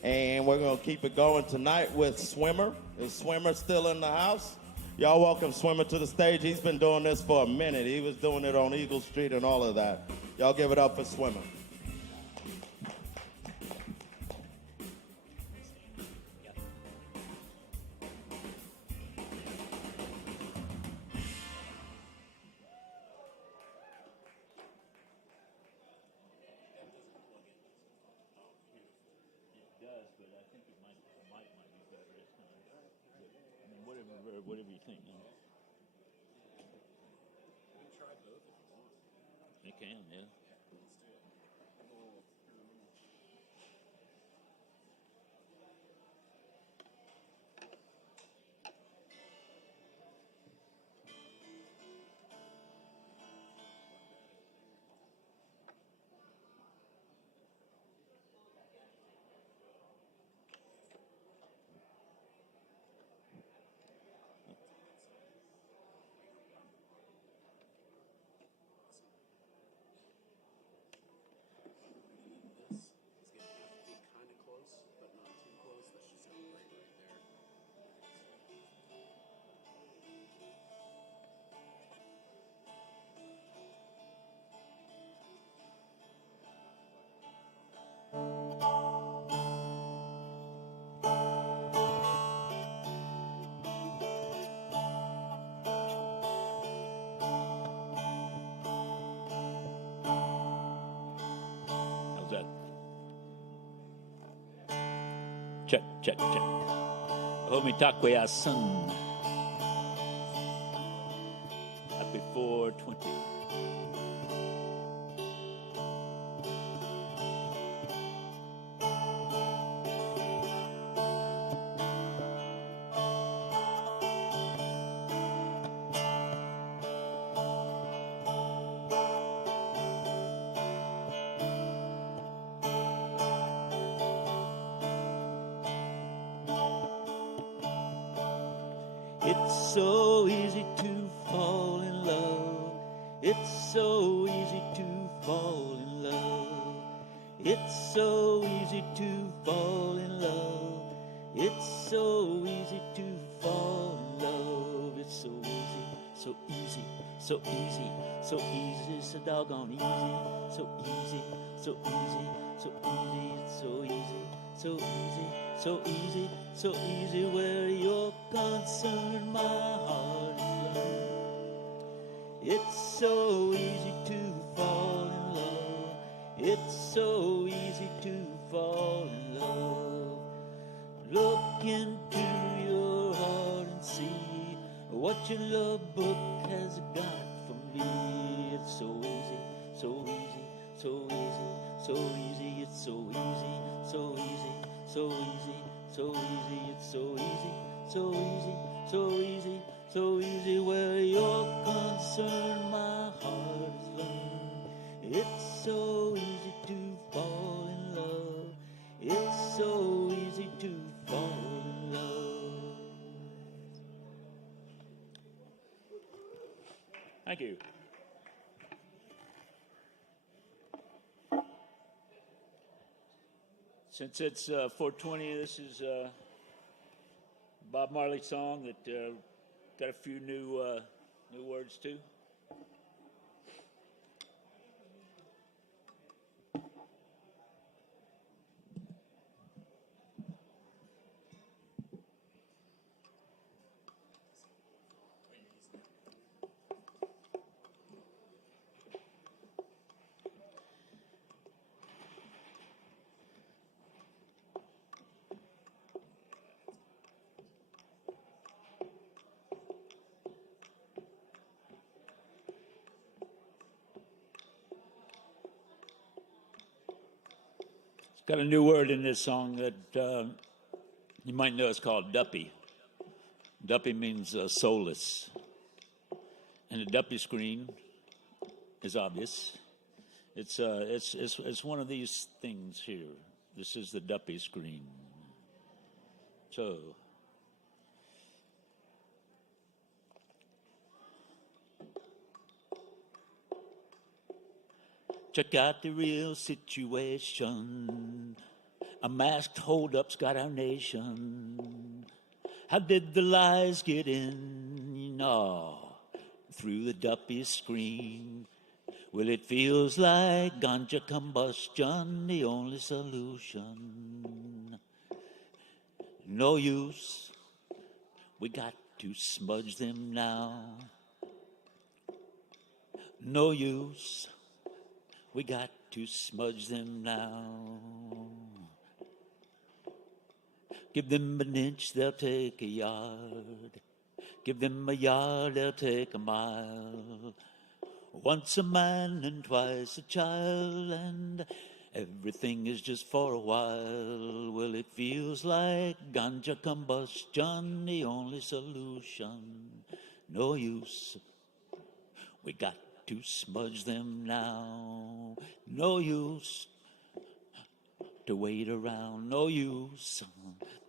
And we're going to keep it going tonight with Swimmer. Is Swimmer still in the house? Y'all welcome Swimmer to the stage. He's been doing this for a minute. He was doing it on Eagle Street and all of that. Y'all give it up for Swimmer. Whatever you think. You can, yeah. How's that? Check, check, check. Homitakwe-asan. Happy 420. It's so easy to fall in love. It's so easy to fall in love. It's so easy to fall in love. It's so easy to fall in love. It's so easy, so easy, so easy, so easy, so doggone easy, so easy, so easy, so easy, it's so easy, so easy, so easy, so easy. Where you're concerned, my heart is learned. It's so easy to fall in love. It's so easy to fall in love. Look into your heart and see what your love book has got for me. It's so easy, so easy, so easy, so easy. It's so easy, so easy, so easy, so easy. It's so easy, so easy, so easy, so easy. Where you're concerned, my heart is learned. It's so easy to fall in love. It's so easy to fall in love. Thank you. Since it's 420, this is Bob Marley song that got a few new words too. Got a new word in this song that you might know. It's called duppy. Duppy means soulless. And the duppy screen is obvious. It's one of these things here. This is the duppy screen. So check out the real situation. A masked holdup's got our nation. How did the lies get in? Oh, through the duppy screen. Well, it feels like ganja combustion, the only solution. No use, we got to smudge them now. No use, we got to smudge them now. Give them an inch, they'll take a yard. Give them a yard, they'll take a mile. Once a man and twice a child, and everything is just for a while. Well, it feels like ganja combustion, the only solution. No use, we got to smudge them now. No use to wait around. No use,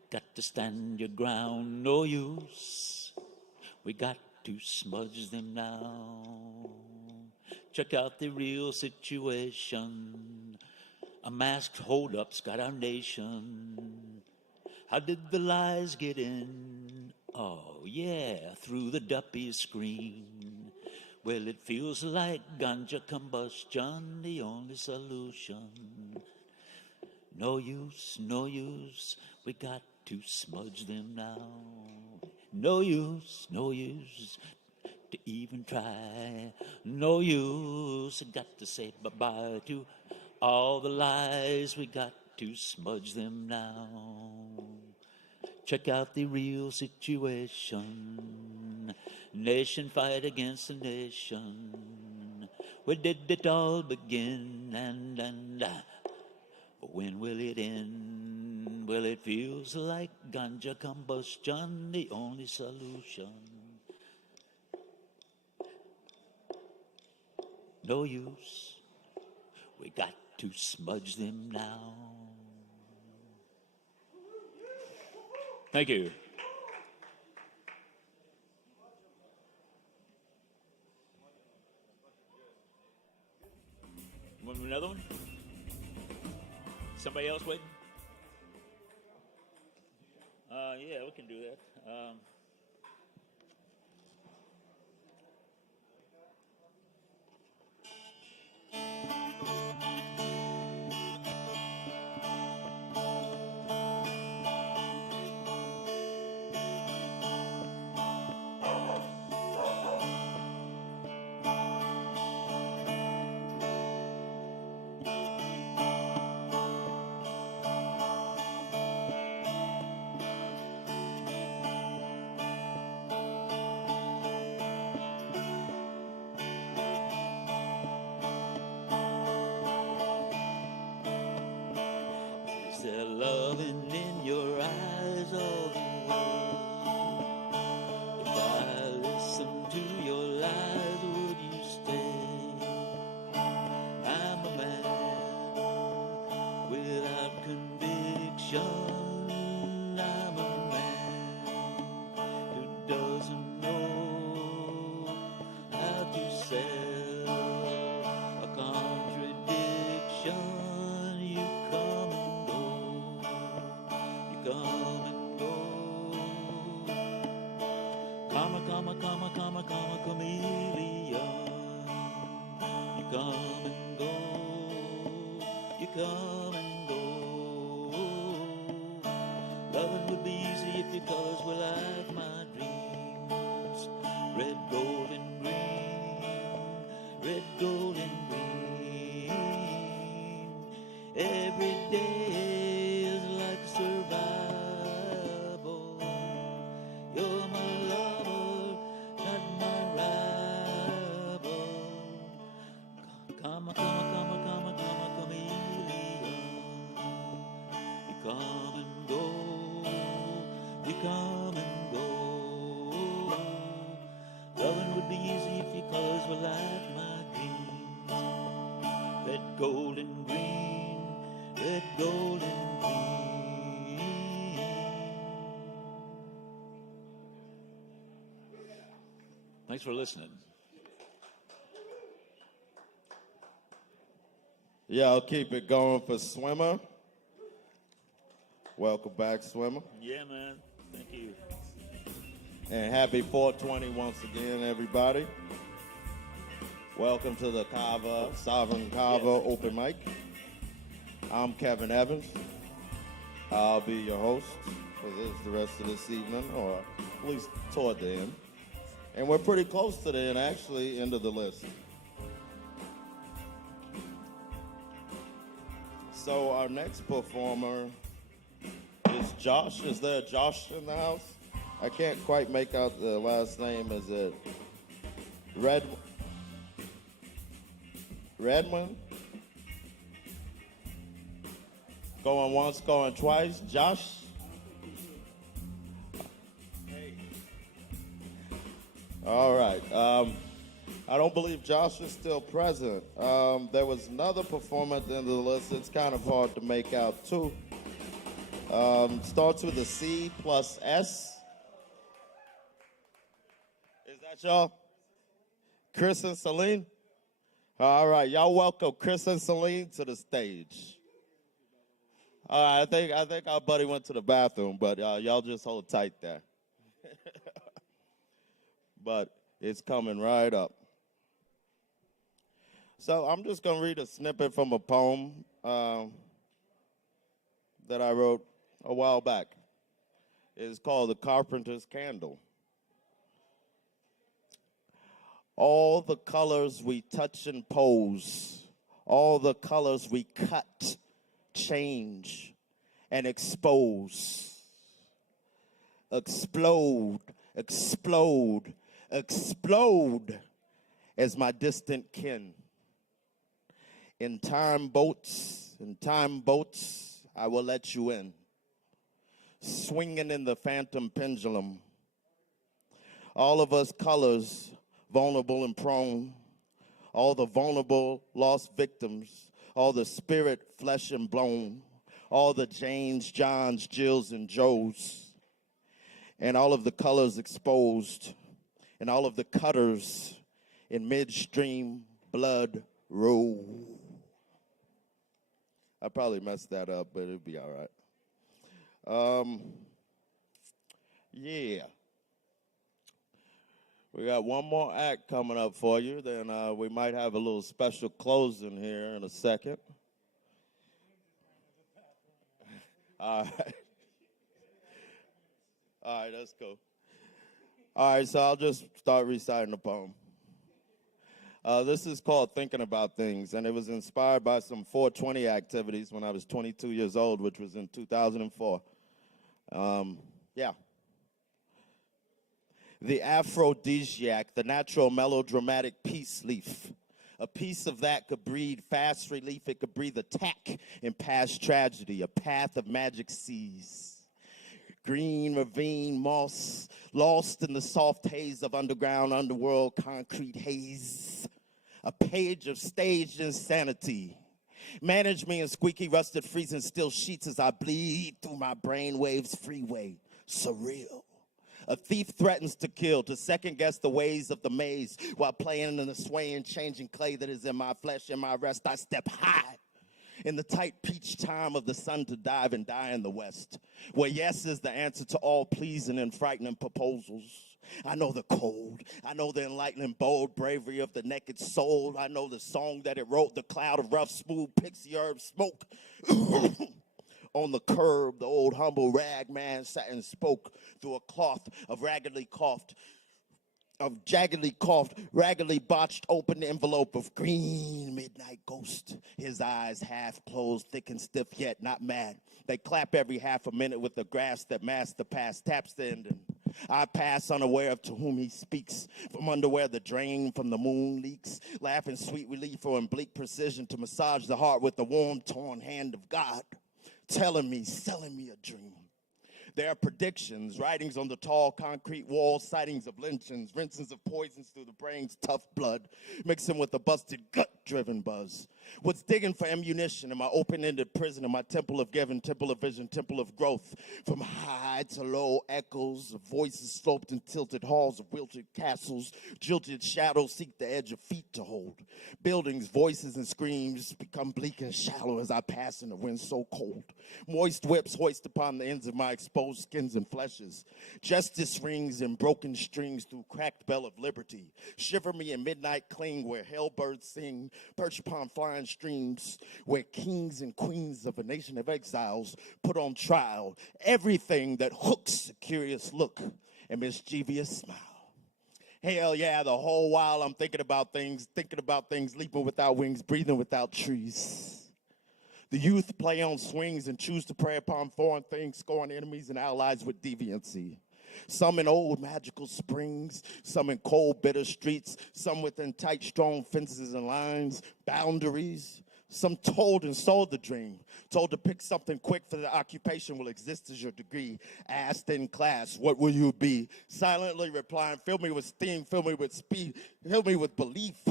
got to stand your ground. No use, we got to smudge them now. Check out the real situation. A masked holdup's got our nation. How did the lies get in? Oh, yeah, through the duppy screen. Well, it feels like ganja combustion, the only solution. No use, we got to smudge them now. No use to even try. No use, got to say bye-bye to all the lies. We got to smudge them now. Check out the real situation. Nation fight against a nation. Where did it all begin? And when will it end? Well, it feels like ganja combustion, the only solution. No use, we got to smudge them now. Thank you. Want another one? Somebody else waiting? Yeah, we can do that. Is there loving in your eyes all the way? If I listen to your lies, would you stay? I'm a man without conviction. I'm a man who doesn't know how to sell a contradiction. You come and go. You come and go. Comma, comma, comma, comma, comma, chameleon. You come and go. You come and go. Loving would be easy if your colors were like my dreams. Red, gold, and green. Red, gold, and green. Every day is like survival. You're my lover, not my rival. Comma, comma, comma, comma, comma, chameleon. You come and go. You come and go. Loving would be easy if your colors were like my dreams. Red, gold, and green. Red, gold, and green. Thanks for listening. Yeah, I'll keep it going for Swimmer. Welcome back, Swimmer. Yeah, man. Thank you. And happy 420 once again, everybody. Welcome to the Kava, Sovereign Kava open mic. I'm Kevin Evans. I'll be your host for the rest of this evening, or at least toward the end. And we're pretty close to the end, actually, end of the list. So our next performer is Josh. Is there a Josh in the house? I can't quite make out the last name. Is it Redmond? Going once, going twice. Josh? All right. I don't believe Josh is still present. There was another performer at the end of the list. It's kind of hard to make out, too. Starts with a C plus S. Is that y'all? Chris and Celine? All right, y'all welcome Chris and Celine to the stage. All right, I think our buddy went to the bathroom, but y'all just hold tight there. But it's coming right up. So I'm just going to read a snippet from a poem that I wrote a while back. It's called The Carpenter's Candle. All the colors we touch and pose, all the colors we cut, change, and expose. Explode, explode, explode as my distant kin. In time boats, I will let you in. Swinging in the phantom pendulum. All of us colors, vulnerable and prone. All the vulnerable lost victims. All the spirit, flesh and bone. All the Janes, Johns, Jills, and Joes. And all of the colors exposed. And all of the cutters in midstream blood row. I probably messed that up, but it'll be all right. Yeah. We got one more act coming up for you. Then we might have a little special closing here in a second. All right. All right, that's cool. All right, so I'll just start reciting the poem. This is called Thinking About Things, and it was inspired by some 420 activities when I was 22 years old, which was in 2004. Yeah. The aphrodisiac, the natural melodramatic peace leaf. A piece of that could breed fast relief. It could breathe attack in past tragedy, a path of magic seas. Green ravine moss, lost in the soft haze of underground, underworld, concrete haze. A page of staged insanity. Manage me in squeaky, rusted, freezing still sheets as I bleed through my brainwaves freeway. Surreal. A thief threatens to kill, to second-guess the ways of the maze, while playing in the swaying, changing clay that is in my flesh. In my rest, I step high in the tight peach time of the sun to dive and die in the west, where yes is the answer to all pleasing and frightening proposals. I know the cold. I know the enlightening, bold bravery of the naked soul. I know the song that it wrote, the cloud of rough, smooth pixie herb smoke. On the curb, the old humble rag man sat and spoke through a cloth of jaggedly coughed, raggedly botched open envelope of green midnight ghost. His eyes half closed, thick and stiff, yet not mad. They clap every half a minute with the grass that masks the past, taps the ending. I pass unaware of to whom he speaks, from underwear the drain from the moon leaks, laughing sweet relief or in bleak precision to massage the heart with the warm, torn hand of God. Telling me, selling me a dream. There are predictions, writings on the tall concrete walls, sightings of lynchings, rinsings of poisons through the brain's tough blood, mixing with the busted gut-driven buzz. What's digging for ammunition in my open-ended prison, in my temple of giving, temple of vision, temple of growth. From high to low echoes of voices sloped and tilted halls of wilted castles, jilted shadows seek the edge of feet to hold. Buildings, voices, and screams become bleak and shallow as I pass in the wind so cold. Moist whips hoist upon the ends of my exposed skins and fleshes. Justice rings and broken strings through cracked bell of liberty. Shiver me in midnight cling where hellbirds sing, perch upon flying streams, where kings and queens of a nation of exiles put on trial everything that hooks a curious look and mischievous smile. Hell yeah, the whole while I'm thinking about things, leaping without wings, breathing without trees. The youth play on swings and choose to prey upon foreign things, scoring enemies and allies with deviancy. Some in old magical springs, some in cold, bitter streets, some within tight, strong fences and lines, boundaries. Some told and sold the dream, told to pick something quick for the occupation will exist as your degree. Asked in class, what will you be? Silently replying, fill me with steam, fill me with speed, fill me with belief.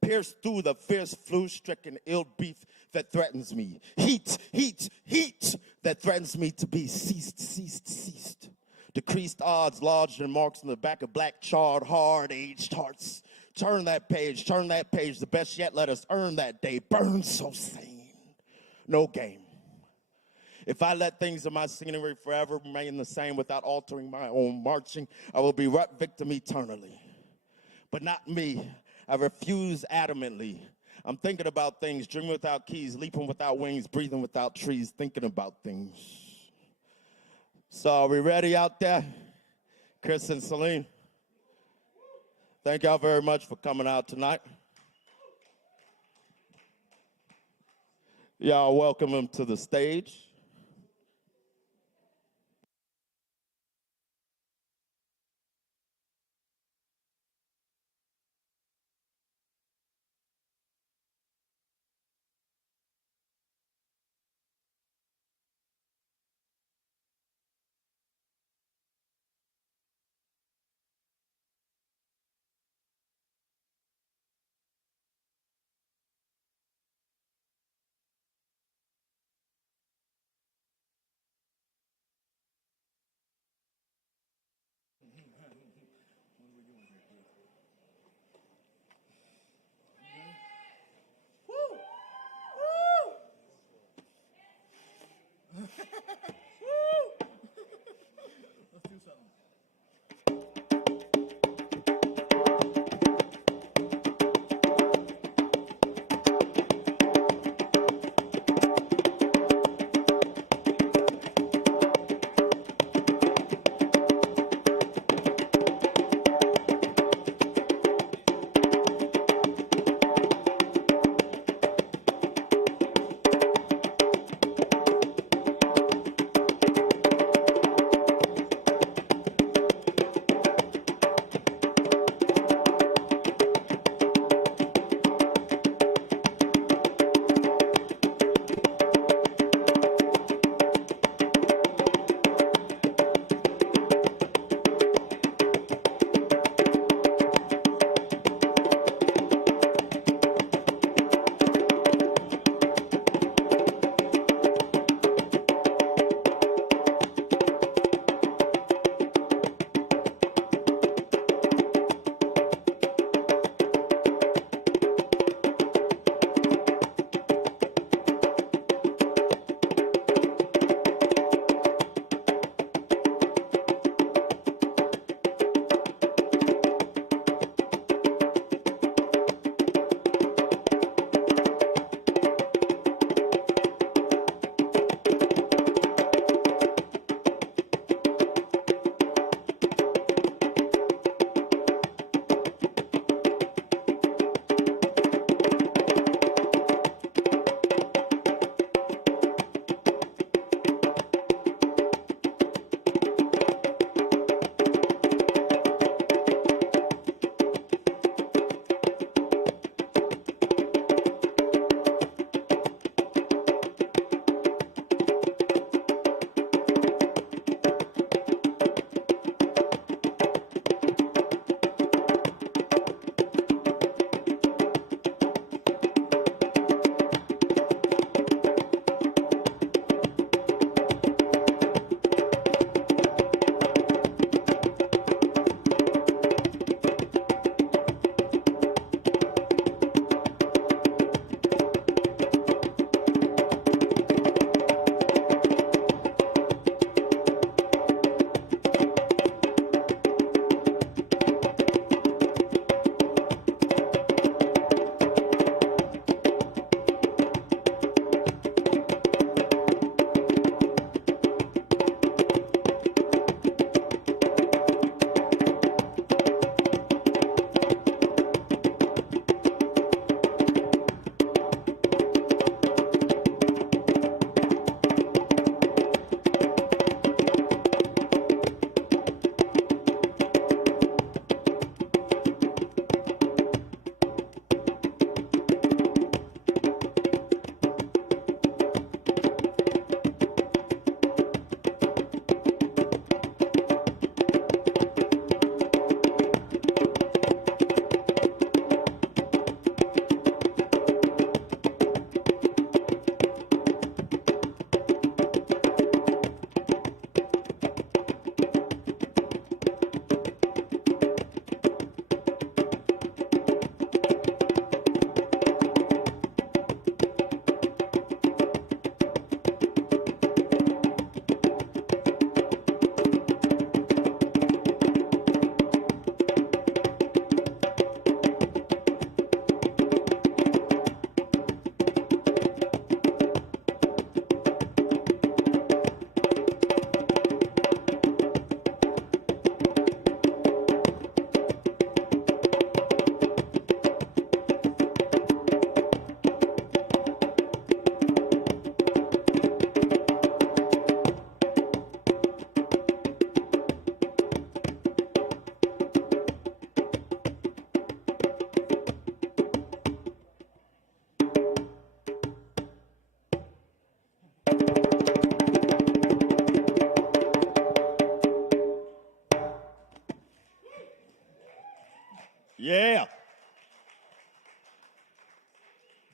Pierce through the fierce flu-stricken ill beef that threatens me. Heat, heat, heat that threatens me to be ceased, ceased, ceased. Decreased odds lodged in marks in the back of black, charred, hard-aged hearts. Turn that page, the best yet, let us earn that day. Burn so sane, no game. If I let things in my scenery forever remain the same without altering my own marching, I will be rut victim eternally. But not me. I refuse adamantly. I'm thinking about things, dreaming without keys, leaping without wings, breathing without trees, thinking about things. So are we ready out there? Chris and Celine, thank y'all very much for coming out tonight. Y'all welcome him to the stage.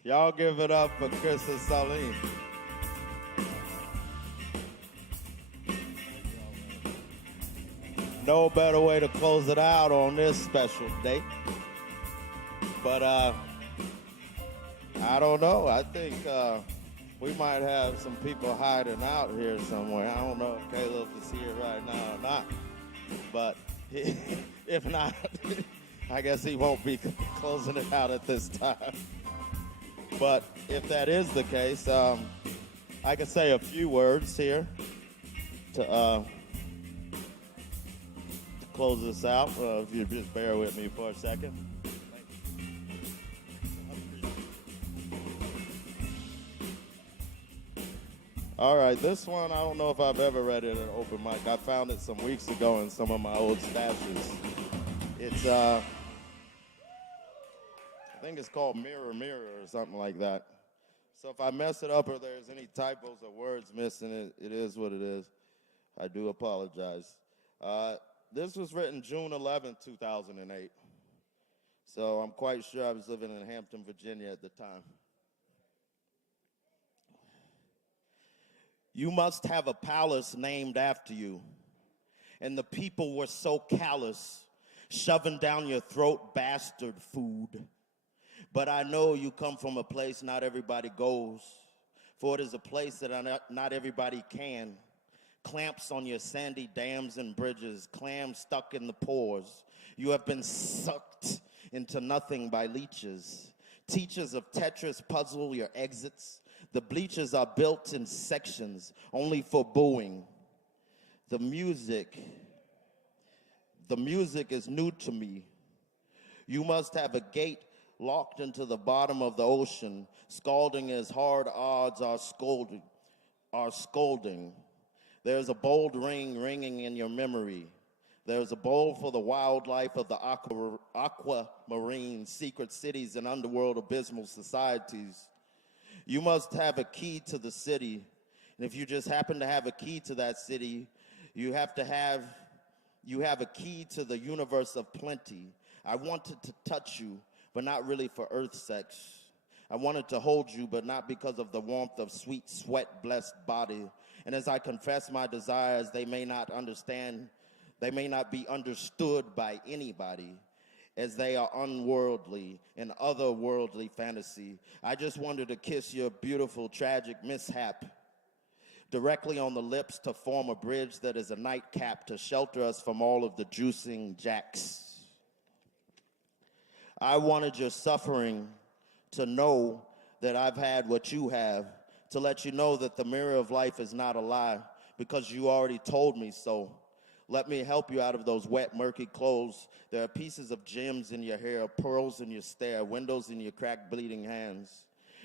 Y'all give it up for Chris and Salim. No better way to close it out on this special day. But I don't know. I think we might have some people hiding out here somewhere. I don't know if Caleb is here right now or not. But if not, I guess he won't be closing it out at this time. But if that is the case, I can say a few words here to close this out. If you just bear with me for a second. All right, this one, I don't know if I've ever read it at an open mic. I found it some weeks ago in some of my old stashes. It's, I think it's called Mirror, Mirror or something like that. So if I mess it up or there's any typos or words missing, it is what it is. I do apologize. This was written June 11, 2008. So I'm quite sure I was living in Hampton, Virginia at the time. You must have a palace named after you. And the people were so callous, shoving down your throat bastard food. But I know you come from a place not everybody goes, for it is a place that not everybody can. Clamps on your sandy dams and bridges, clams stuck in the pores. You have been sucked into nothing by leeches. Teachers of Tetris puzzle your exits. The bleachers are built in sections, only for booing. The music is new to me. You must have a gate locked into the bottom of the ocean, scalding as hard odds are scolding. There's a bold ring ringing in your memory. There's a bowl for the wildlife of the aquamarine, secret cities and underworld abysmal societies. You must have a key to the city. And if you just happen to have a key to that city, you have a key to the universe of plenty. I wanted to touch you, but not really for earth sex. I wanted to hold you, but not because of the warmth of sweet sweat blessed body. And as I confess my desires, they may not be understood by anybody, as they are unworldly and otherworldly fantasy. I just wanted to kiss your beautiful, tragic mishap directly on the lips to form a bridge that is a nightcap to shelter us from all of the juicing jacks. I wanted your suffering to know that I've had what you have, to let you know that the mirror of life is not a lie, because you already told me so. Let me help you out of those wet, murky clothes. There are pieces of gems in your hair, pearls in your stare, windows in your cracked, bleeding hands.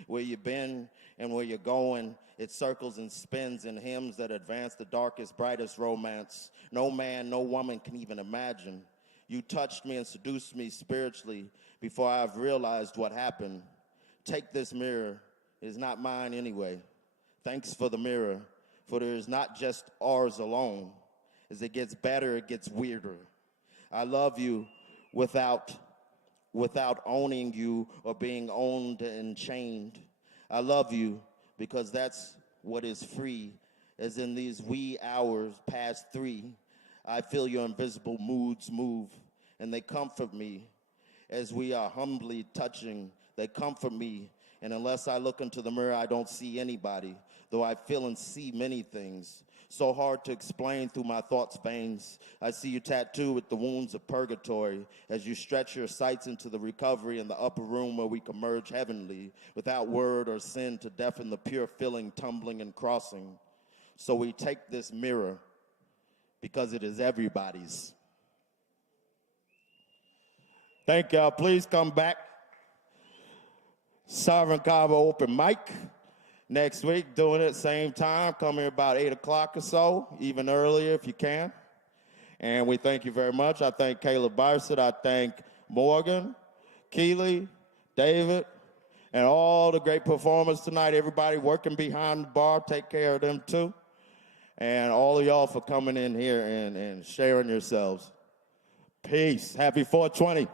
Where you've been and where you're going, it circles and spins in hymns that advance the darkest, brightest romance. No man, no woman can even imagine. You touched me and seduced me spiritually before I've realized what happened. Take this mirror. It is not mine anyway. Thanks for the mirror, for there is not just ours alone. As it gets better, it gets weirder. I love you without owning you or being owned and chained. I love you because that's what is free. As in these wee hours past 3, I feel your invisible moods move, and they comfort me. As we are humbly touching, they comfort me. And unless I look into the mirror, I don't see anybody, though I feel and see many things. So hard to explain through my thoughts' veins. I see you tattooed with the wounds of purgatory as you stretch your sights into the recovery in the upper room where we can merge heavenly without word or sin to deafen the pure feeling tumbling and crossing. So we take this mirror because it is everybody's. Thank y'all. Please come back. Sovereign Kava open mic. Next week, doing it same time. Come here about 8 o'clock or so, even earlier if you can. And we thank you very much. I thank Caleb Beissert. I thank Morgan, Keeley, David, and all the great performers tonight. Everybody working behind the bar, take care of them too. And all of y'all for coming in here and sharing yourselves. Peace. Happy 420.